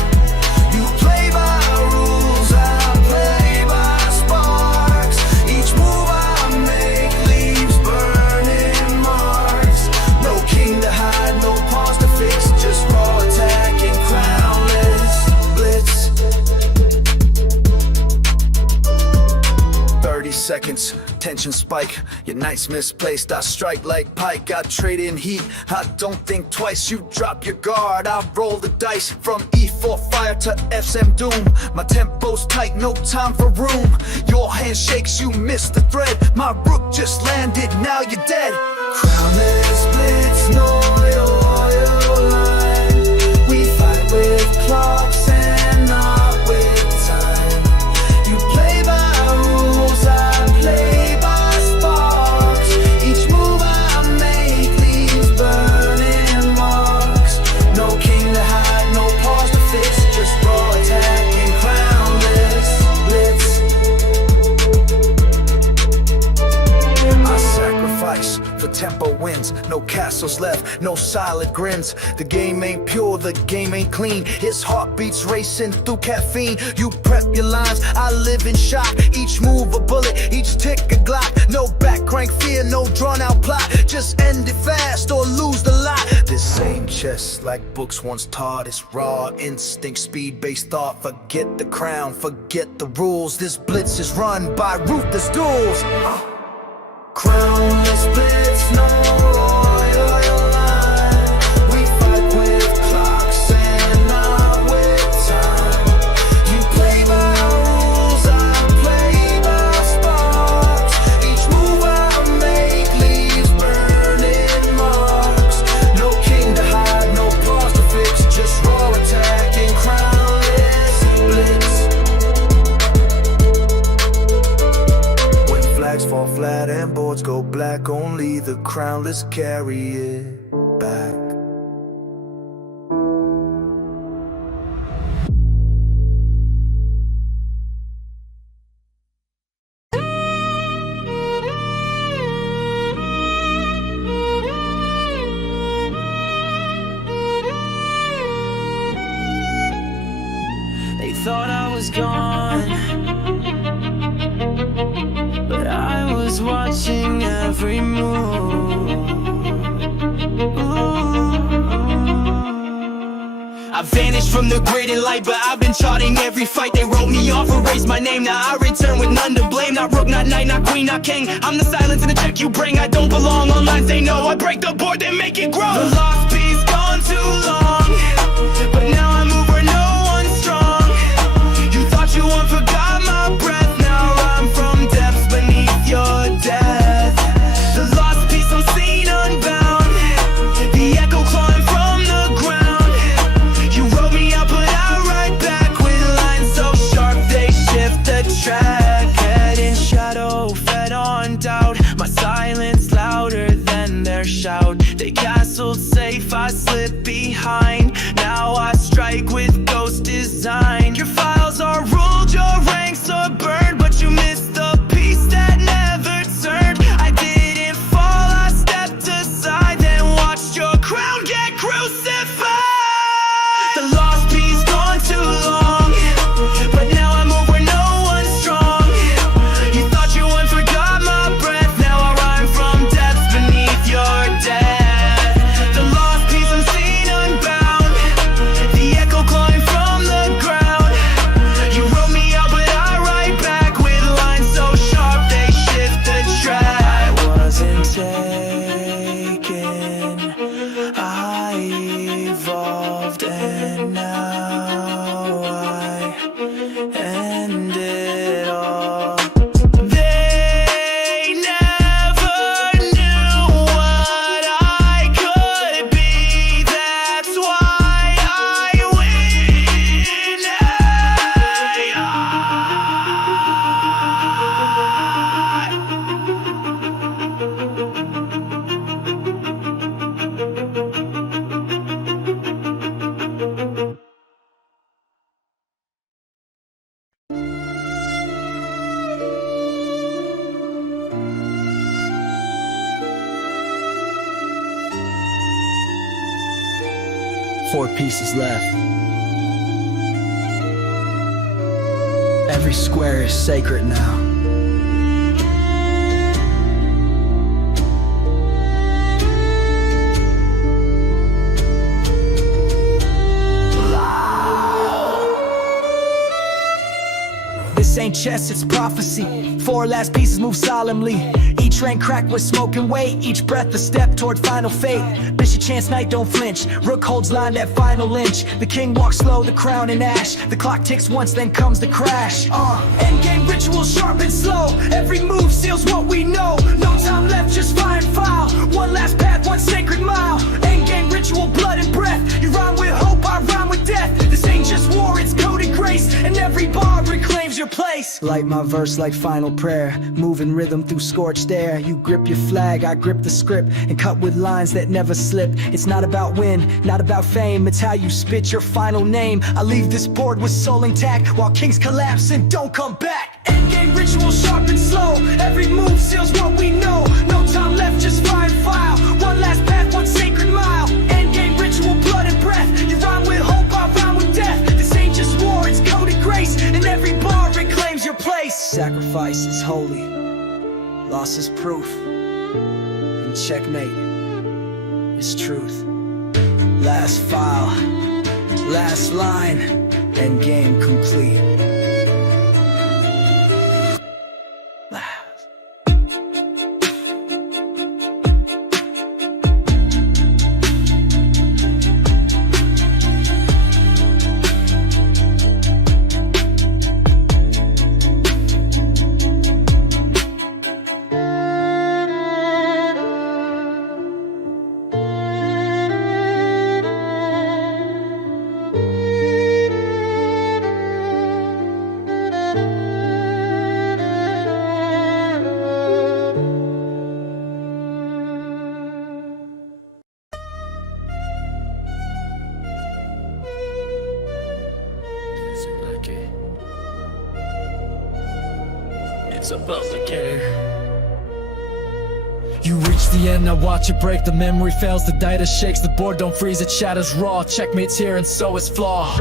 You play by rules, I play by sparks. Each move I make leaves burning marks. No king to hide, no pause to fix, just raw attack and crownless blitz. 30 seconds, tension spike. Your night's misplaced, I strike like Pike. I trade in heat, I don't think twice. You drop your guard, I roll the dice. From E4 fire to FM doom. My tempo's tight, no time for room. Your hand shakes, you miss the thread. My rook just landed, now you're dead. Crownless blitz, no loyal line. We fight with clocks and not with time. You play by rules, I play by sparks. Each move I make leaves burning marks. No king to hide, no pause to fix, just raw attack and crownless blitz. I sacrifice for tempo wins. No castles left, no silent grins. The game ain't pure, the game ain't clean. His heartbeats racing through caffeine. You prep your lines, I live in shock. Each move a bullet, each tick a Glock. No back crank fear, no drawn out plot. Just end it fast or lose the lot. This same chess, like books once taught, it's raw instinct, speed-based thought. Forget the crown, forget the rules. This blitz is run by ruthless duels. Crownless blitz, no royal line. We fight with clocks and not with time. You play by rules, I play by sparks. Each move I make leaves burning marks. No king to hide, no pause to fix, just raw attack and crownless blitz. When flags fall flat and boards go black, only the crownless carry it back. They thought I was gone, but I was watching every move. I vanished from the graded light, but I've been charting every fight. They wrote me off, erased my name. Now I return with none to blame. Not rook, not knight, not queen, not king. I'm the silence in the check you bring. I don't belong. Online say no, I break the board, then make it grow. The lost piece gone too long, but now I move where no one's strong. You thought you won, forgot my breath. Now I'm from beyond doubt. My silence louder than their shout. They castled safe, I slipped behind. Now I strike with ghost design. Your files are ruled, your ranks are burned, but you missed the piece that never turned. I didn't fall, I stepped aside, then watched your crown get crucified. The lost piece gone too long, but now I'm over, no one's strong. You thought you won, forgot my breath. Now I rhyme from depths beneath your death. The lost piece unseen, unbound, the echo clawing from the ground. You wrote me out, but I write back with lines so sharp they shift the track. I wasn't taken, I evolved, and now I end it all. They never knew what I could be. That's why I Four pieces left. Every square is sacred now. This ain't chess, it's prophecy. Four last pieces move solemnly. Each rank cracked with smoke and weight. Each breath a step toward final fate. Bishop chance knight don't flinch. Rook holds line that final inch. The king walks slow, the crown in ash. The clock ticks once, then comes the crash. Endgame ritual sharp and slow. Every move seals what we know. No time left, just fire and file. One last path, one sacred mile. Endgame ritual, blood and breath. You rhyme with hope, I rhyme with death. This ain't just war, it's coded grace. And every bar reclaims your place. Light my verse like final prayer. Moving rhythm through scorched air. You grip your flag, I grip the script. And cut with lines that never slip. It's not about win, not about fame. It's how you spit your final name. I leave this board with soul intact, while kings collapse and don't come back. Endgame ritual sharp and slow. Every move seals what we know. No time left, just fire and file. One last path, one sacred mile. Endgame ritual, blood and breath. You rhyme with hope, I rhyme with death. This ain't just war, it's coded grace. And every bar reclaims your place. Sacrifice is holy, loss is proof, and checkmate is truth. Last file, last line, end game complete. It's about to care. You reach the end, now watch it break. The memory fails, the data shakes. The board don't freeze, it shatters raw. Checkmate's here and so is flaw.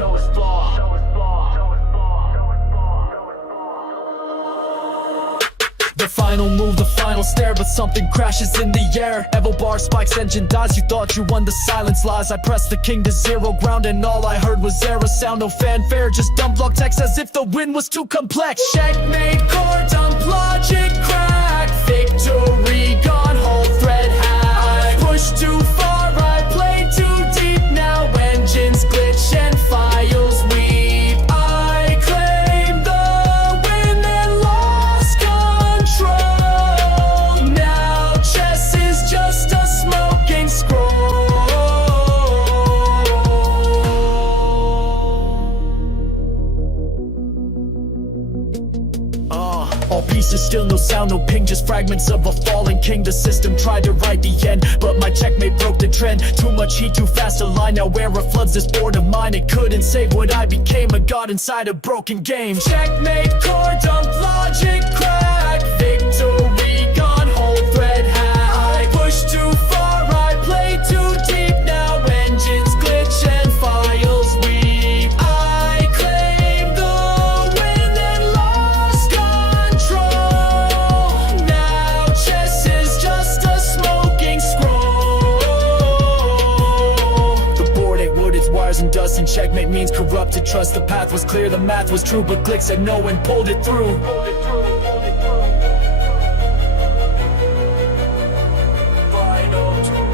The final move, the final stare, but something crashes in the air. Evo bar spikes, engine dies. You thought you won, the silence lies. I pressed the king to zero ground and all I heard was error sound. No fanfare, just dumb block text as if the win was too complex. Checkmate, core dump, logic crack. Victory gone, whole thread hack. I pushed too far, I played too deep. Now engines glitch and files weep. I claim the win and lost control. Now chess is just a smoking scroll. All pieces still, no sound. just fragments of a fallen king. The system tried to write the end, but my checkmate broke the trend. Too much heat, too fast to line. Now where it floods this board of mine, it couldn't save what I became, a god inside a broken game. Checkmate, core dump, logic crack. Victory gone, whole thread hack. I push too far, I play too deep. Now engines glitch and files weep. I claim the win and lost control. Now chess is just a smoking scroll. The board ain't wood, it's wires and dust, and checkmate means corrupted trust. The path was clear, the math was true, but Glick said no and pulled it through.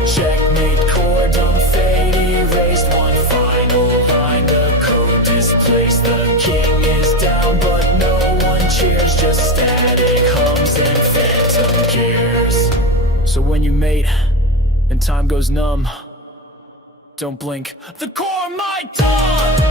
Checkmate, core dumb, fate erased. One final line, the code displaced. The king is down, but no one cheers. Just static hums and phantom gears. So when you mate and time goes numb, don't blink. The core might dawn.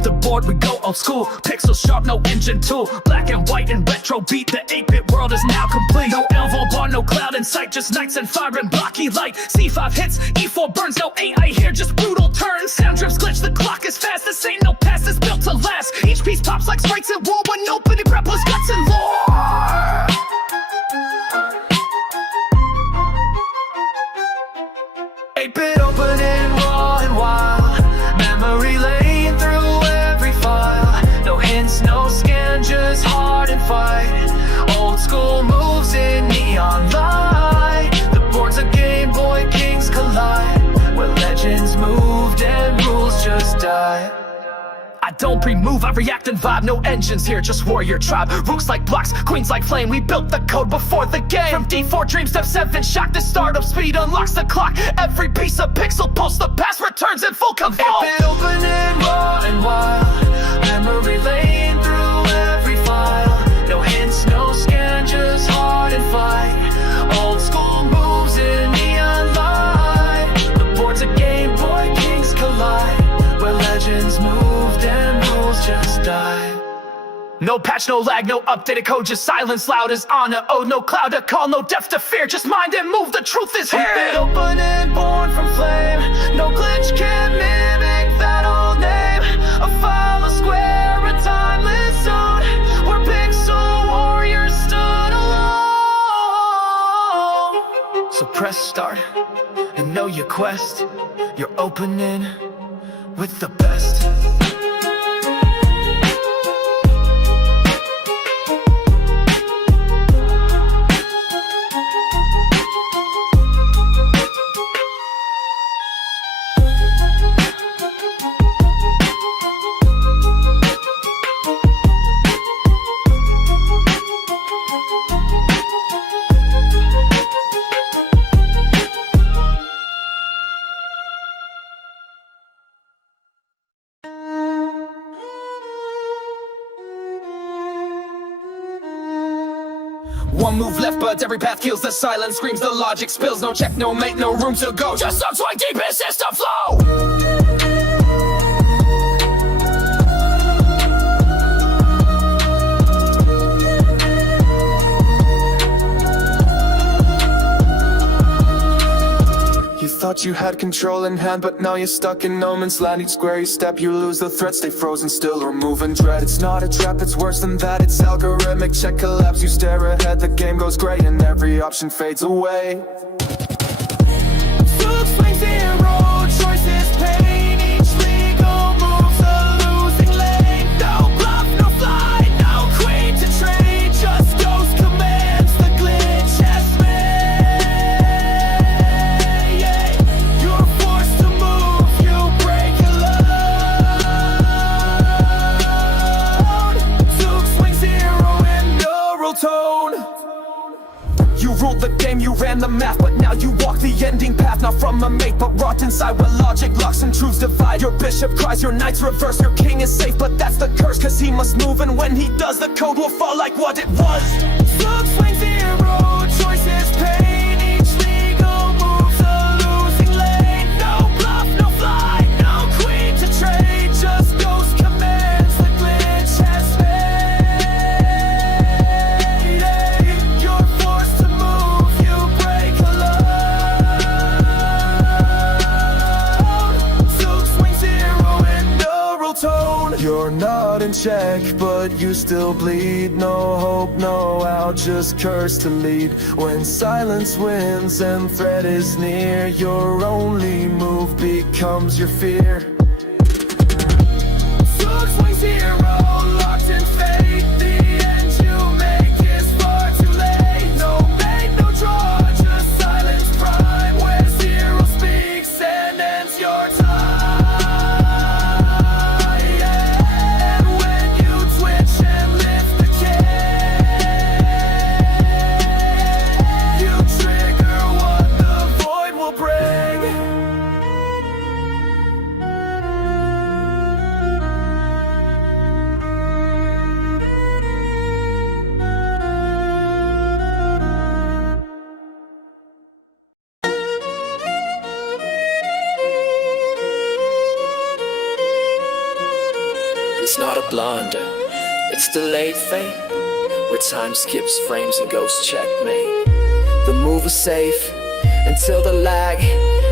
The board, we go old school, pixel sharp, no engine tool. Black and white and retro beat, the 8-bit world is now complete. No elbow bar, no cloud in sight, just knights and fire and blocky light. C5 hits, E4 burns, no AI here, just brutal turns. Sound drips glitch, the clock is fast, this ain't no past, it's built to last. Each piece pops like sprites at war, when opening grapples, guts and lore. 8-bit opening raw and wild, memory lane through every file. No hints, no scan, just hard and fight. Old school moves in neon light. The board's a Game Boy, Kings collide, where legends moved and rules just die. I don't pre-move, I react and vibe. No engines here, just warrior tribe. Rooks like blocks, queens like flame. We built the code before the game. From D4 dream step 7 shock, the startup speed unlocks the clock. Every piece of pixel pulse, the past returns in full control. 8-bit opening raw and wild, memory lane through every file. No hints, no scan, just hard and fight. Old school moves in neon light. The board's a Game Boy, Kings collide, where legends moved and rules just die. No patch, no lag, no updated code, just silence loud as honor. Oh, no cloud to call, no depth to fear, just mind and move, the truth is here. 8-bit opening, born from flame. No glitch can mimic that old name. A file, a square, a timeless zone, where pixel warriors stood alone. So press start and know your quest. You're opening with the best. One move left, but every path kills. The silence screams, the logic spills. No check, no mate, no room to go. Just subswing deep in system flow. You thought you had control in hand, but now you're stuck in no man's land. Each square you step, you lose the threat. Stay frozen still or move in dread. It's not a trap, it's worse than that. It's algorithmic, check collapse. You stare ahead, the game goes gray, and every option fades away. Took swings in road, choices pain. Each legal move's a losing lane. No bluff, no fly, no queen to trade. Just ghost commands, the glitch estimate. You're forced to move, you break alone. Took swings ruled the game, you ran the math, but now you walk the ending path. Not from a mate, but wrought inside where logic locks and truths divide. Your bishop cries, your knights reverse. Your king is safe, but that's the curse, cause he must move, and when he does, the code will fall like what it was. Look, swing zero, choices pain. Each legal move's a losing lane. No bluff, no fly, no queen to trade. Just ghost commands, the glitch has made. You're forced to move, you break alone. Silk swing zero in neural tone. You're not in check, but you still bleed. No hope, no out, just curse to lead. When silence wins and threat is near, your only move becomes your fear. Silk swing zero, locked in fate. The end you make is far too late. No make, no draw, just silence prime. Where zero speaks and ends your time. And when you twitch and lift the cage, you trigger what the void will bring. It's not a blunder, it's delayed fate, where time skips frames and goes checkmate. The move was safe until the lag.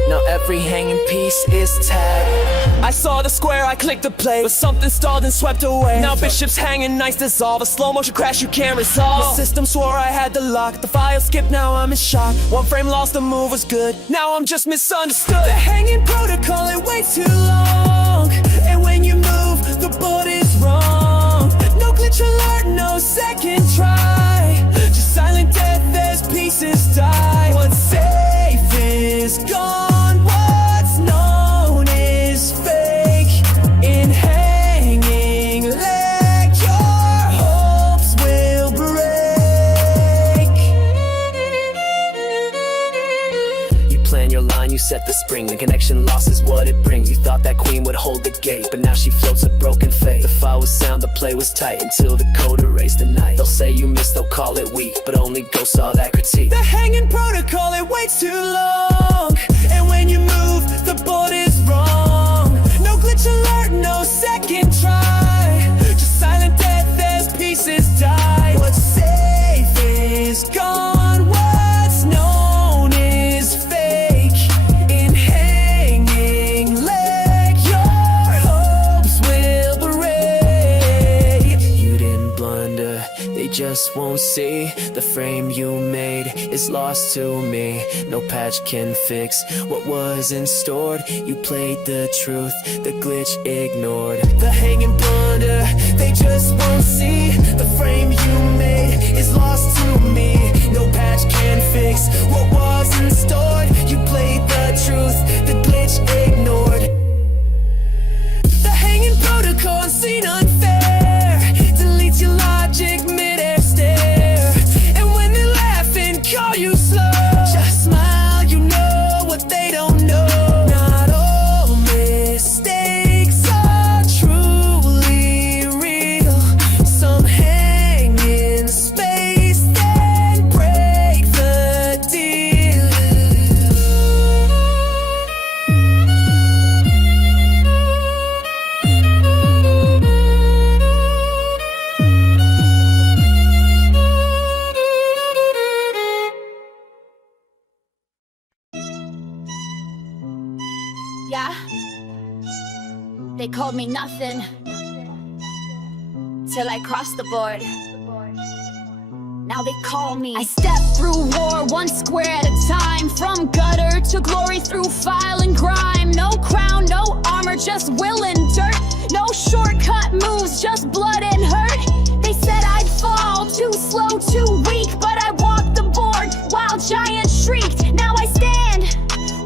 Now every hanging piece is tagged. I saw the square, I clicked the play, but something stalled and swept away. Now bishops hanging, knights dissolve, a slow motion crash you can't resolve. The system swore I had the lock, the file skipped, now I'm in shock. One frame lost, the move was good, now I'm just misunderstood. The hanging protocol, it way too long, and when you move, the board is wrong. No glitch alert, no second try, just silent death as pieces die. What's safe is gone, what's known is fake. In hanging leg, your hopes will break. You plan your line, you set the spring, the connection lost is what it brings. You thought that queen would hold the gate, but now she floats a broken fate. The file was sound, the play was tight, until the code erased the night. They'll say you missed, they'll call it weak, but only ghosts saw that critique. The hanging protocol, it waits too long, and when you move, the board is wrong. No glitch alert, no second try, just silent death as pieces die. What's safe is gone, what's known is fake. In hanging leg, your hopes will break. You didn't blunder, they just won't see. The frame you made is lost to me. No patch can fix what wasn't stored. You played the truth, the glitch ignored. The hanging blunder, they just won't see. The frame you made is lost to me. No patch can fix what wasn't stored. You played the truth, the glitch ignored. The hanging protocol, unseen, unfair, deletes your logic mid-air stare. And when they laugh and call you slow, just smile, you know what they don't know. Not all mistakes are truly real. Some hang in space, then break the deal. Yeah, they called me nothing till I crossed the board. Now they call me. I step through war, one square at a time. From gutter to glory, through file and grime. No crown, no armor, just will and dirt. No shortcut moves, just blood and hurt. They said I'd fall, too slow, too weak, but I walked the board while giants shrieked. Now I stand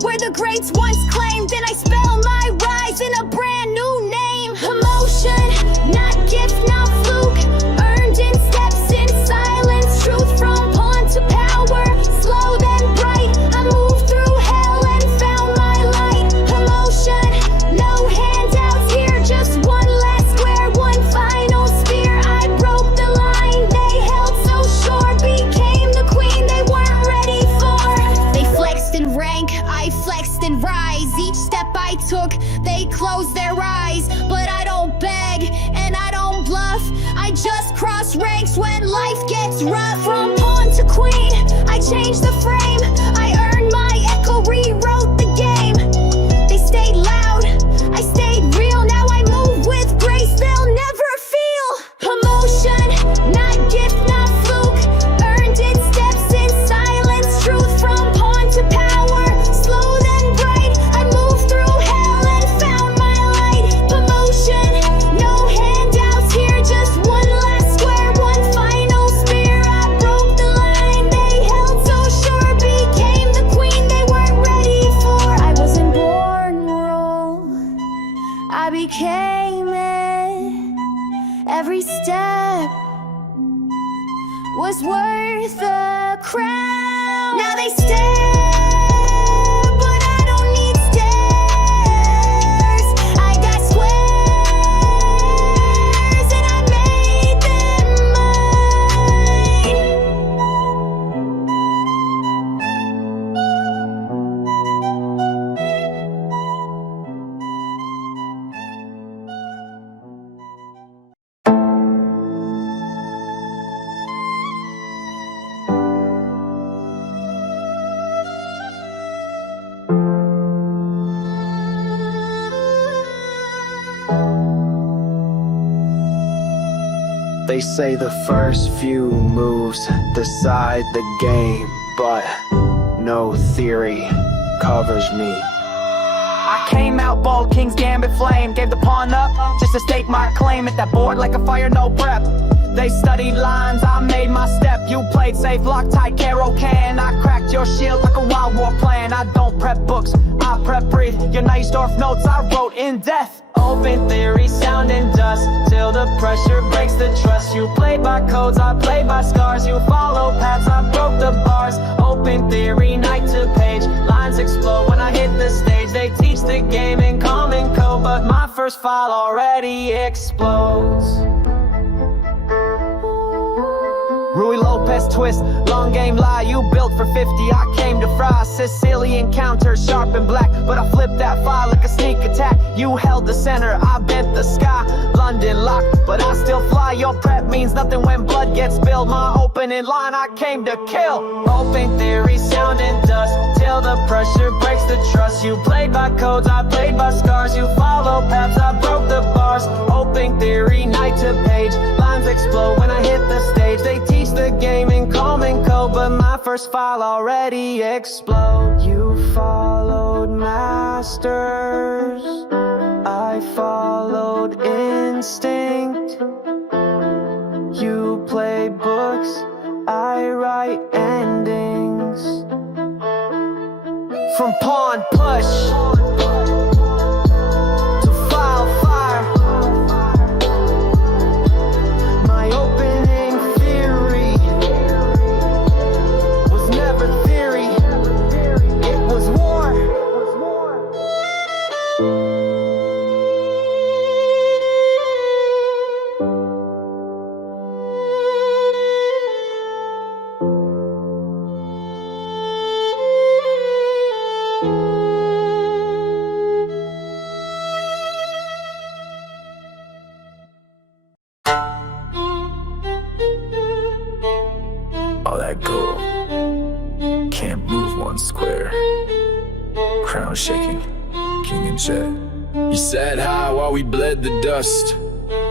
where the greats once claimed. Then I spell my rise in a brand new name. Emotion, not gift, not fluke. Earned in steps, in silence. Truth from pawn to power. cross ranks when life gets rough. From pawn to queen, I changed the frame. I earned my echo, rewrote the game. They stayed loud, I stayed real. Now I move with grace, they'll never feel emotion, not gift, not fluke. Earned it, steps in silence. Truth from pawn to power, slow then bright. I moved through hell and found my light. Promotion, no handouts here, just one last square, one final spear. I broke the line they held so sure, became the queen they weren't ready for. I wasn't born royal, I became it. Every step was worth the crown. Now they stare, but I don't need stairs. I got squares and I made them They say the first few moves decide the game, but no theory covers me. I came out bold, King's Gambit flame. Gave the pawn up just to stake my claim. At that board like a fire, no prep. They studied lines, I made my step. You played safe, Loctite, Caro can. I cracked your shield like a wild war plan. I don't prep books, I prep breathe. Your Neisdorf notes I wrote in death. Open theory, sound and dust, till the pressure breaks the trust. You play by codes, I play by scars. You follow paths, I broke the bars. Open theory, night to page. Lines explode when I hit the stage. They teach the game in common code, but my first file already explodes. Rui Lopez twist, long game lie. You built for 50, I came to fry. Sicilian counter, sharp and black, but I flipped that file like a sneak attack. You held the center, I bent the sky. London locked, but I still fly. Your prep means nothing when blood gets spilled. My opening line, I came to kill. Open theory, sound and dust, till the pressure breaks the trust. You played by codes, I played by scars. You follow paths, I broke the bars. Open theory, night to page. Lines explode when I hit the stage. They teach the game in common code, but my first file already explode. You followed masters, I followed instinct. You play books, I write endings. From pawn push to file fire, my opening theory was never theory, it was war. All that gold can't move one square. Crown shaking, king in jet. You sat high while we bled the dust.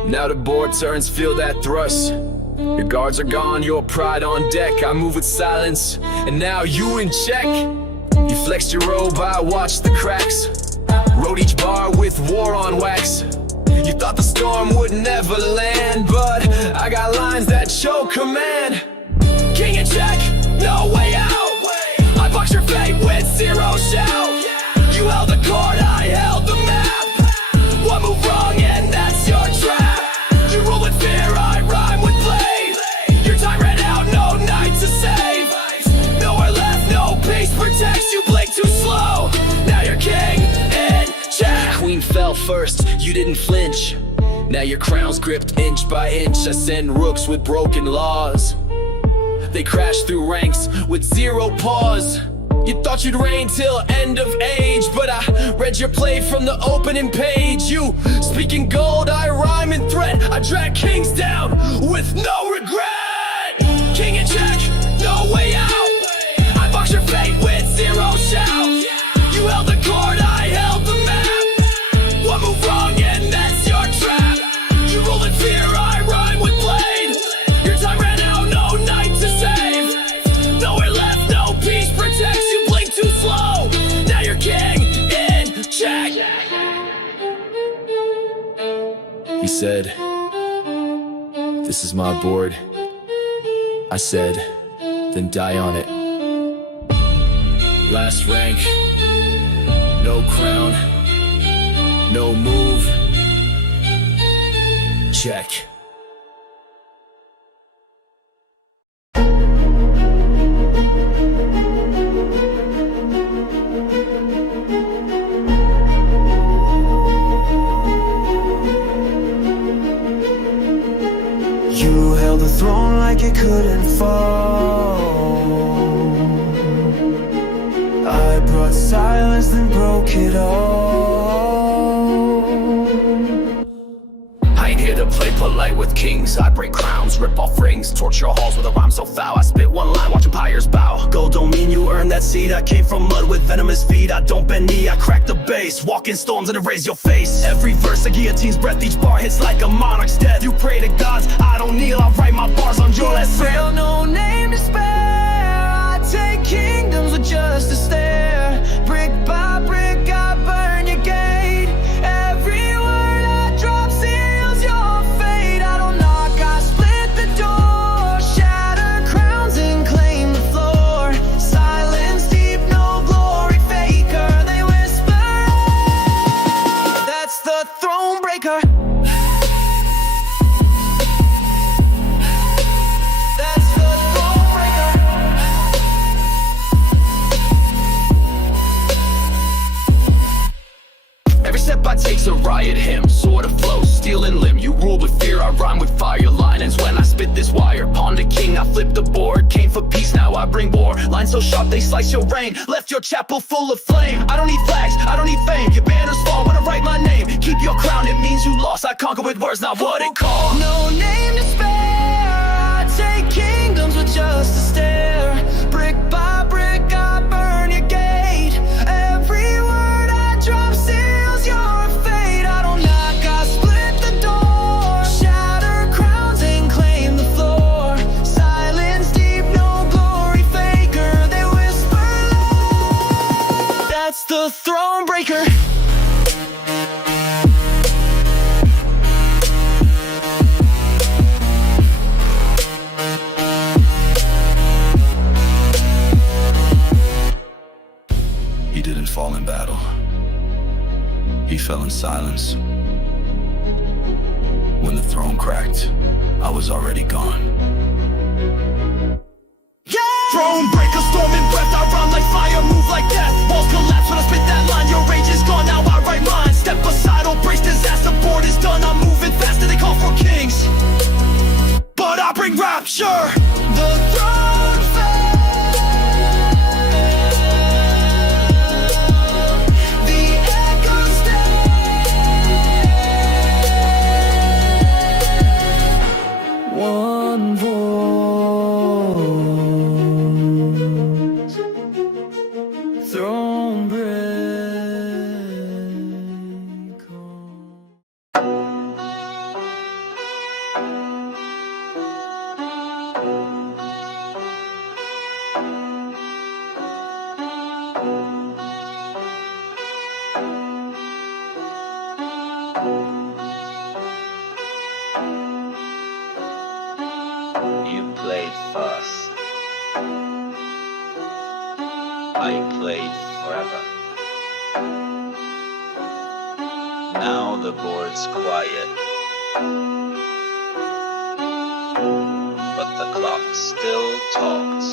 Now the board turns, feel that thrust. Your guards are gone, your pride on deck. I move with silence, and now you in check. You flexed your robe, I watched the cracks. Wrote each bar with war on wax. You thought the storm would never land, but I got lines that show command. King in check, no way out. I boxed your fate with zero shout. You held the court, I held the map. One move wrong and that's your trap. You rule with fear, I rhyme with blade. Your time ran out, no night to save. Nowhere left, no peace protects. You blink too slow, now you're king in check. Queen fell first, you didn't flinch. Now your crown's gripped inch by inch. I send rooks with broken laws. They crash through ranks with zero pause. You thought you'd reign till end of age, but I read your play from the opening page. You speak in gold, I rhyme in threat. I drag kings down with no said, "This is my board." I said, "Then die on it." Last rank, no crown, no move. Check. You held the throne like it couldn't fall. I brought silence, then broke it all. I ain't here to play polite with kings. I break crowns, rip off rings, torture halls with a rhyme so foul. I spit one line, watch empires bow. Gold don't mean you earned that seed. I came from mud with venomous feet. I don't bend knee, I crack the bass. Walk in storms and erase your face. Every verse a guillotine's breath, each bar hits like a monarch's death. You pray to gods, I don't kneel. I write my bars on your last Fail, no name to spare. I take kingdoms with just a stare. Brick by brick, I burn your gate. Every word I drop seals your fate. I don't knock, I split the door. Shatter crowns and claim the floor. Silence deep, no glory faker. They whisper, that's the throne breaker. Step I take's a riot hymn, sword of flow, steel and limb. You rule with fear, I rhyme with fire. Line ends when I spit this wire. Pawn to king, I flip the board. Came for peace, now I bring war. Lines so sharp they slice your reign. Left your chapel full of flame. I don't need flags, I don't need fame. Your banners fall when I write my name. Keep your crown, it means you lost. I conquer with words, not what it calls. No name to spare. I take kingdoms with just a stare. Brick by brick, I burn your gate. Every word I drop seals your fate. I don't knock, I split the door. Shatter crowns and claim the floor. Silence deep, no glory faker. They whisper low, that's the throne breaker. He didn't fall in battle. He fell in silence. When the throne cracked, I was already gone. Throne breaker, storming breath. I rhyme like fire, move like death. Walls collapse when I spit that line. Your rage is gone, now I write mine. Step aside, oh brace disaster. Board is done, I'm moving faster. They call for kings, but I bring rapture. The throne fell. The echoes stay. One voice. Throne You played fast. I played forever. Now the board's quiet, but the clock still talks.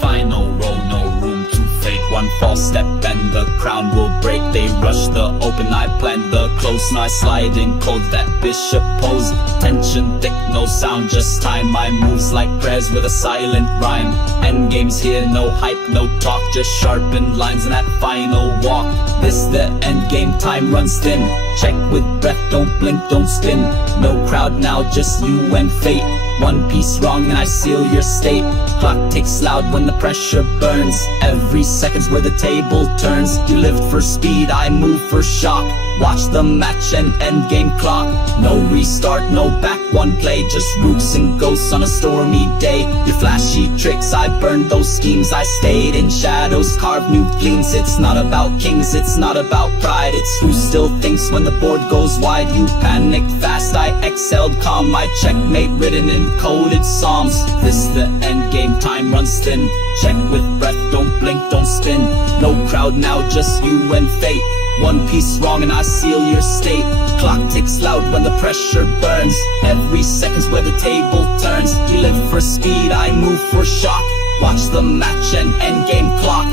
Final roll, no room to fake. One false step and the crown will break. They rush the open, I plan the close. Now I slide in code that bishop pose. Tension thick, no sound, just time. My moves like prayers with a silent rhyme. Endgame's here, no hype, no talk, just sharpened lines in that final walk. This the end game, time runs thin. Check with breath, don't blink, don't spin. No crowd now, just you and fate. One piece wrong and I seal your state. Clock ticks loud when the pressure burns. Every second's where the table turns. You lived for speed, I move for shock. Watch the match and endgame clock. No restart, no back, one play. Just roots and ghosts on a stormy day. Your flashy tricks, I burned those schemes. I stayed in shadows, carved new gleams. It's not about kings, it's not about pride. It's who still thinks when the board goes wide. You panicked fast, I exhaled calm. My checkmate written in coded psalms. This the end game, time runs thin. Check with breath, don't blink, don't spin. No crowd now, just you and fate. One piece wrong and I seal your state. Clock ticks loud when the pressure burns. Every second's where the table turns. You live for speed, I move for shock. Watch the match and endgame clock.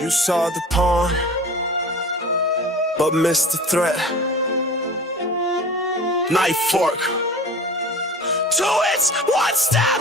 You saw the pawn, but missed the threat. Knife fork. 2 hits, 1 step.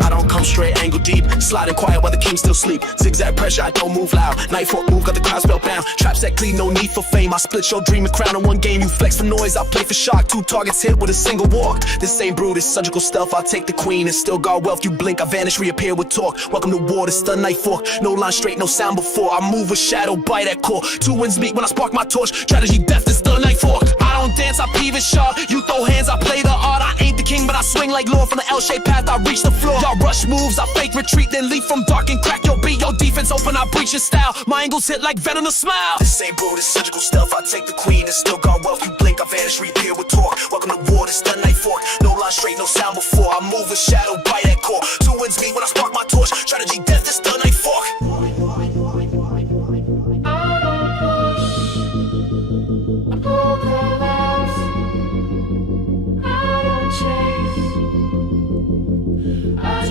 I don't come straight, angle deep. Sliding quiet while the king still sleep. Zigzag pressure, I don't move loud. Knife fork move, got the crowd spellbound. Trap set clean, no need for fame. I split your dream and crown in one game. You flex for noise, I play for shock. 2 targets hit with a single walk. This ain't brew, this surgical stealth. I'll take the queen and still guard wealth. You blink, I vanish, reappear with talk. Welcome to war, this the knife fork. No line straight, no sound before. I move with shadow, bite at core. 2 winds meet when I spark my torch. Strategy death, this the knife fork. I don't dance, I peevish sharp. You throw hands, I play the art. I ain't the king, but I swing like Lord. From the L-shaped path, I reach the floor. Y'all rush moves, I fake retreat, then leap from dark and crack your beat. Your defense open, I breach your style. My angles hit like venomous smile. This ain't brew, this surgical stealth. I take the queen and still guard wealth. You blink, I vanish, reappear with talk. Welcome to war, this the knife fork. No line straight, no sound before. I move with shadow, bite at core. 2 winds meet when I spark my torch. Strategy death, this the knife fork.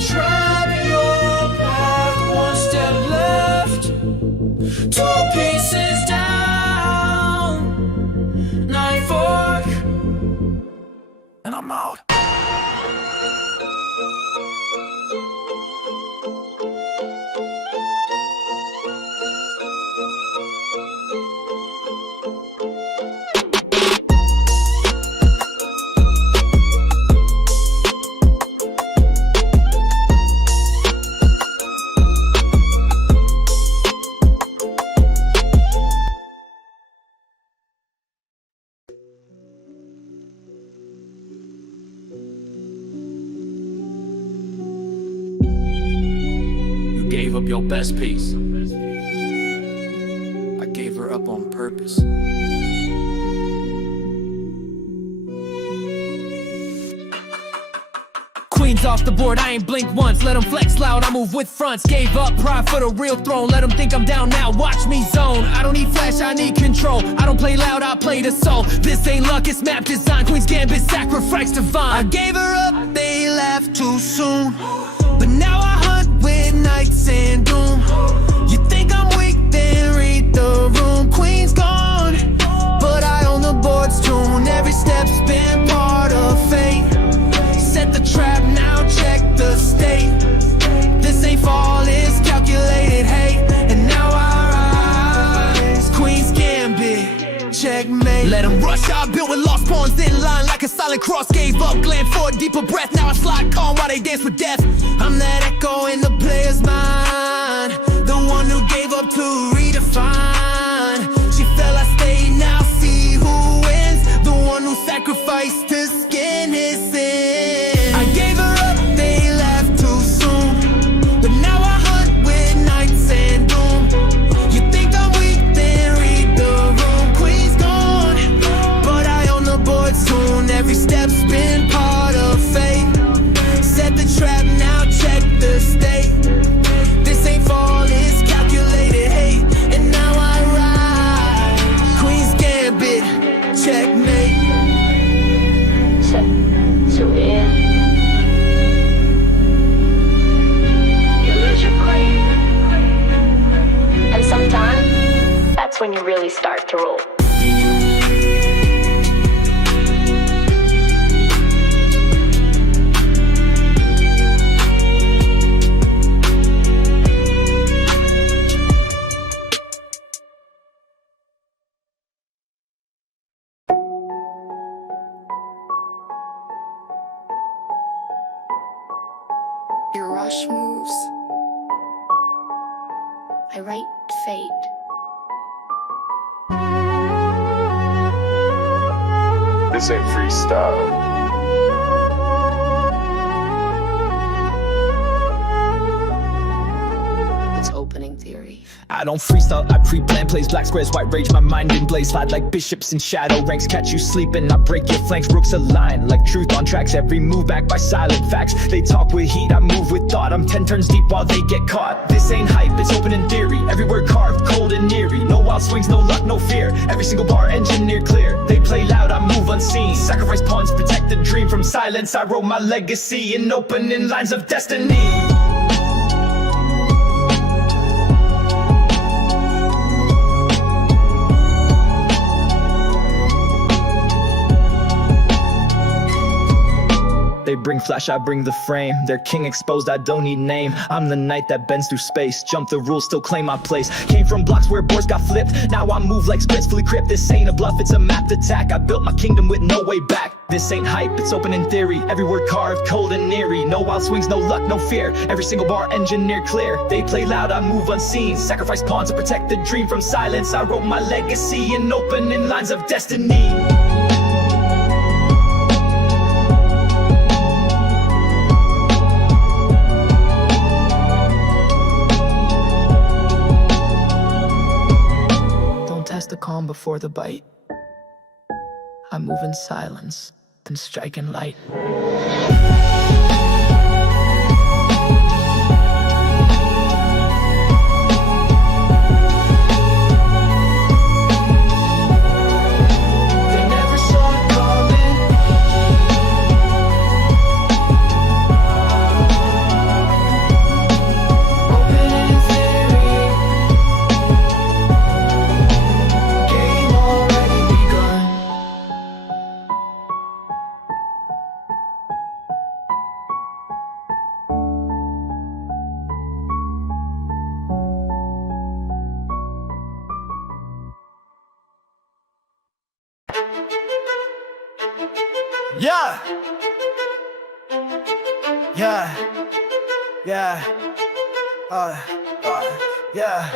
Trap your path, 1 step left, 2 pieces down, knife fork, And I'm out. Gave up your best piece. I gave her up on purpose. Queens off the board, I ain't blink once. Let them flex loud, I move with fronts. Gave up pride for the real throne. Let them think I'm down now, watch me zone. I don't need flash, I need control. I don't play loud, I play the soul. This ain't luck, it's map design. Queen's gambit, sacrifice divine. I gave her up, they left too soon. But now I hunt with knights and doom. You think I'm weak, then read the room. Queen's gone, but I own the board's tune. Every step's been part of fate. Set the trap, now check the state. This ain't fall, it's calculated hate. checkmate. Let them rush, I built with lost pawns in line like a silent cross. Gave up, gland for a deeper breath. Now I slide calm while they dance with death. I'm that echo in the player's mind, the one who gave up to redefine. She fell, I stayed, now see who wins. The one who sacrificed to skin his sin. I gave her up, they left too soon, but now I hunt with nights and doom. You think I'm weak, then read the room. Queen's gone, but I own the board soon. Every step's been part of fate. Set the trap, now check the state. This ain't fall, it's calculated hate. And now I ride Queen's Gambit, checkmate. To win. You lose your queen. And sometimes, that's when you really start to rule. Your rush moves. I write fate. This ain't freestyle. It's opening theory. I don't freestyle, I pre-plan plays. Black squares, white rage, my mind in blaze. Slide like bishops in shadow ranks. Catch you sleeping, I break your flanks. Rooks align like truth on tracks. Every move backed by silent facts. They talk with heat, I move with thought. I'm 10 turns deep while they get caught. This ain't hype, it's open in theory. Every word carved, cold and eerie. No wild swings, no luck, no fear. Every single bar engineered clear. They play loud, I move unseen. Sacrifice pawns, protect the dream. From silence, I wrote my legacy in opening lines of destiny. They bring flash, I bring the frame. Their king exposed, I don't need name. I'm the knight that bends through space. Jump the rules, still claim my place. Came from blocks where boards got flipped. Now I move like scripts fully crypt. This ain't a bluff, it's a mapped attack. I built my kingdom with no way back. This ain't hype, it's open in theory. Every word carved, cold and eerie. No wild swings, no luck, no fear. Every single bar engineered clear. They play loud, I move unseen. Sacrifice pawns to protect the dream. From silence, I wrote my legacy in opening lines of destiny. The calm before the bite. I move in silence, then strike in light. Yeah. Yeah. Yeah.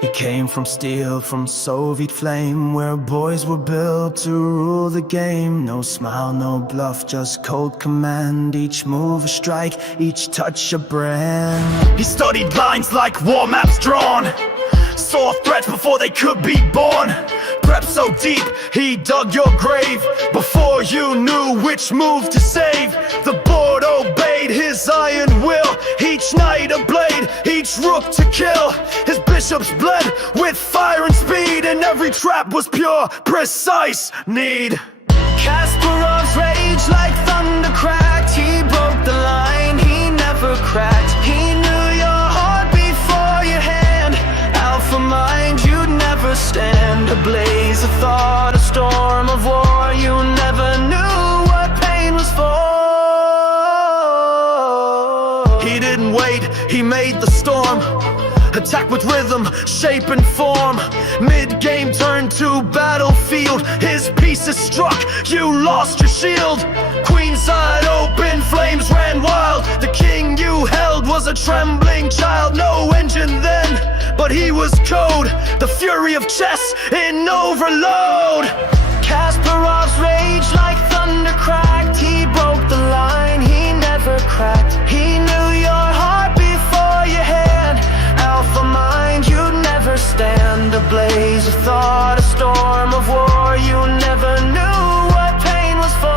He came from steel, from Soviet flame, where boys were built to rule the game. No smile, no bluff, just cold command. Each move a strike, each touch a brand. He studied lines like war maps drawn. Saw threats before they could be born. Prep so deep, he dug your grave before you knew which move to save. The board obeyed his iron will. Each knight a blade, each rook to kill. His bishops bled with fire and speed, and every trap was pure, precise need. Kasparov's rage like thunder cracked. He broke the line, he never cracked. He knew your heart before your hand. Alpha mind, you'd never stand. A blaze of thought, a storm of war. You never knew what pain was for. He didn't wait, he made the storm. A attack with rhythm, shape and form. Mid-game turned to battlefield. His pieces struck, you lost your shield. Queenside open, flames ran wild. The king you held was a trembling child. No engine then, but he was code. The fury of chess in overload. Kasparov's rage like thunder cracked. He broke the line, he never cracked. He knew your heart before your hand. Alpha mind, you'd never stand. A blaze of thought, a storm of war. You never knew what pain was for.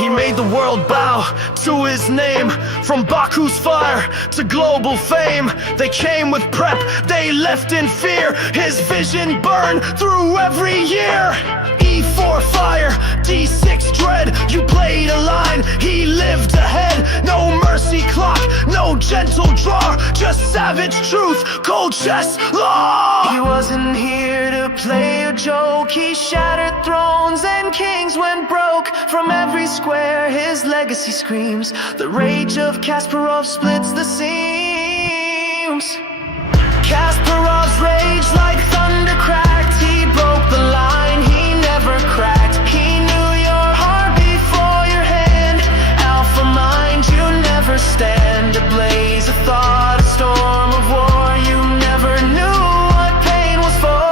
He made the world bow to his name. From Baku's fire to global fame, they came with prep, they left in fear. His vision burned through every year. E4 fire, D6 dread. You played a line, he lived ahead. No mercy clock, no gentle draw, just savage truth, cold chess law. He wasn't here to play a joke. He shattered thrones and kings went broke. From every square his legacy screams. The rage of Kasparov splits the seams. Kasparov's rage like thunder cracked. He broke the line, he never cracked. He knew your heart before your hand. Alpha mind, you never stand. A blaze of thought, a storm of war. You never knew what pain was for.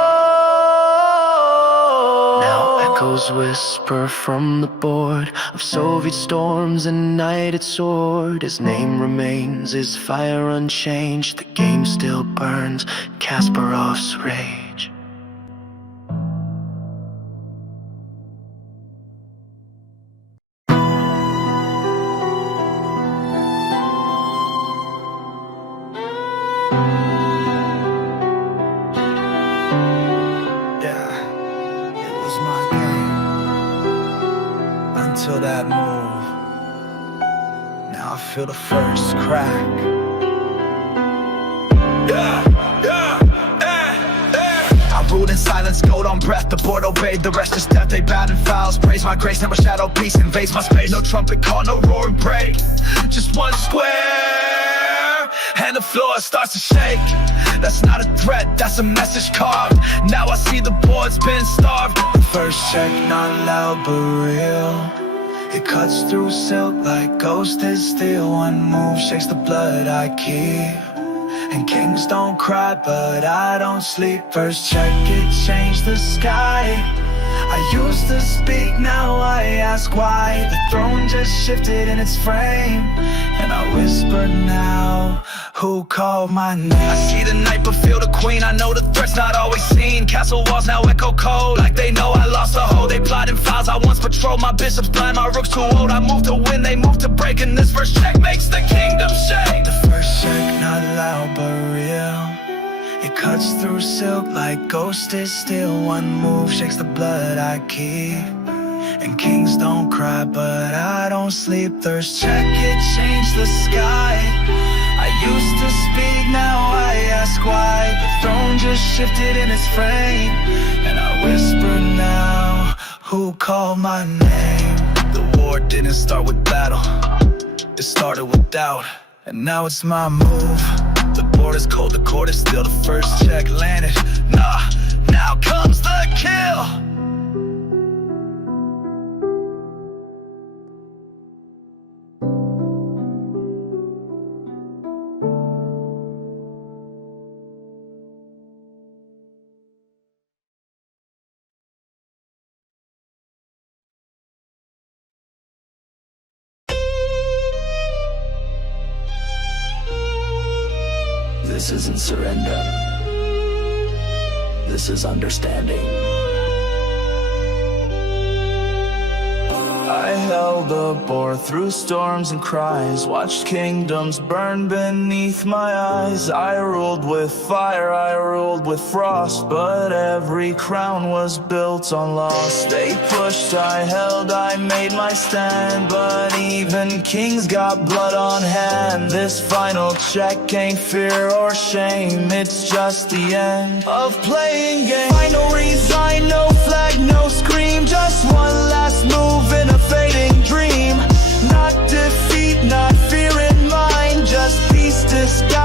Now echoes whisper from the board of Soviet storms and knighted sword. His name remains, his fire unchanged. The game still burns, Kasparov's rage. Until that move, now I feel the first crack. I ruled in silence, gold on breath. The board obeyed, the rest is death. They bowed in fouls, praise my grace. Never shadow peace invades my space. No trumpet call, no roaring break. Just one square, and the floor starts to shake. That's not a threat, that's a message carved. Now I see the board's been starved. First check, not loud but real. It cuts through silk like ghost is steel. One move shakes the blood I keep. And kings don't cry, but I don't sleep. First check, it changed the sky. I used to speak, now I ask why. The throne just shifted in its frame. And I whisper now, who called my name? I see the knight but feel the queen. I know the threat's not always seen. Castle walls now echo cold, like they know I lost the hold. They plot in files I once patrolled. My bishop's blind, my rook's too old. I moved to win, they moved to break. And this first check makes the kingdom shake. The first check, not loud but real. It cuts through silk like ghost is steel. One move shakes the blood I keep. And kings don't cry, but I don't sleep. Thirst check, it changed the sky. I used to speak, now I ask why. The throne just shifted in its frame. And I whisper now, who called my name? The war didn't start with battle, it started with doubt. And now it's my move. The board is cold, the court is still. The first check landed, nah, now comes the kill. This isn't surrender. This is understanding. I held the board through storms and cries, watched kingdoms burn beneath my eyes. I ruled with fire, I ruled with frost, but every crown was built on loss. They pushed, I held, I made my stand, but even kings got blood on hand. This final check ain't fear or shame, it's just the end of playing game. Final resign, no flag, no scream, just one last move in a fading dream. Not defeat, not fear in mind, just peace disguised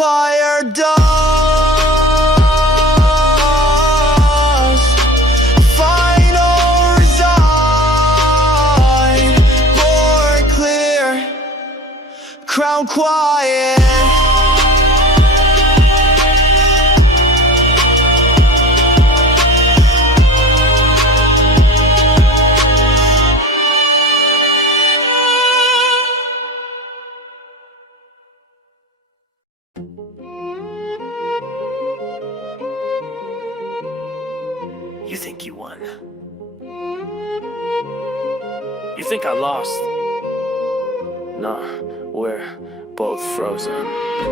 fire does. Final resign, board clear, crown quiet. You think you won. You think I lost. Nah, we're both frozen.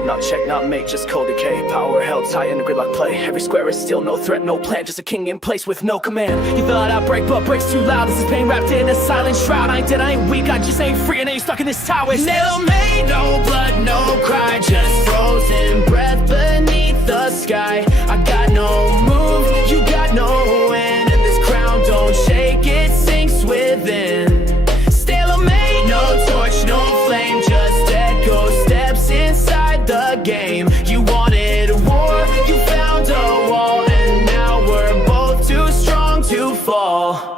Not check, not mate, just cold decay. Power held tight in a gridlock play. Every square is still no threat, no plan. Just a king in place with no command. You thought I'd break, but breaks too loud. This is pain wrapped in a silent shroud. I ain't dead, I ain't weak, I just ain't free. And ain't stuck in this tower. Still made, no blood, no cry. Just frozen breath beneath the sky. I got no move, you got no win. And this crown don't shake, it sinks within. Stalemate, no torch, no flame. Just echo steps inside the game. You wanted a war, you found a wall. And now we're both too strong to fall.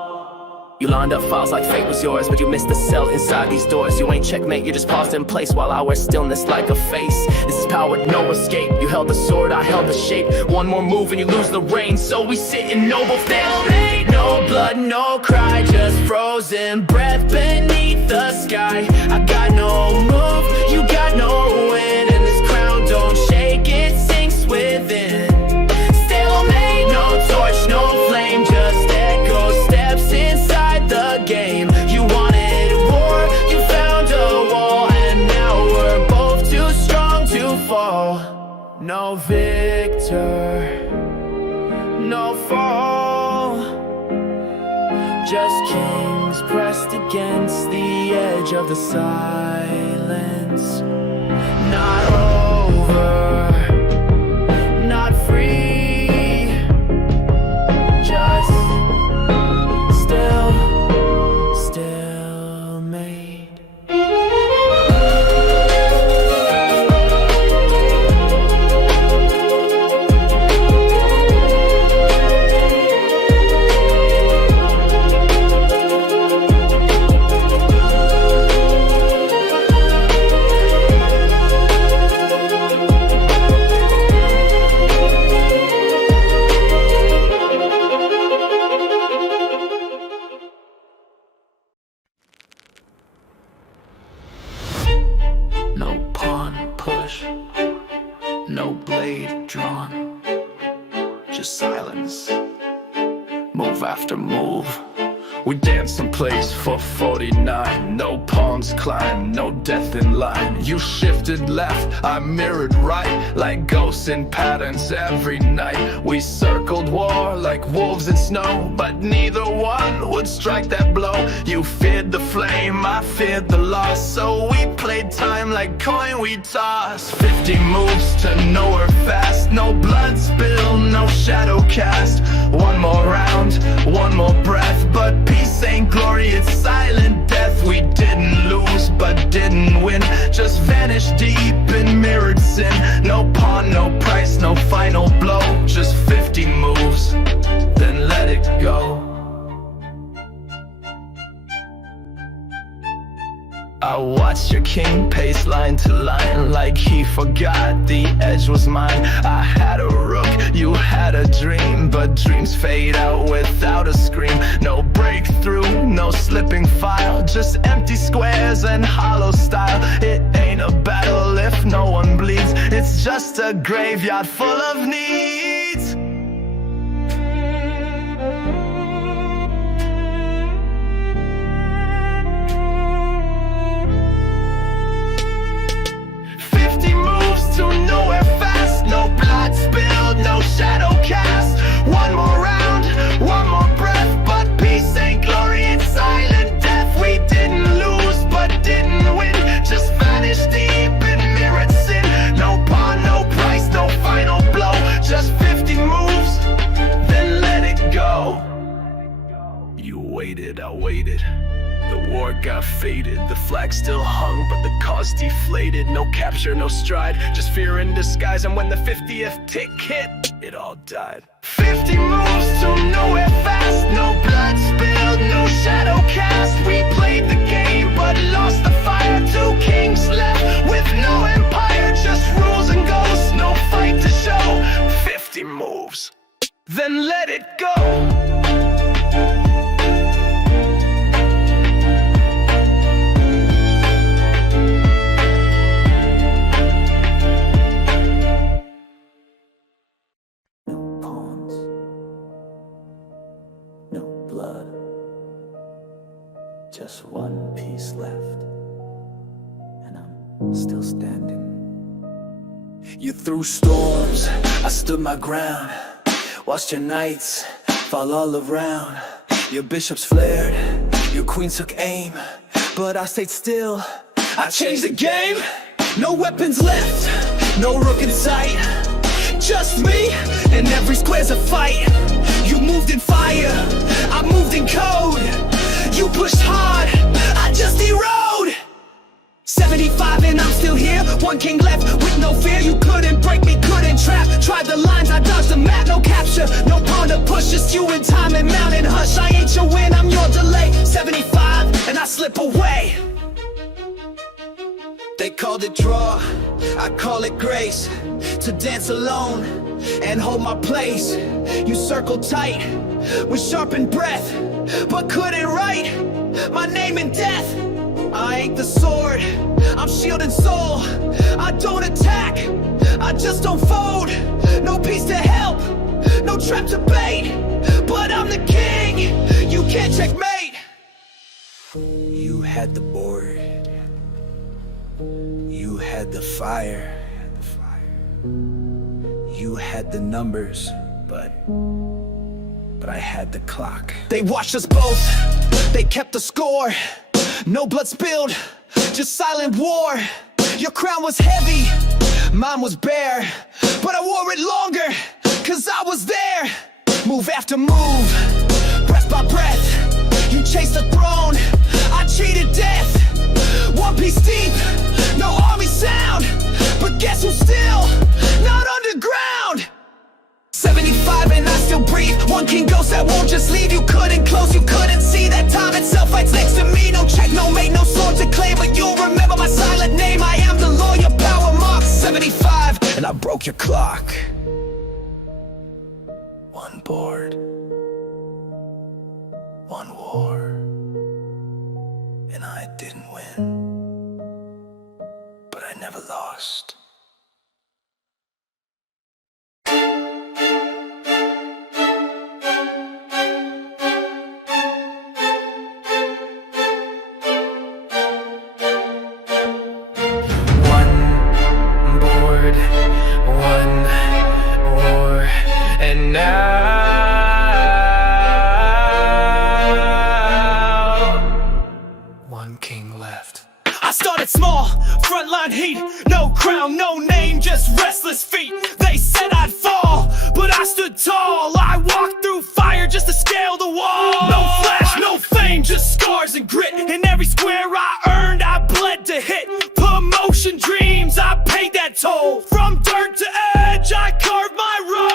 You lined up files like fate was yours, but you missed the cell inside these doors. You ain't checkmate, you just paused in place while I wear stillness like a face. This is power, no escape. You held the sword, I held the shape. One more move and you lose the reins, so we sit in noble stalemate. No blood, no cry, just frozen breath beneath the sky. I got no move, you got no win. And this crown don't shake, it sinks within. Stalemate, no torch, no flame. Just echo steps inside the game. You wanted war, you found a wall. And now we're both too strong to fall. No victor, no fall. Just kings pressed against the edge of the silence. Not over, not free. Just still made. No pawn push, no blade drawn, just silence, move after move. We dance in place for 49. No pawns climb, no death in line. You shifted left, I mirrored right. Like ghosts in patterns every night. We circled war like wolves in snow, but neither one would strike that blow. You feared the flame, I feared the loss, so we played time like coin we toss. 50 moves to nowhere fast. No blood spill, no shadow cast. One more round, one more breath, but peace ain't glory, it's silent death. We didn't lose, but didn't win. Just vanished deep in mirrored sin. No pawn, no price, no final blow. Just 50 moves, then let it go. I watched your king pace line to line, like he forgot the edge was mine. I had a rook, you had a dream, but dreams fade out without a scream. No breakthrough, no slipping file, just empty squares and hollow style. It ain't a battle if no one bleeds, it's just a graveyard full of needs. Nowhere fast, no blood spilled, no shadow cast. One more round, one more breath, but peace ain't glory, it's silent death. We didn't lose, but didn't win, just vanished deep in mirrored sin. No pawn, no price, no final blow, just 50 moves, then let it go. You waited, I waited. The war got faded, the flag still hung, but the cause deflated. No capture, no stride, just fear in disguise. And when the 50th tick hit, it all died. 50 moves to nowhere fast, no blood spilled, no shadow cast. We played the game, but lost the fire. 2 kings left with no empire, just rules and ghosts, no fight to show. 50 moves, then let it go. Just one piece left, and I'm still standing. You threw storms, I stood my ground. Watched your knights fall all around. Your bishops flared, your queens took aim, but I stayed still. I changed the game. No weapons left, no rook in sight. Just me, and every square's a fight. You moved in fire, I moved in code. You pushed hard, I just erode. 75 and I'm still here, 1 king left with no fear. You couldn't break me, couldn't trap. Tried the lines, I dodged the map. No capture, no pawn to push. Just you in time and mountain hush. I ain't your win, I'm your delay. 75 and I slip away. They called it draw, I call it grace. To dance alone and hold my place. You circled tight with sharpened breath, but couldn't write my name in death. I ain't the sword, I'm shield and soul. I don't attack, I just don't fold. No piece to help, no trap to bait. But I'm the king, you can't checkmate. You had the board, you had the fire, you had the numbers, but I had the clock. They watched us both, they kept the score. No blood spilled, just silent war. Your crown was heavy, mine was bare, but I wore it longer, cause I was there. Move after move, breath by breath. You chased the throne, I cheated death. One piece deep, no army sound, but guess who's still not underground? 75 and I still breathe. 1 king ghost that won't just leave. You couldn't close, you couldn't see that time itself fights next to me. No check, no mate, no sword to claim, but you'll remember my silent name. I am the lawyer, power mark 75, and I broke your clock. 1 board, 1 war, and I didn't win, but I never lost. And now 1 king left. I started small, frontline heat. No crown, no name, just restless feet. They said I'd fall, but I stood tall. I walked through fire just to scale the wall. No flash, no fame, just scars and grit. In every square I earned, I bled to hit. Promotion dreams, I paid that toll. From dirt to edge, I carved my road.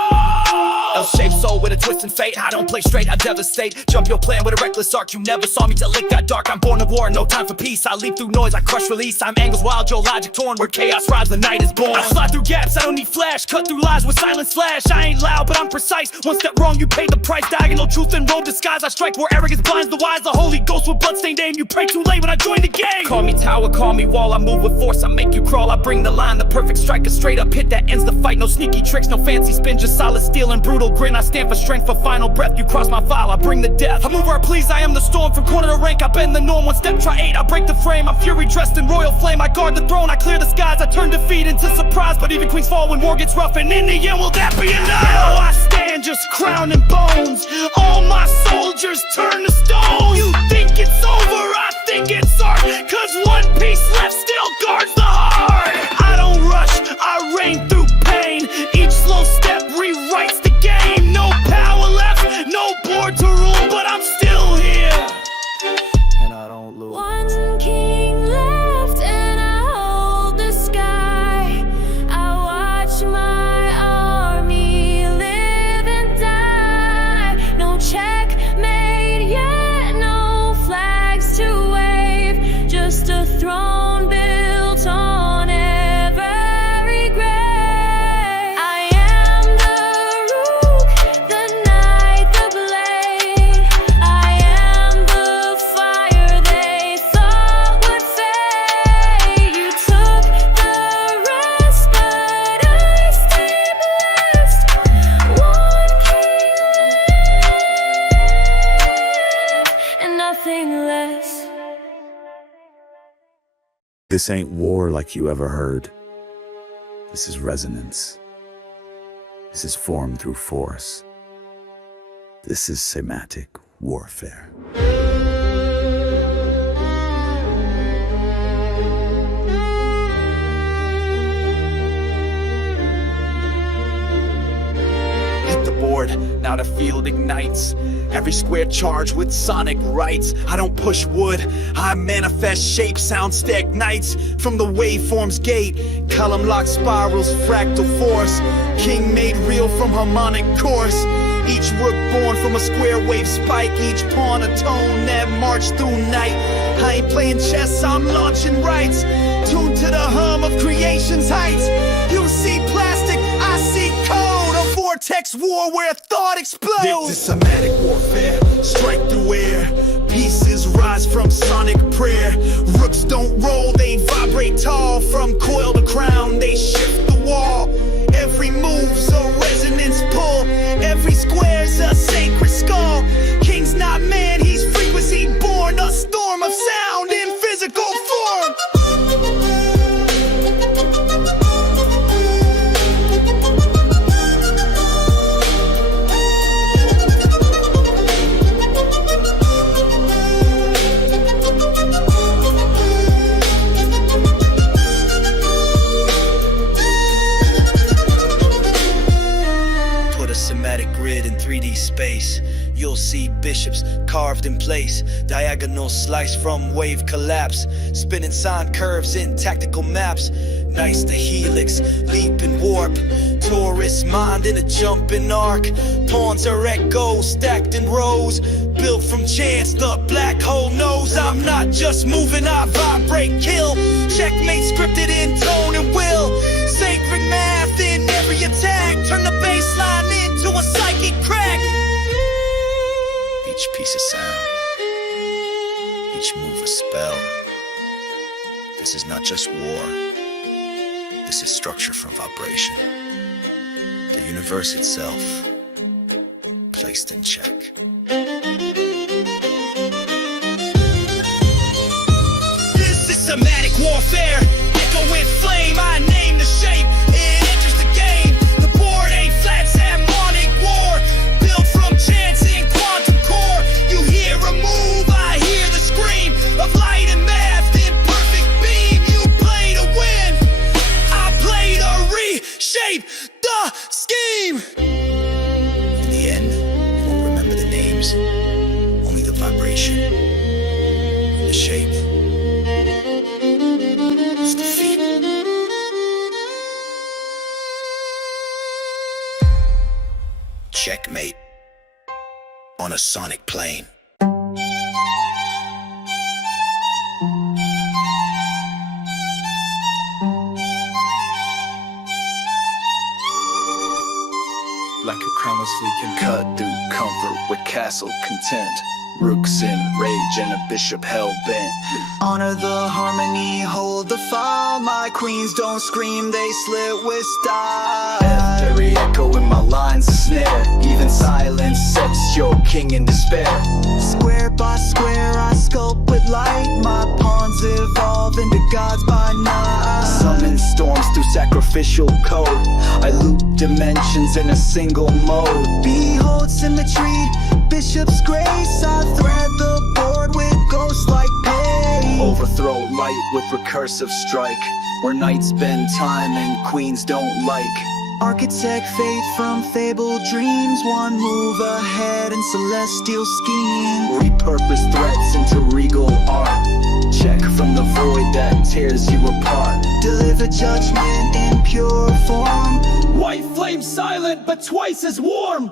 L-shaped soul with a twist and fate. I don't play straight, I devastate. Jump your plan with a reckless arc. You never saw me till it got dark. I'm born of war, no time for peace. I leap through noise, I crush release. I'm angles wild, your logic torn. Where chaos rides, the night is born. I slide through gaps, I don't need flash. Cut through lies with silence flash. I ain't loud, but I'm precise. 1 step wrong, you pay the price. Diagonal truth and robe disguise. I strike where arrogance blinds the wise. The Holy Ghost with bloodstained aim. You pray too late when I join the game. Call me tower, call me wall. I move with force, I make you crawl. I bring the line, the perfect strike. A straight up hit that ends the fight. No sneaky tricks, no fancy spin. Just solid steel and brutal grin. I stand for strength, for final breath. You cross my file, I bring the death. I move where I please, I am the storm. From corner to rank, I bend the norm. 1 step, try 8, I break the frame. I'm fury dressed in royal flame. I guard the throne, I clear the skies. I turn defeat into surprise. But even queens fall when war gets rough. And in the end, will that be enough? Now I stand just crown and bones. All my soldiers turn to stone. You think it's over, I think it's art. Cause 1 piece left still guards the heart. I don't rush, I reign through pain. Each slow step rewrites the game. No power left, no board to rule, but I'm still here. And I don't This ain't war like you ever heard. This is resonance. This is form through force. This is Cymatic Warfare. Now the field ignites. Every square charged with sonic rights. I don't push wood, I manifest shape. Sound stagnites from the waveform's gate. Column lock spirals, fractal force. King made real from harmonic course. Each rook born from a square wave spike. Each pawn a tone that march through night. I ain't playing chess, I'm launching rights. Tuned to the hum of creation's heights. You see plastic, I see code. Vortex war where thought explodes. This is Cymatic warfare, strike through air. Pieces rise from sonic prayer. Rooks don't roll, they vibrate tall. From coil to crown, they shift the wall. Every move's a resonance pull. Every square's a sacred skull. King's not man, he's frequency born. A storm of sound in physical form. Grid in 3D space, you'll see bishops carved in place, diagonal slice from wave collapse, spinning sine curves in tactical maps. Nice to helix, leap and warp, tourist mind in a jumping arc. Pawns are echoes stacked in rows, built from chance. The black hole knows I'm not just moving, I vibrate, kill. Checkmate scripted in tone and will. Sacred math in every attack, turn the baseline into a psychic crack. Each piece of sound, each move a spell. This is not just war, this is structure from vibration. The universe itself, placed in check. This is Cymatic warfare, echo with flame, I name the shape. It enters the game, the board ain't flat, it's harmonic war. Built from chance in quantum core. You hear a move, I hear the scream of light and math in perfect beam. You play to win, I play to reshape the scheme. In the end, you won't remember the names, only the vibration and the shape. It's defeat. Checkmate on a sonic plane. Like a crownless we can cut through comfort with castle content. Rooks in rage and a bishop hell-bent. Honor the harmony, hold the file. My queens don't scream, they slit with style. Every echo in my lines a snare. Even silence sets your king in despair. Square by square I sculpt with light. My pawns evolve into gods by night. Summon storms through sacrificial code. I loop dimensions in a single mode. Behold symmetry, bishop's grace. I thread the board with ghost-like pace. Overthrow light with recursive strike. Where knights bend time and queens don't like. Architect fate from fabled dreams. One move ahead in celestial scheme. Repurpose threats into regal art. Check from the void that tears you apart. Deliver judgment in pure form. White flame silent but twice as warm.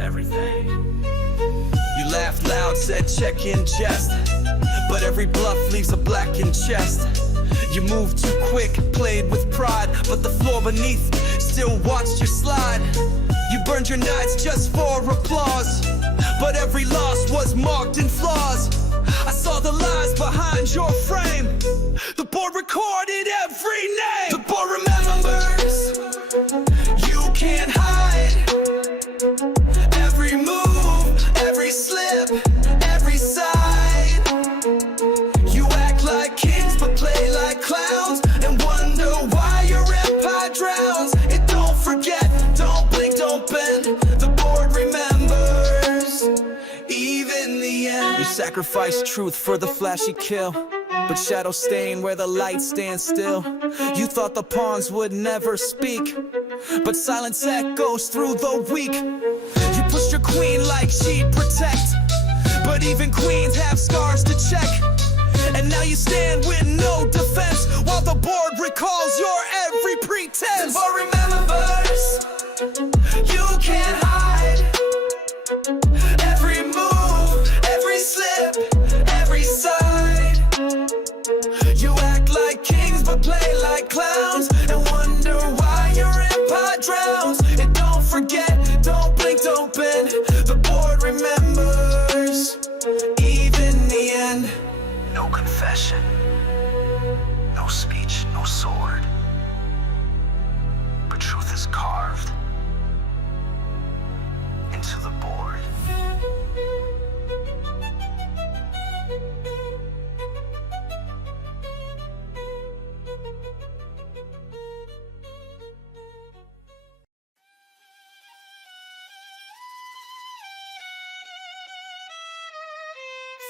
everything. You laughed loud, said check in jest, but every bluff leaves a blackened chest. You moved too quick, played with pride, but the floor beneath still watched you slide. You burned your nights just for applause, but every loss was marked in flaws. I saw the lies behind your frame. The board recorded every name. The board remembers. You can't hide. Every move, every slip, every side. You act like kings but play like clowns, and wonder why your empire drowns. It don't forget, don't blink, don't bend. The board remembers. Even the end. You sacrificed truth for the flashy kill, but shadows stain where the light stands still. You thought the pawns would never speak, but silence echoes through the weak. You pushed your queen like she'd protect, but even queens have scars to check. And now you stand with no defense, while the board recalls your every pretense. But remembers, you can't hide. Every move, every slip, every side. You act like kings but play like clowns, and wonder why your empire drowns. And don't forget, don't blink, don't bend. The board remembers. Even the end. No confession, no speech, no sword, but truth is carved into the board.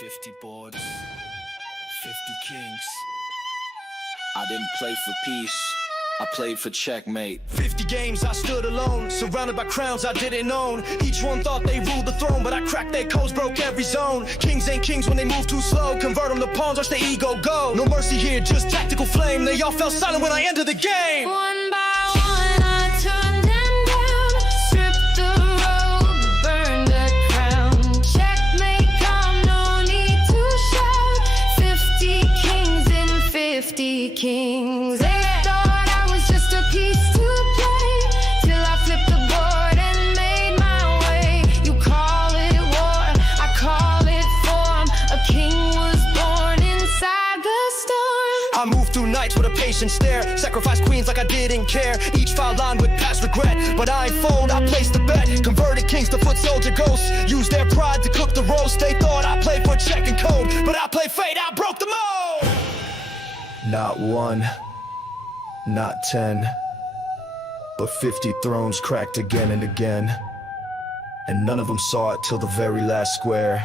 "50 boards, 50 kings." I didn't play for peace, I played for checkmate. 50 games I stood alone, surrounded by crowns I didn't own. Each one thought they ruled the throne, but I cracked their codes, broke every zone. Kings ain't kings when they move too slow, convert them to pawns, watch their ego go. No mercy here, just tactical flame. They all fell silent when I entered the game. One by one I turned them down, stripped the robe, burned the crown. Checkmate, come, no need to shout. 50 kings and 50 kings. They thought I was just a piece to play, till I flipped the board and made my way. You call it war, I call it form. A king was born inside the storm. I moved through nights with a patient stare, sacrificed queens like I didn't care. Each file line with past regret, but I ain't fold, I placed the bet. Converted kings to foot soldier ghosts, used their pride to cook the roast. They thought I played for check and code, but I played fate, I broke the mold. Not one, not 10, but 50 thrones cracked again and again. And none of them saw it till the very last square.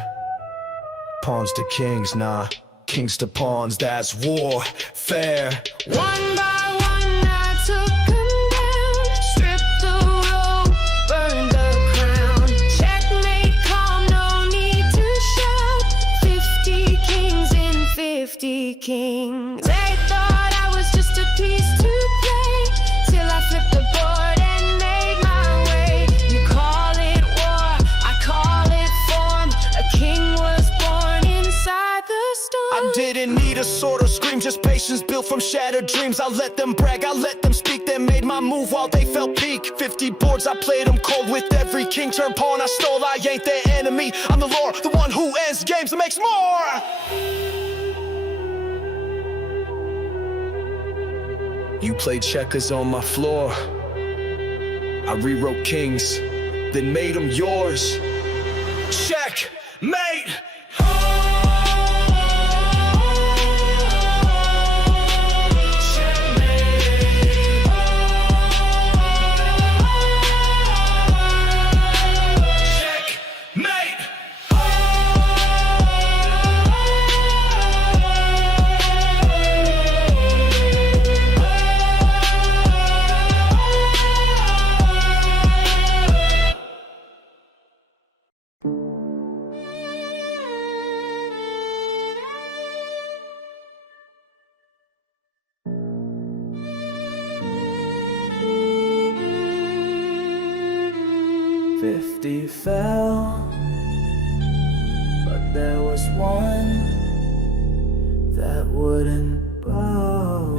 Pawns to kings, nah, kings to pawns, that's warfare. One by one I took them down, stripped the robe, burned the crown. Checkmate, calm, no need to shout. 50 kings and 50 kings. They thought I was just a piece to play, till I flipped the board and made my way. You call it war, I call it form. A king was born inside the storm. I didn't need a sword or scream, just patience built from shattered dreams. I let them brag, I let them speak, they made my move while they felt peak. 50 boards, I played them cold with every king turned pawn I stole. I ain't their enemy, I'm the lord, the one who ends games and makes more. You played checkers on my floor, I rewrote kings, then made them yours. Checkmate! 50 fell, but there was one that wouldn't bow.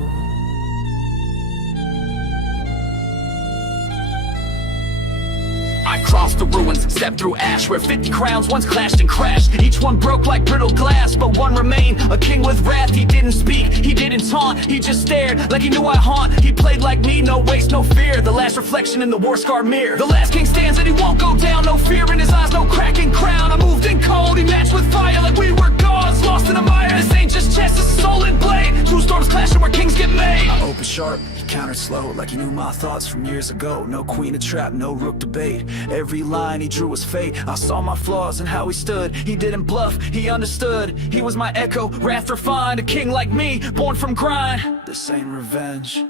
I crossed the ruins, stepped through ash, where 50 crowns once clashed and crashed. Each one broke like brittle glass, but one remained. A king with wrath, he didn't speak, he didn't taunt, he just stared like he knew I'd haunt. He played like me, no waste, no fear. The last reflection in the war-scarred mirror. The last king stands and he won't go down. No fear in his eyes, no cracking crown. I moved in cold, he matched with fire like we were gods, lost in a mire. This ain't just chess, this is soul and blade. Two storms clashing where kings get made. I opened sharp, he countered slow, like he knew my thoughts from years ago. No queen to trap, no rook debate. Every line he drew was fate. I saw my flaws and how he stood. He didn't bluff, he understood. He was my echo, wrath refined. A king like me, born from grind. This ain't revenge,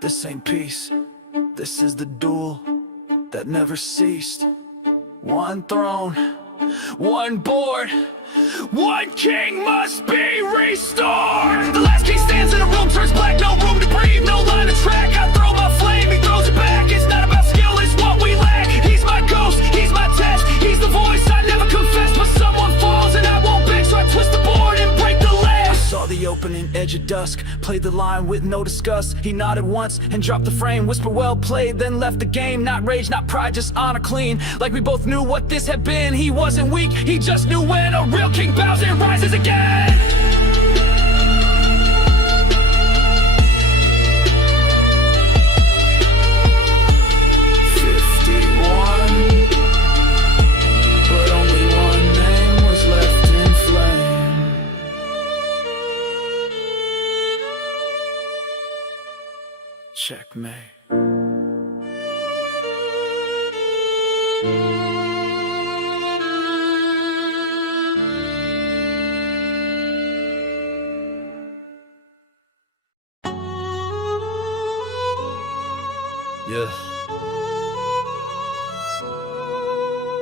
this ain't peace. This is the duel that never ceased. One throne, one board, one king must be restored. The last king stands in a room, turns black. No room to breathe, no line to track. I throw my flame, he throws it back. It's not about skill, it's what we lack. He's my ghost, he's my test. He's the voice I never confess, but someone falls and I won't beg, so I twist the board and break the leg. I saw the opening edge of dusk, played the line with no disgust. He nodded once and dropped the frame, whispered well played, then left the game. Not rage, not pride, just honor clean, like we both knew what this had been. He wasn't weak, he just knew when a real king bows and rises again. Checkmate. Yeah.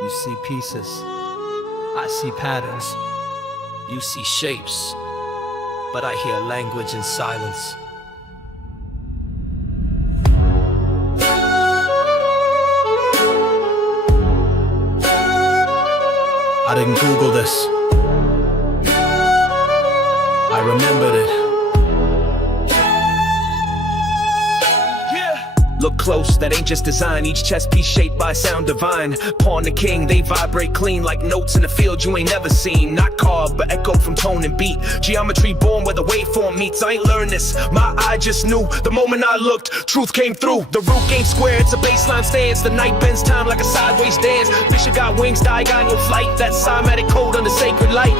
You see pieces, I see patterns. You see shapes, but I hear language in silence. I didn't Google this, I remembered it. Look close, that ain't just design. Each chess piece shaped by sound divine. Pawn to king, they vibrate clean like notes in a field you ain't never seen. Not carved, but echoed from tone and beat. Geometry born where the waveform meets. I ain't learned this, my eye just knew. The moment I looked, truth came through. The root ain't square, it's a baseline stance. The night bends time like a sideways dance. Bishop got wings, Diagon your flight. That cymatic code under sacred light.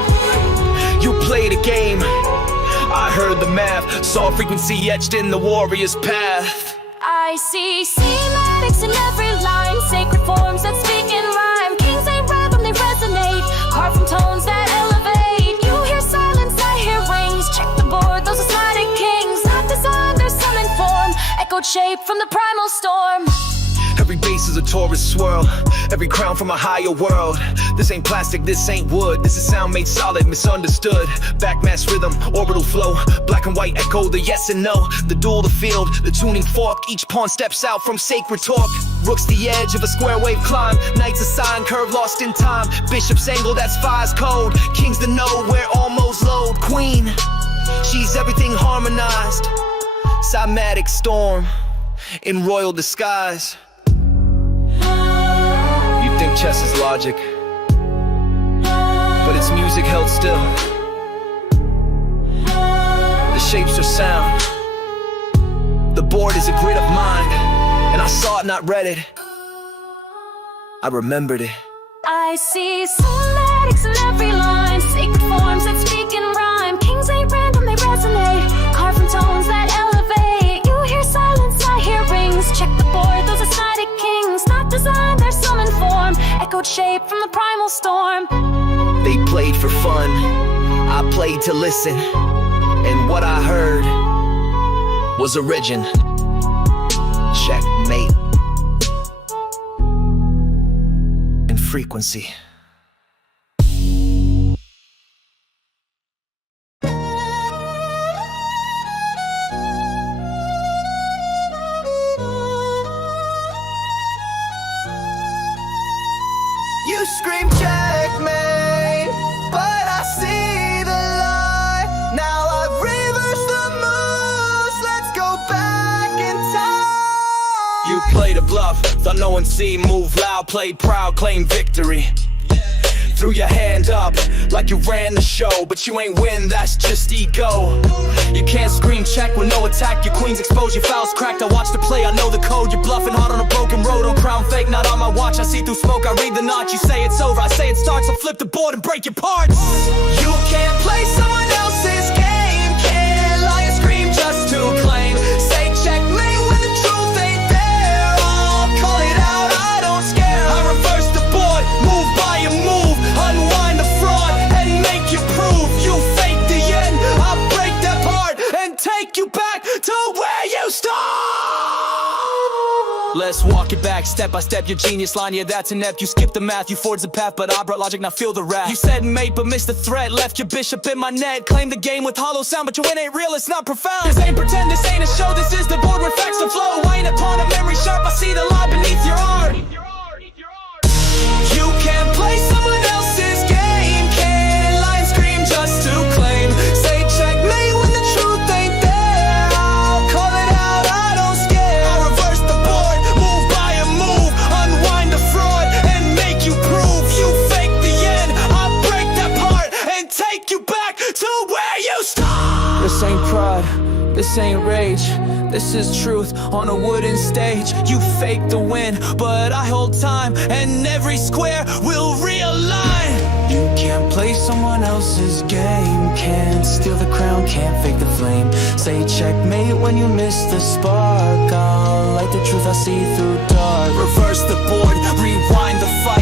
You play the game, I heard the math. Saw frequency etched in the warrior's path. I see cymatics in every line, sacred forms that speak in rhyme. Kings ain't random, they resonate, carved from tones that elevate. You hear silence, I hear rings. Check the board, those are Cymatic Kings. Not designed, they're summoned form, echoed shape from the primal storm. Every base is a Taurus swirl, every crown from a higher world. This ain't plastic, this ain't wood, this is sound made solid, misunderstood. Backmass rhythm, orbital flow, black and white echo, the yes and no. The duel, the field, the tuning fork, each pawn steps out from sacred talk. Rook's the edge of a square wave climb, knight's a sign, curve lost in time. Bishop's angle, that's fire's code, king's the node where almost load. Queen, she's everything harmonized. Cymatic storm, in royal disguise. You think chess is logic, but it's music held still. The shapes are sound, the board is a grid of mind. And I saw it, not read it, I remembered it. I see cymatics in every line, sacred forms that speak in rhyme. Kings ain't random, they resonate, carved from tones that elevate. You hear silence, I hear rings. Check the board, those are Cymatic Kings. Not designed, they're summoned form, echoed shape from the primal storm. They played for fun, I played to listen. And what I heard was origin. Checkmate and frequency. bluff, thought no one seen. Move loud, play proud, claim victory. Threw your hand up like you ran the show, but you ain't win, that's just ego. You can't scream check with no attack. Your queens exposed, your fouls cracked. I watch the play, I know the code. You're bluffing hard on a broken road. On crown fake, not on my watch. I see through smoke, I read the notch. You say it's over, I say it starts. I'll flip the board and break your parts. You can't play someone else's game. Can't lie and scream just to claim. Say checkmate when the truth ain't there. I'll call it out, I don't scare. I reverse the board, move by a move. Unwind the fraud and make you prove. You fake the end, I'll break that part and take you back to where you start. Let's walk it back step by step. Your genius line, yeah, that's inept. You skipped the math, you forged the path, but I brought logic, now feel the wrath. You said mate, but missed the threat. Left your bishop in my net. Claim the game with hollow sound, but your win ain't real, it's not profound. This ain't pretend, this ain't a show. This is the board where facts will flow. I ain't a pawn, a memory sharp. I see the lie beneath your art. You can't play someone else's game. Can't lie and scream just to claim. Say checkmate when the truth ain't there. I'll call it out, I don't scare. I reverse the board, move by a move. Unwind the fraud and make you prove. You fake the end, I'll break that part and take you back to where you start. This ain't pride, this ain't rage. This is truth on a wooden stage. You fake the win, but I hold time, and every square will realign. You can't play someone else's game. Can't steal the crown, can't fake the flame. Say checkmate when you miss the spark. I'll light the truth I see through dark. Reverse the board, rewind the fight.